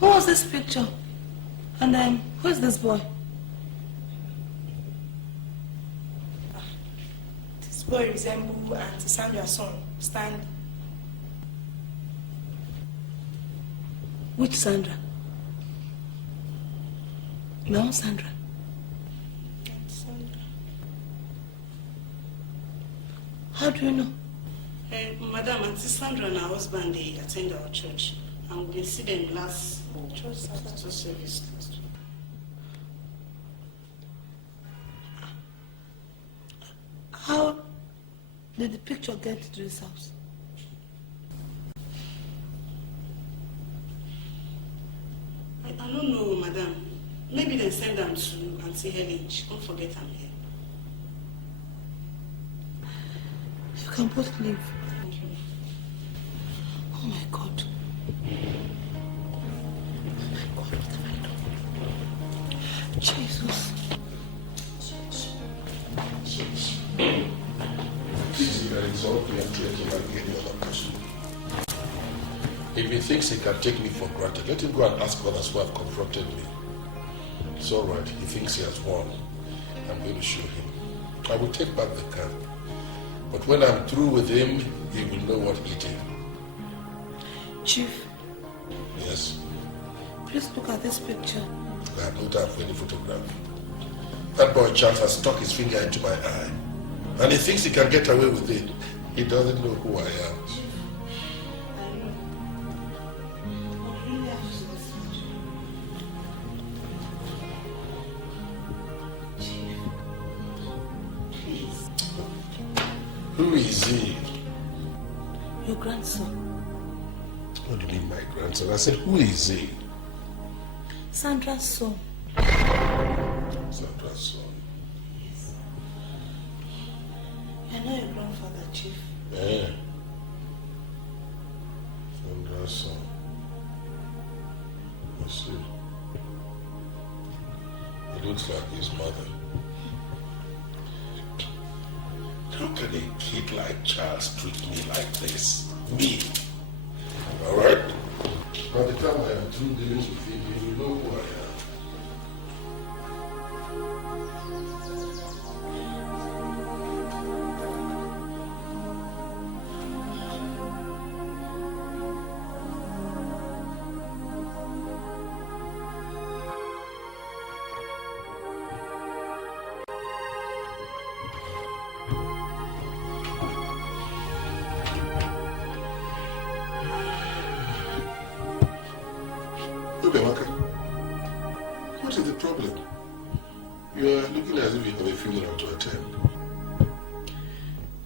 Who was this picture? And who is this boy? This boy resembles Auntie Sandra's son, Stan. Which Sandra? No, Sandra. Sandra. How do you know? Madam, Auntie Sandra and her husband, they attend our church. And we see them last church service. How did the picture get to this house? I don't know, madam. Maybe they send them to Auntie Helen. She can't forget I'm here. You can both leave. Oh my God. Oh my God, what have I done? Jesus. This is very exalted and treated like any other person. If he thinks he can take me for granted, let him go and ask others who have confronted me. It's all right. He thinks he has won. I'm going to show him. I will take back the car. But when I'm through with him, he will know what he did. Chief. Yes? Please look at this picture. I have no time for any photograph. That boy Charles has stuck his finger into my eye. And he thinks he can get away with it. He doesn't know who I am. Who is he? Your grandson. What do you mean, my grandson? I said, who is he? Sandra's son. Sandra's son. Yes. You're not your grandfather, Chief. Yeah. Sandra's son. I see. He looks like his mother. How can a kid like Charles treat me like this? Me? Alright? By the time I am through dealings with him, he will know who I am. What is the problem? You are looking as if you have a funeral to attend.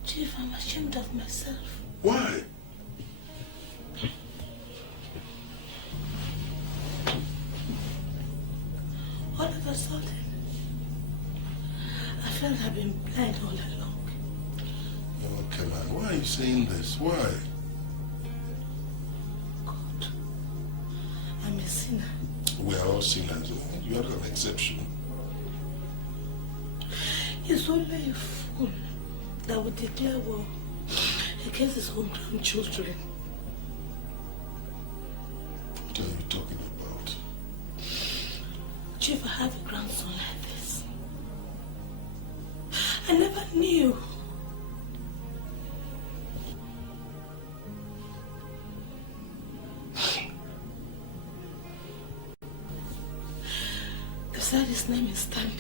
Chief, I'm ashamed of myself. Why? All of a sudden, I felt I've been blind all along. Oh, come on. Why are you saying this? Why? God, I'm a sinner. We are all sinners. You are an exception. He's only a fool that would declare war against his own grandchildren. What are you talking about? Chief, I have a grandson like this. I never knew. They said his name is Stanley.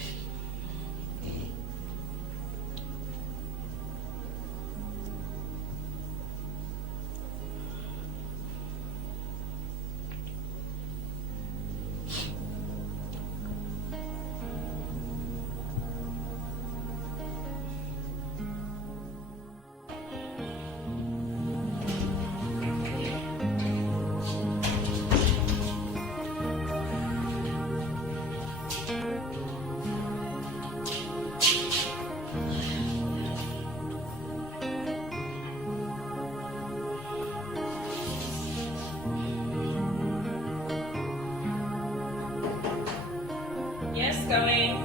Yes, going.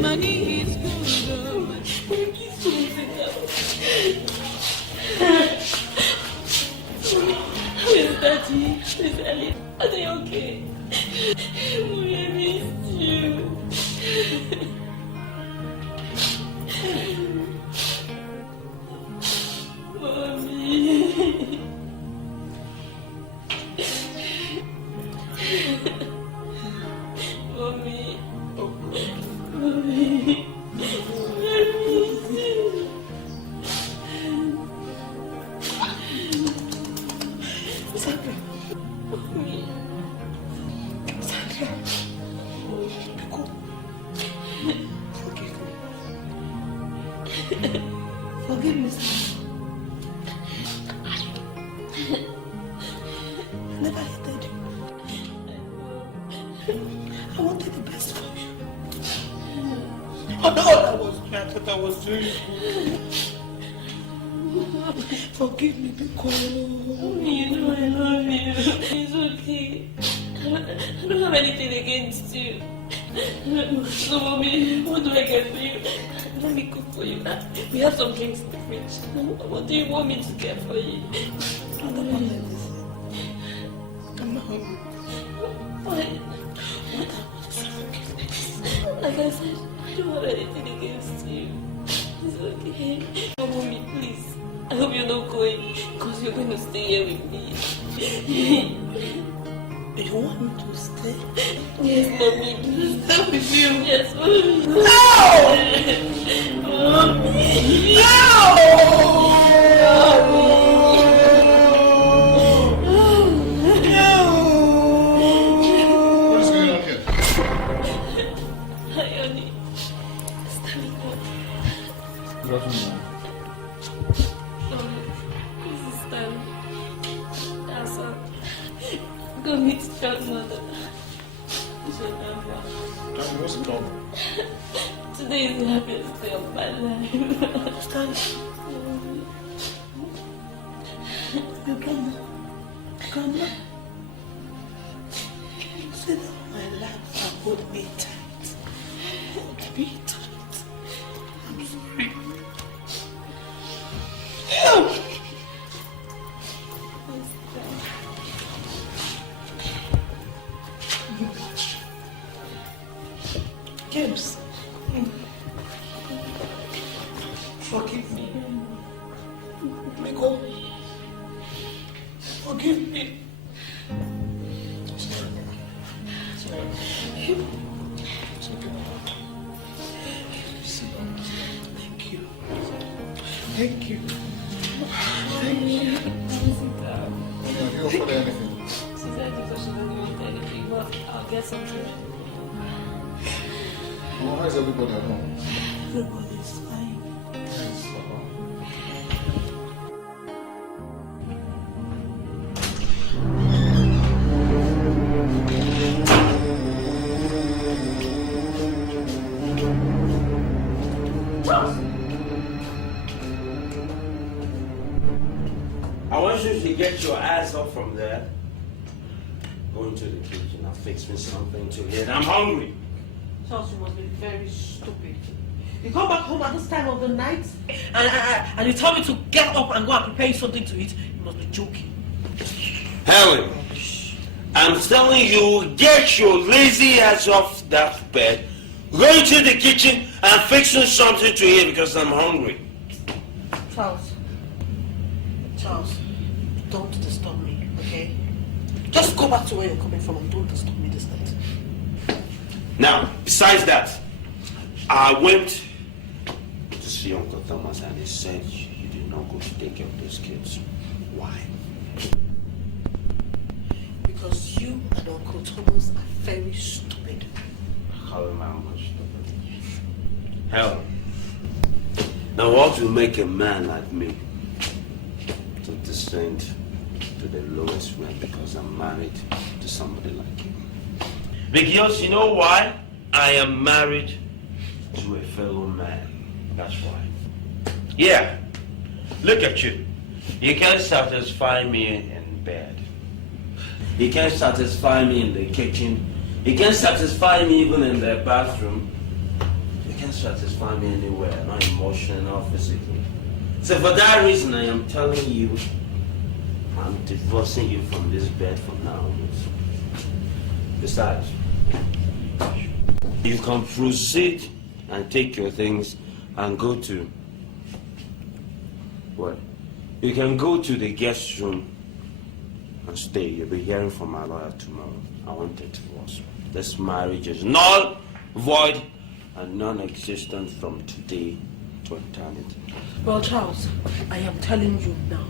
money is good. How is Daddy? How is Helen? Are they okay? Mommy, I missed you. Mommy. Mommy. Mommy. Sandra. Mommy. Sandra. Forgive me, Sandra. I never hated you. I wanted the best for you. And all I was doing, I thought I was doing good. Forgive me because... You know I love you. It's okay. I don't have anything against you. So, Mommy, what do I get for you? Let me cook for you. We have some drinks in the fridge. What do you want me to get for you? I don't want anything. I'm not hungry. What? What about forgiveness? Like I said, I don't have anything against you. It's okay. Oh, Mommy, please. I hope you're not going, because you're going to stay here with me. You want me to stay? Yes, Mommy, please stay with you. Yes, Mommy. No! Mommy! What is going on here? Hi, honey. Stanley, Good afternoon. this is Stan. That's all. Go meet John's mother. Daddy, what's the problem? Today is the happiest day of my life. Stan. You don't know. Grandma. Sit on my lap and hold me tight. Hold me tight. I'm sorry. James. Forgive me. Miko. Forgive me. Sorry, Mama. Sorry. It's okay, Mama. Thank you. Thank you. Thank you. Mommy, have you offered anything? She said because she doesn't want anything, but I'll get something. Mama, how is everybody at home? Everybody's fine. Yes, Papa. I want you to get your ass up from there, go into the kitchen and fix me something to eat. I'm hungry. Charles, you must be very stupid. You come back home at this time of the night and you tell me to get up and go and prepare you something to eat. You must be joking. Helen, I'm telling you, get your lazy ass off that bed, go into the kitchen and fix me something to eat because I'm hungry. Charles, don't disturb me, okay? Just go back to where you're coming from and don't disturb me this night. Now, besides that, I went to see Uncle Thomas and he said you did not go to take care of those kids. Why? Because you and Uncle Thomas are very stupid. How am I uncle stupid? Hell. Now what will make a man like me to descend to the lowest rank because I'm married to somebody like you? Because you know why? I am married to a fellow man. That's why. Yeah. Look at you. You can't satisfy me in bed. You can't satisfy me in the kitchen. You can't satisfy me even in the bathroom. You can't satisfy me anywhere, not emotionally, not physically. So for that reason, I am telling you, I'm divorcing you from this bed for now. Besides, you can proceed and take your things and go to... What? You can go to the guest room and stay. You'll be hearing from my lawyer tomorrow. I want a divorce. This marriage is null, void, and non-existent from today to eternity. Well, Charles, I am telling you now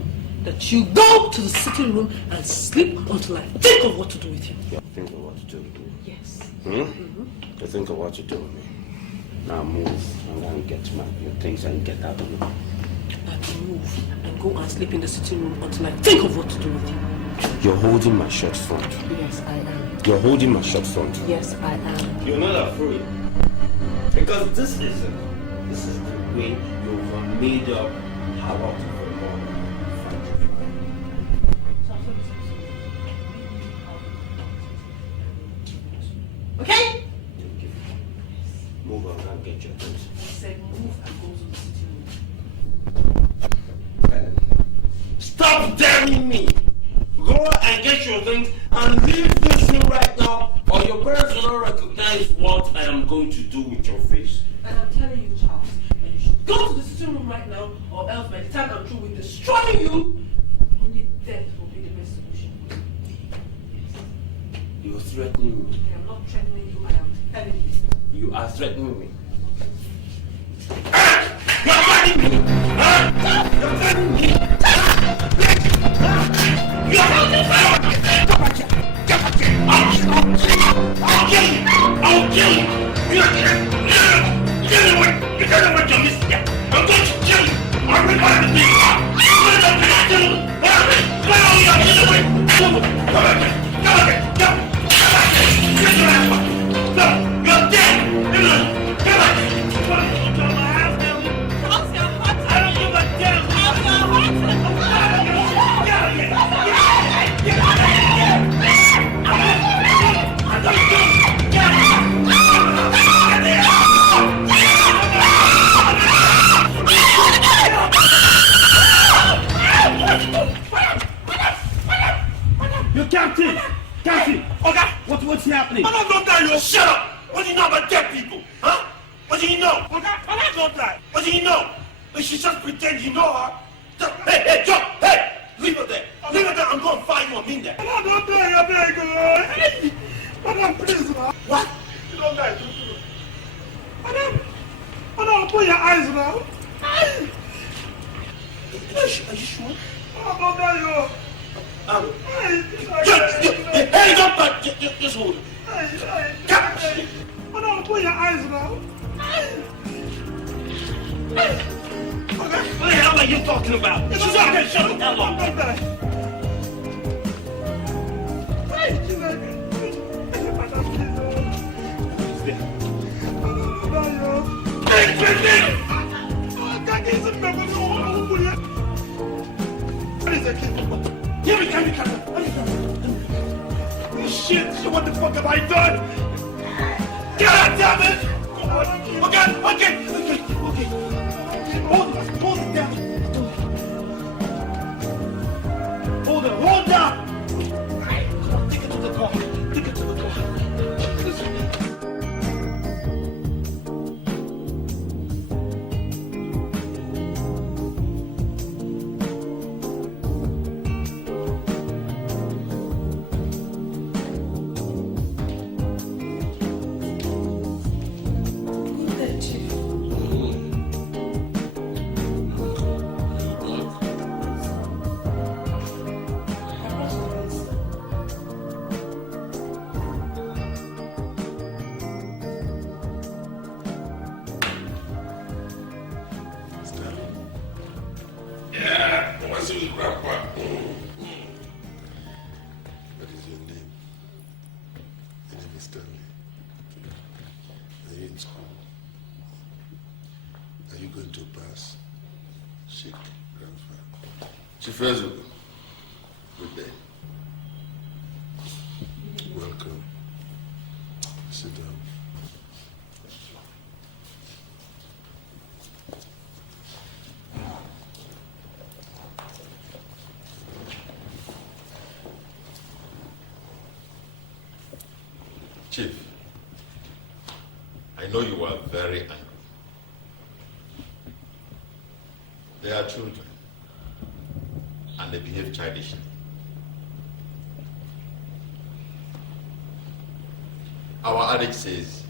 that you go to the sitting room and sleep until I think of what to do with you. You think of what to do with me? Yes. You think of what to do with me? Now move and then get your things and get out of here. And move and go and sleep in the sitting room until I think of what to do with you. You're holding my shirt front. Yes, I am. You're holding my shirt front. Yes, I am. You're not afraid. Because this is the way you've made up how to Okay? Move on and get your things. I said move and go to the sitting room. Stop daring me! Go and get your things and leave this room right now, or your parents will not recognize what I am going to do with your face. And I'm telling you, Charles, that you should go to the sitting room right now, or else by the time I'm through with destroying you, only death will be the best solution. You're threatening me. I am not threatening you, I am telling you. You are threatening me. You're threatening me! You're threatening me! You're I'll kill you! I'll kill you! You don't know what you're missing yet. I'm going to kill you! I'll rip out the thing! You're dead! Come on! You captain! Captain! Okay, what's happening? I'm not dying, you shut up! What do you know about dead people? Huh? What do you know? Okay, I'm not dying. What do you know? You should just pretend you know her. Hey, Joe! Hey! Leave her there! Leave her there! I'm going to find you a minute. I'm not dying, I'm dying. Hey! Madam, please, man. What? You don't die. Madam, open your eyes now. Are you sure? I'm not dying. Hey, don't just hold it. Hey, open your eyes now. Okay. What the hell are you talking about? She's not going to shut it down long. Shit, what the fuck have I done? God damn it! Okay. Hold it down. Hold on. Come on, take it to the car. Good day. Welcome. Sit down. Chief, I know you are very angry. They are children, and they behave childishly. Our adage says,